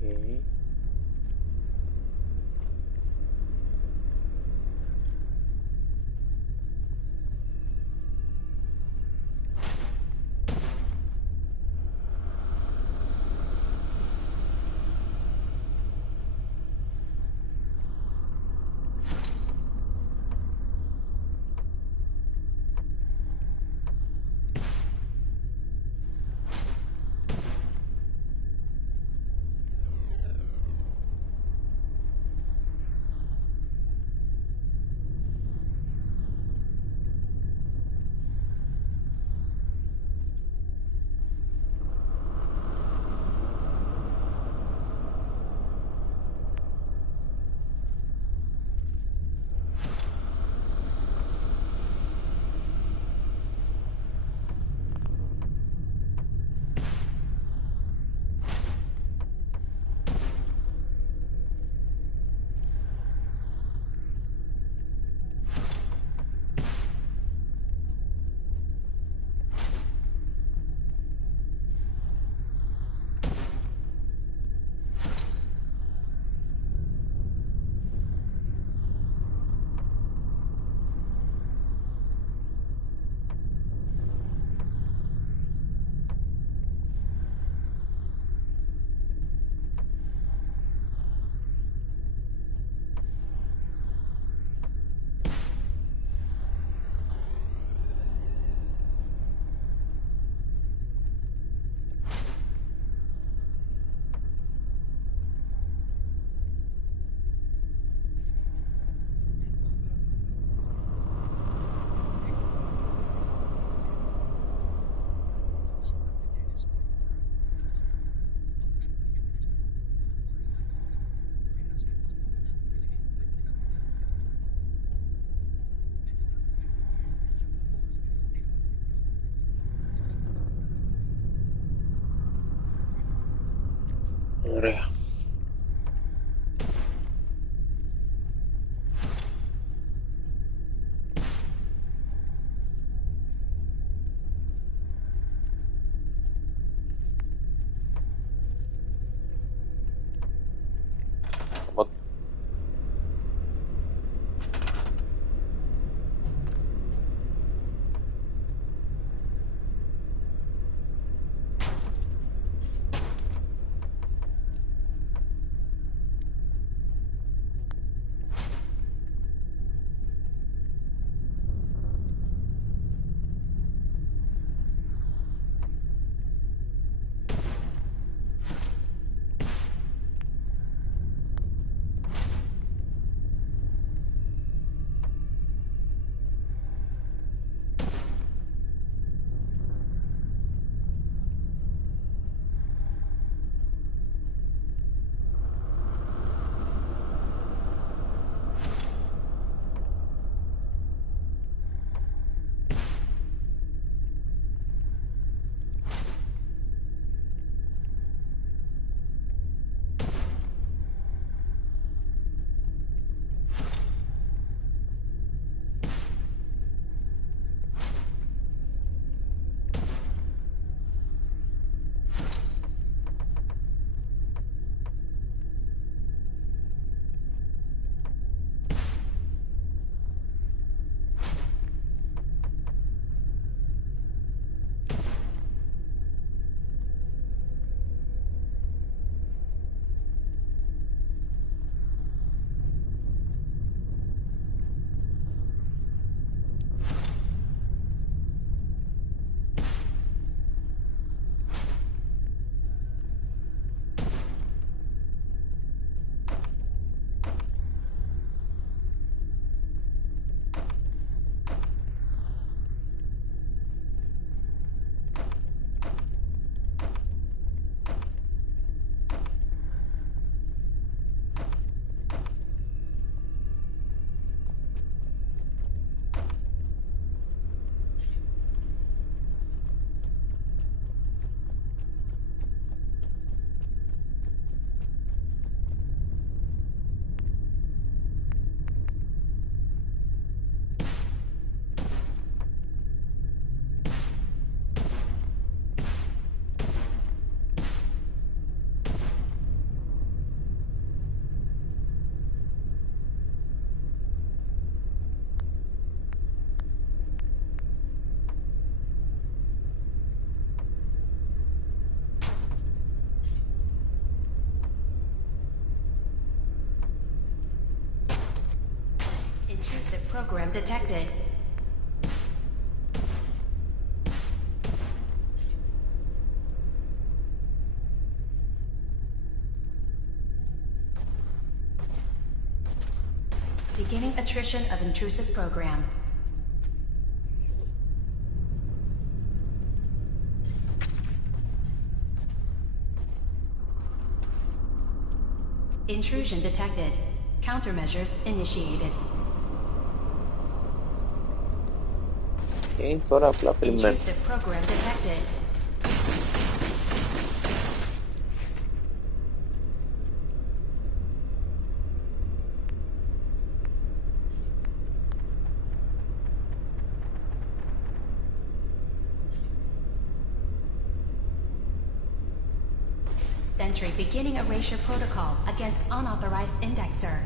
Okay. Ωραία. program detected. Beginning attrition of intrusive program. Intrusion detected. Countermeasures initiated. Okay, τώρα απλά περιμένω. Intrusive program detected. Sentry beginning erasure protocol against unauthorized indexer.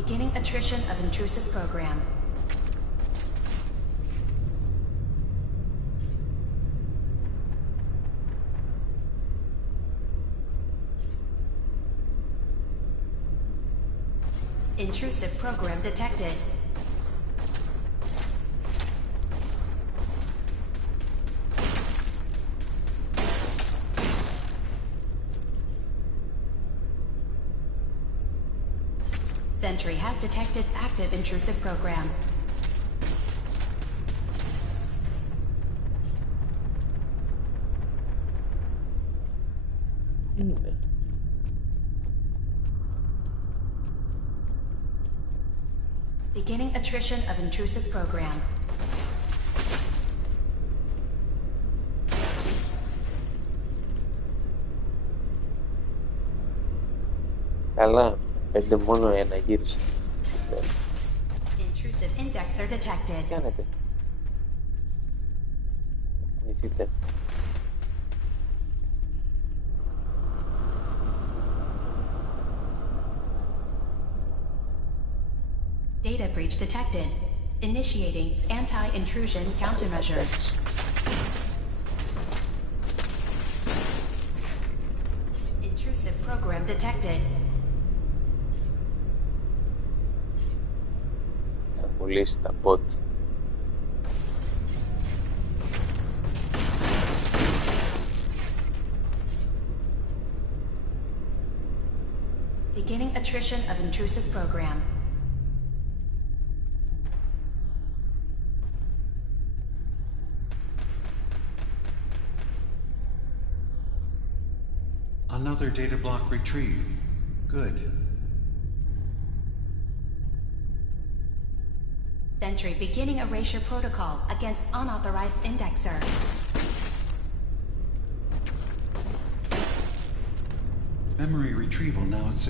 Beginning attrition of intrusive program. Intrusive program detected. Sentry has detected active intrusive program. Beginning attrition of intrusive program. Καλά, 5 μόνο ένα γύρισε. Intrusive indexer detected. Τι κάνετε? Νηθείτε. Data breach detected. Initiating anti-intrusion countermeasures. Intrusive program detected. Θα πουλήσει τα bot. Beginning attrition of intrusive program. Another data block retrieved. Good. Sentry beginning erasure protocol against unauthorized indexer. Memory retrieval now at 60%.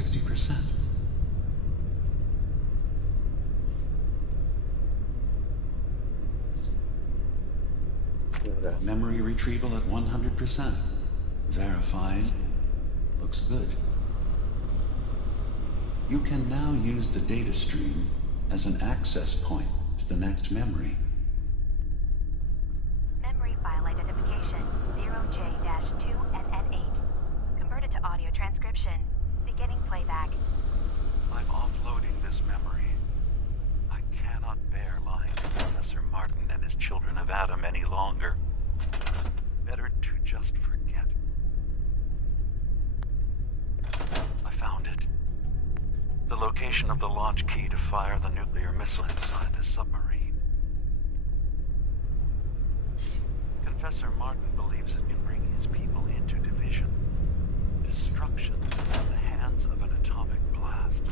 Memory retrieval at 100%. Verified. Looks good. You can now use the data stream as an access point to the next memory. Memory file identification 0J-2NN8. Converted to audio transcription. Beginning playback. I'm offloading this memory. I cannot bear lying to Professor Martin and his children of Adam any longer. Better to just forget. I found it. The location of the launch key to fire the nuclear missile inside the submarine. Professor Martin believes it can bring his people into division, destruction at the hands of an atomic blast.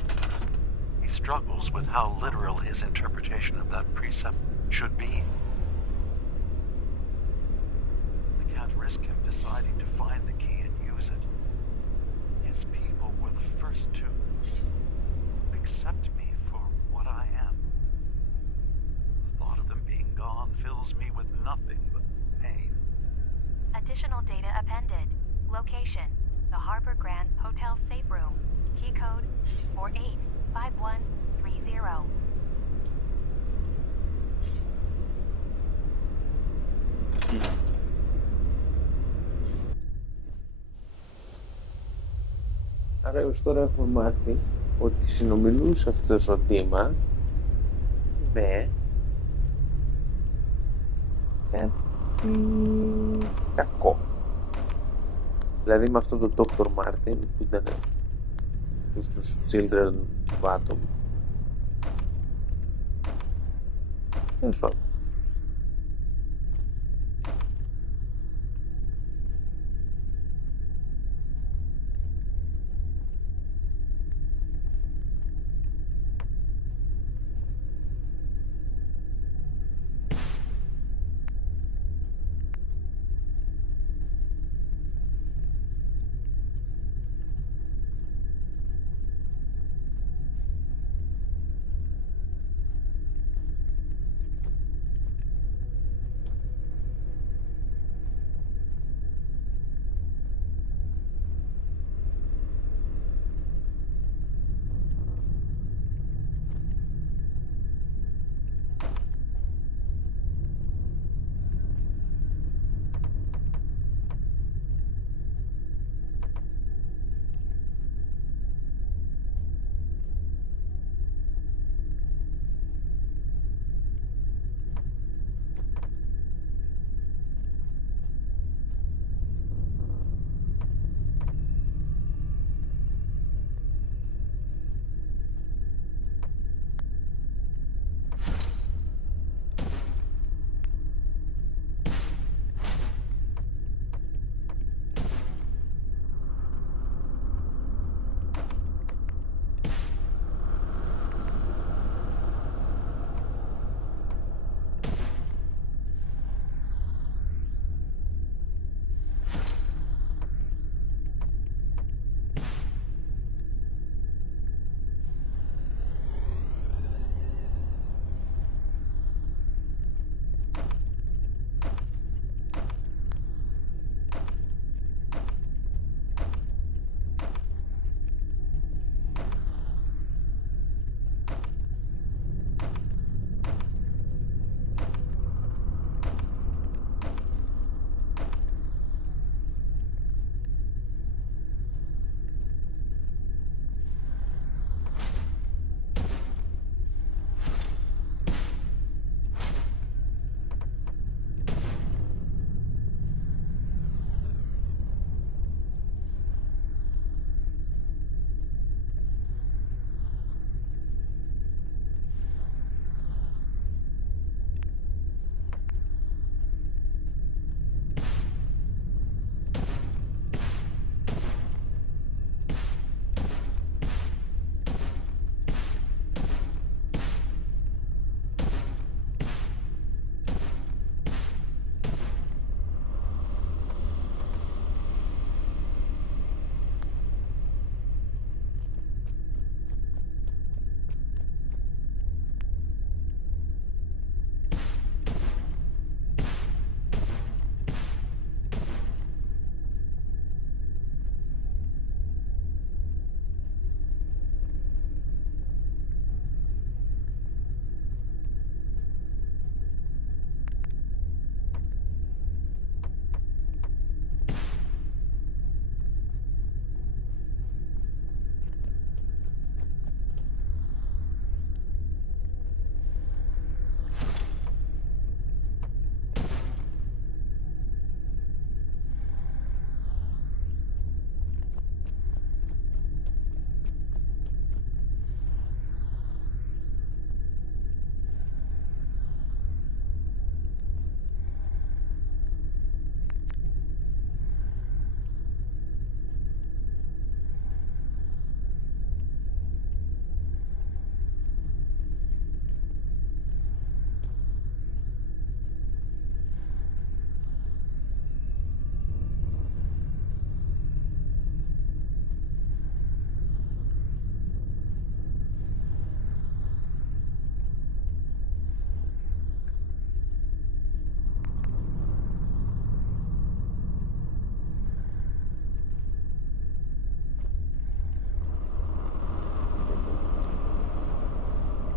He struggles with how literal his interpretation of that precept should be. I can't risk him deciding to find the key and use it. His people were the first to accept me for what I am. The thought of them being gone fills me with nothing but pain. Additional data appended. Location: the Harbor Grand Hotel safe room. Key code 485130. Άρα έως τώρα έχουμε μάθει ότι συνομιλούσε αυτός ο Ντίμα με κάτι κακό. Δηλαδή με αυτόν τον Dr. Martin που ήταν στους Children of Atom. Τέλος πάντων.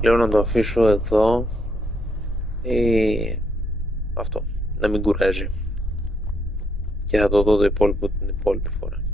Λέω να το αφήσω εδώ αυτό, να μην κουράζει, και θα το δω το υπόλοιπο την υπόλοιπη φορά.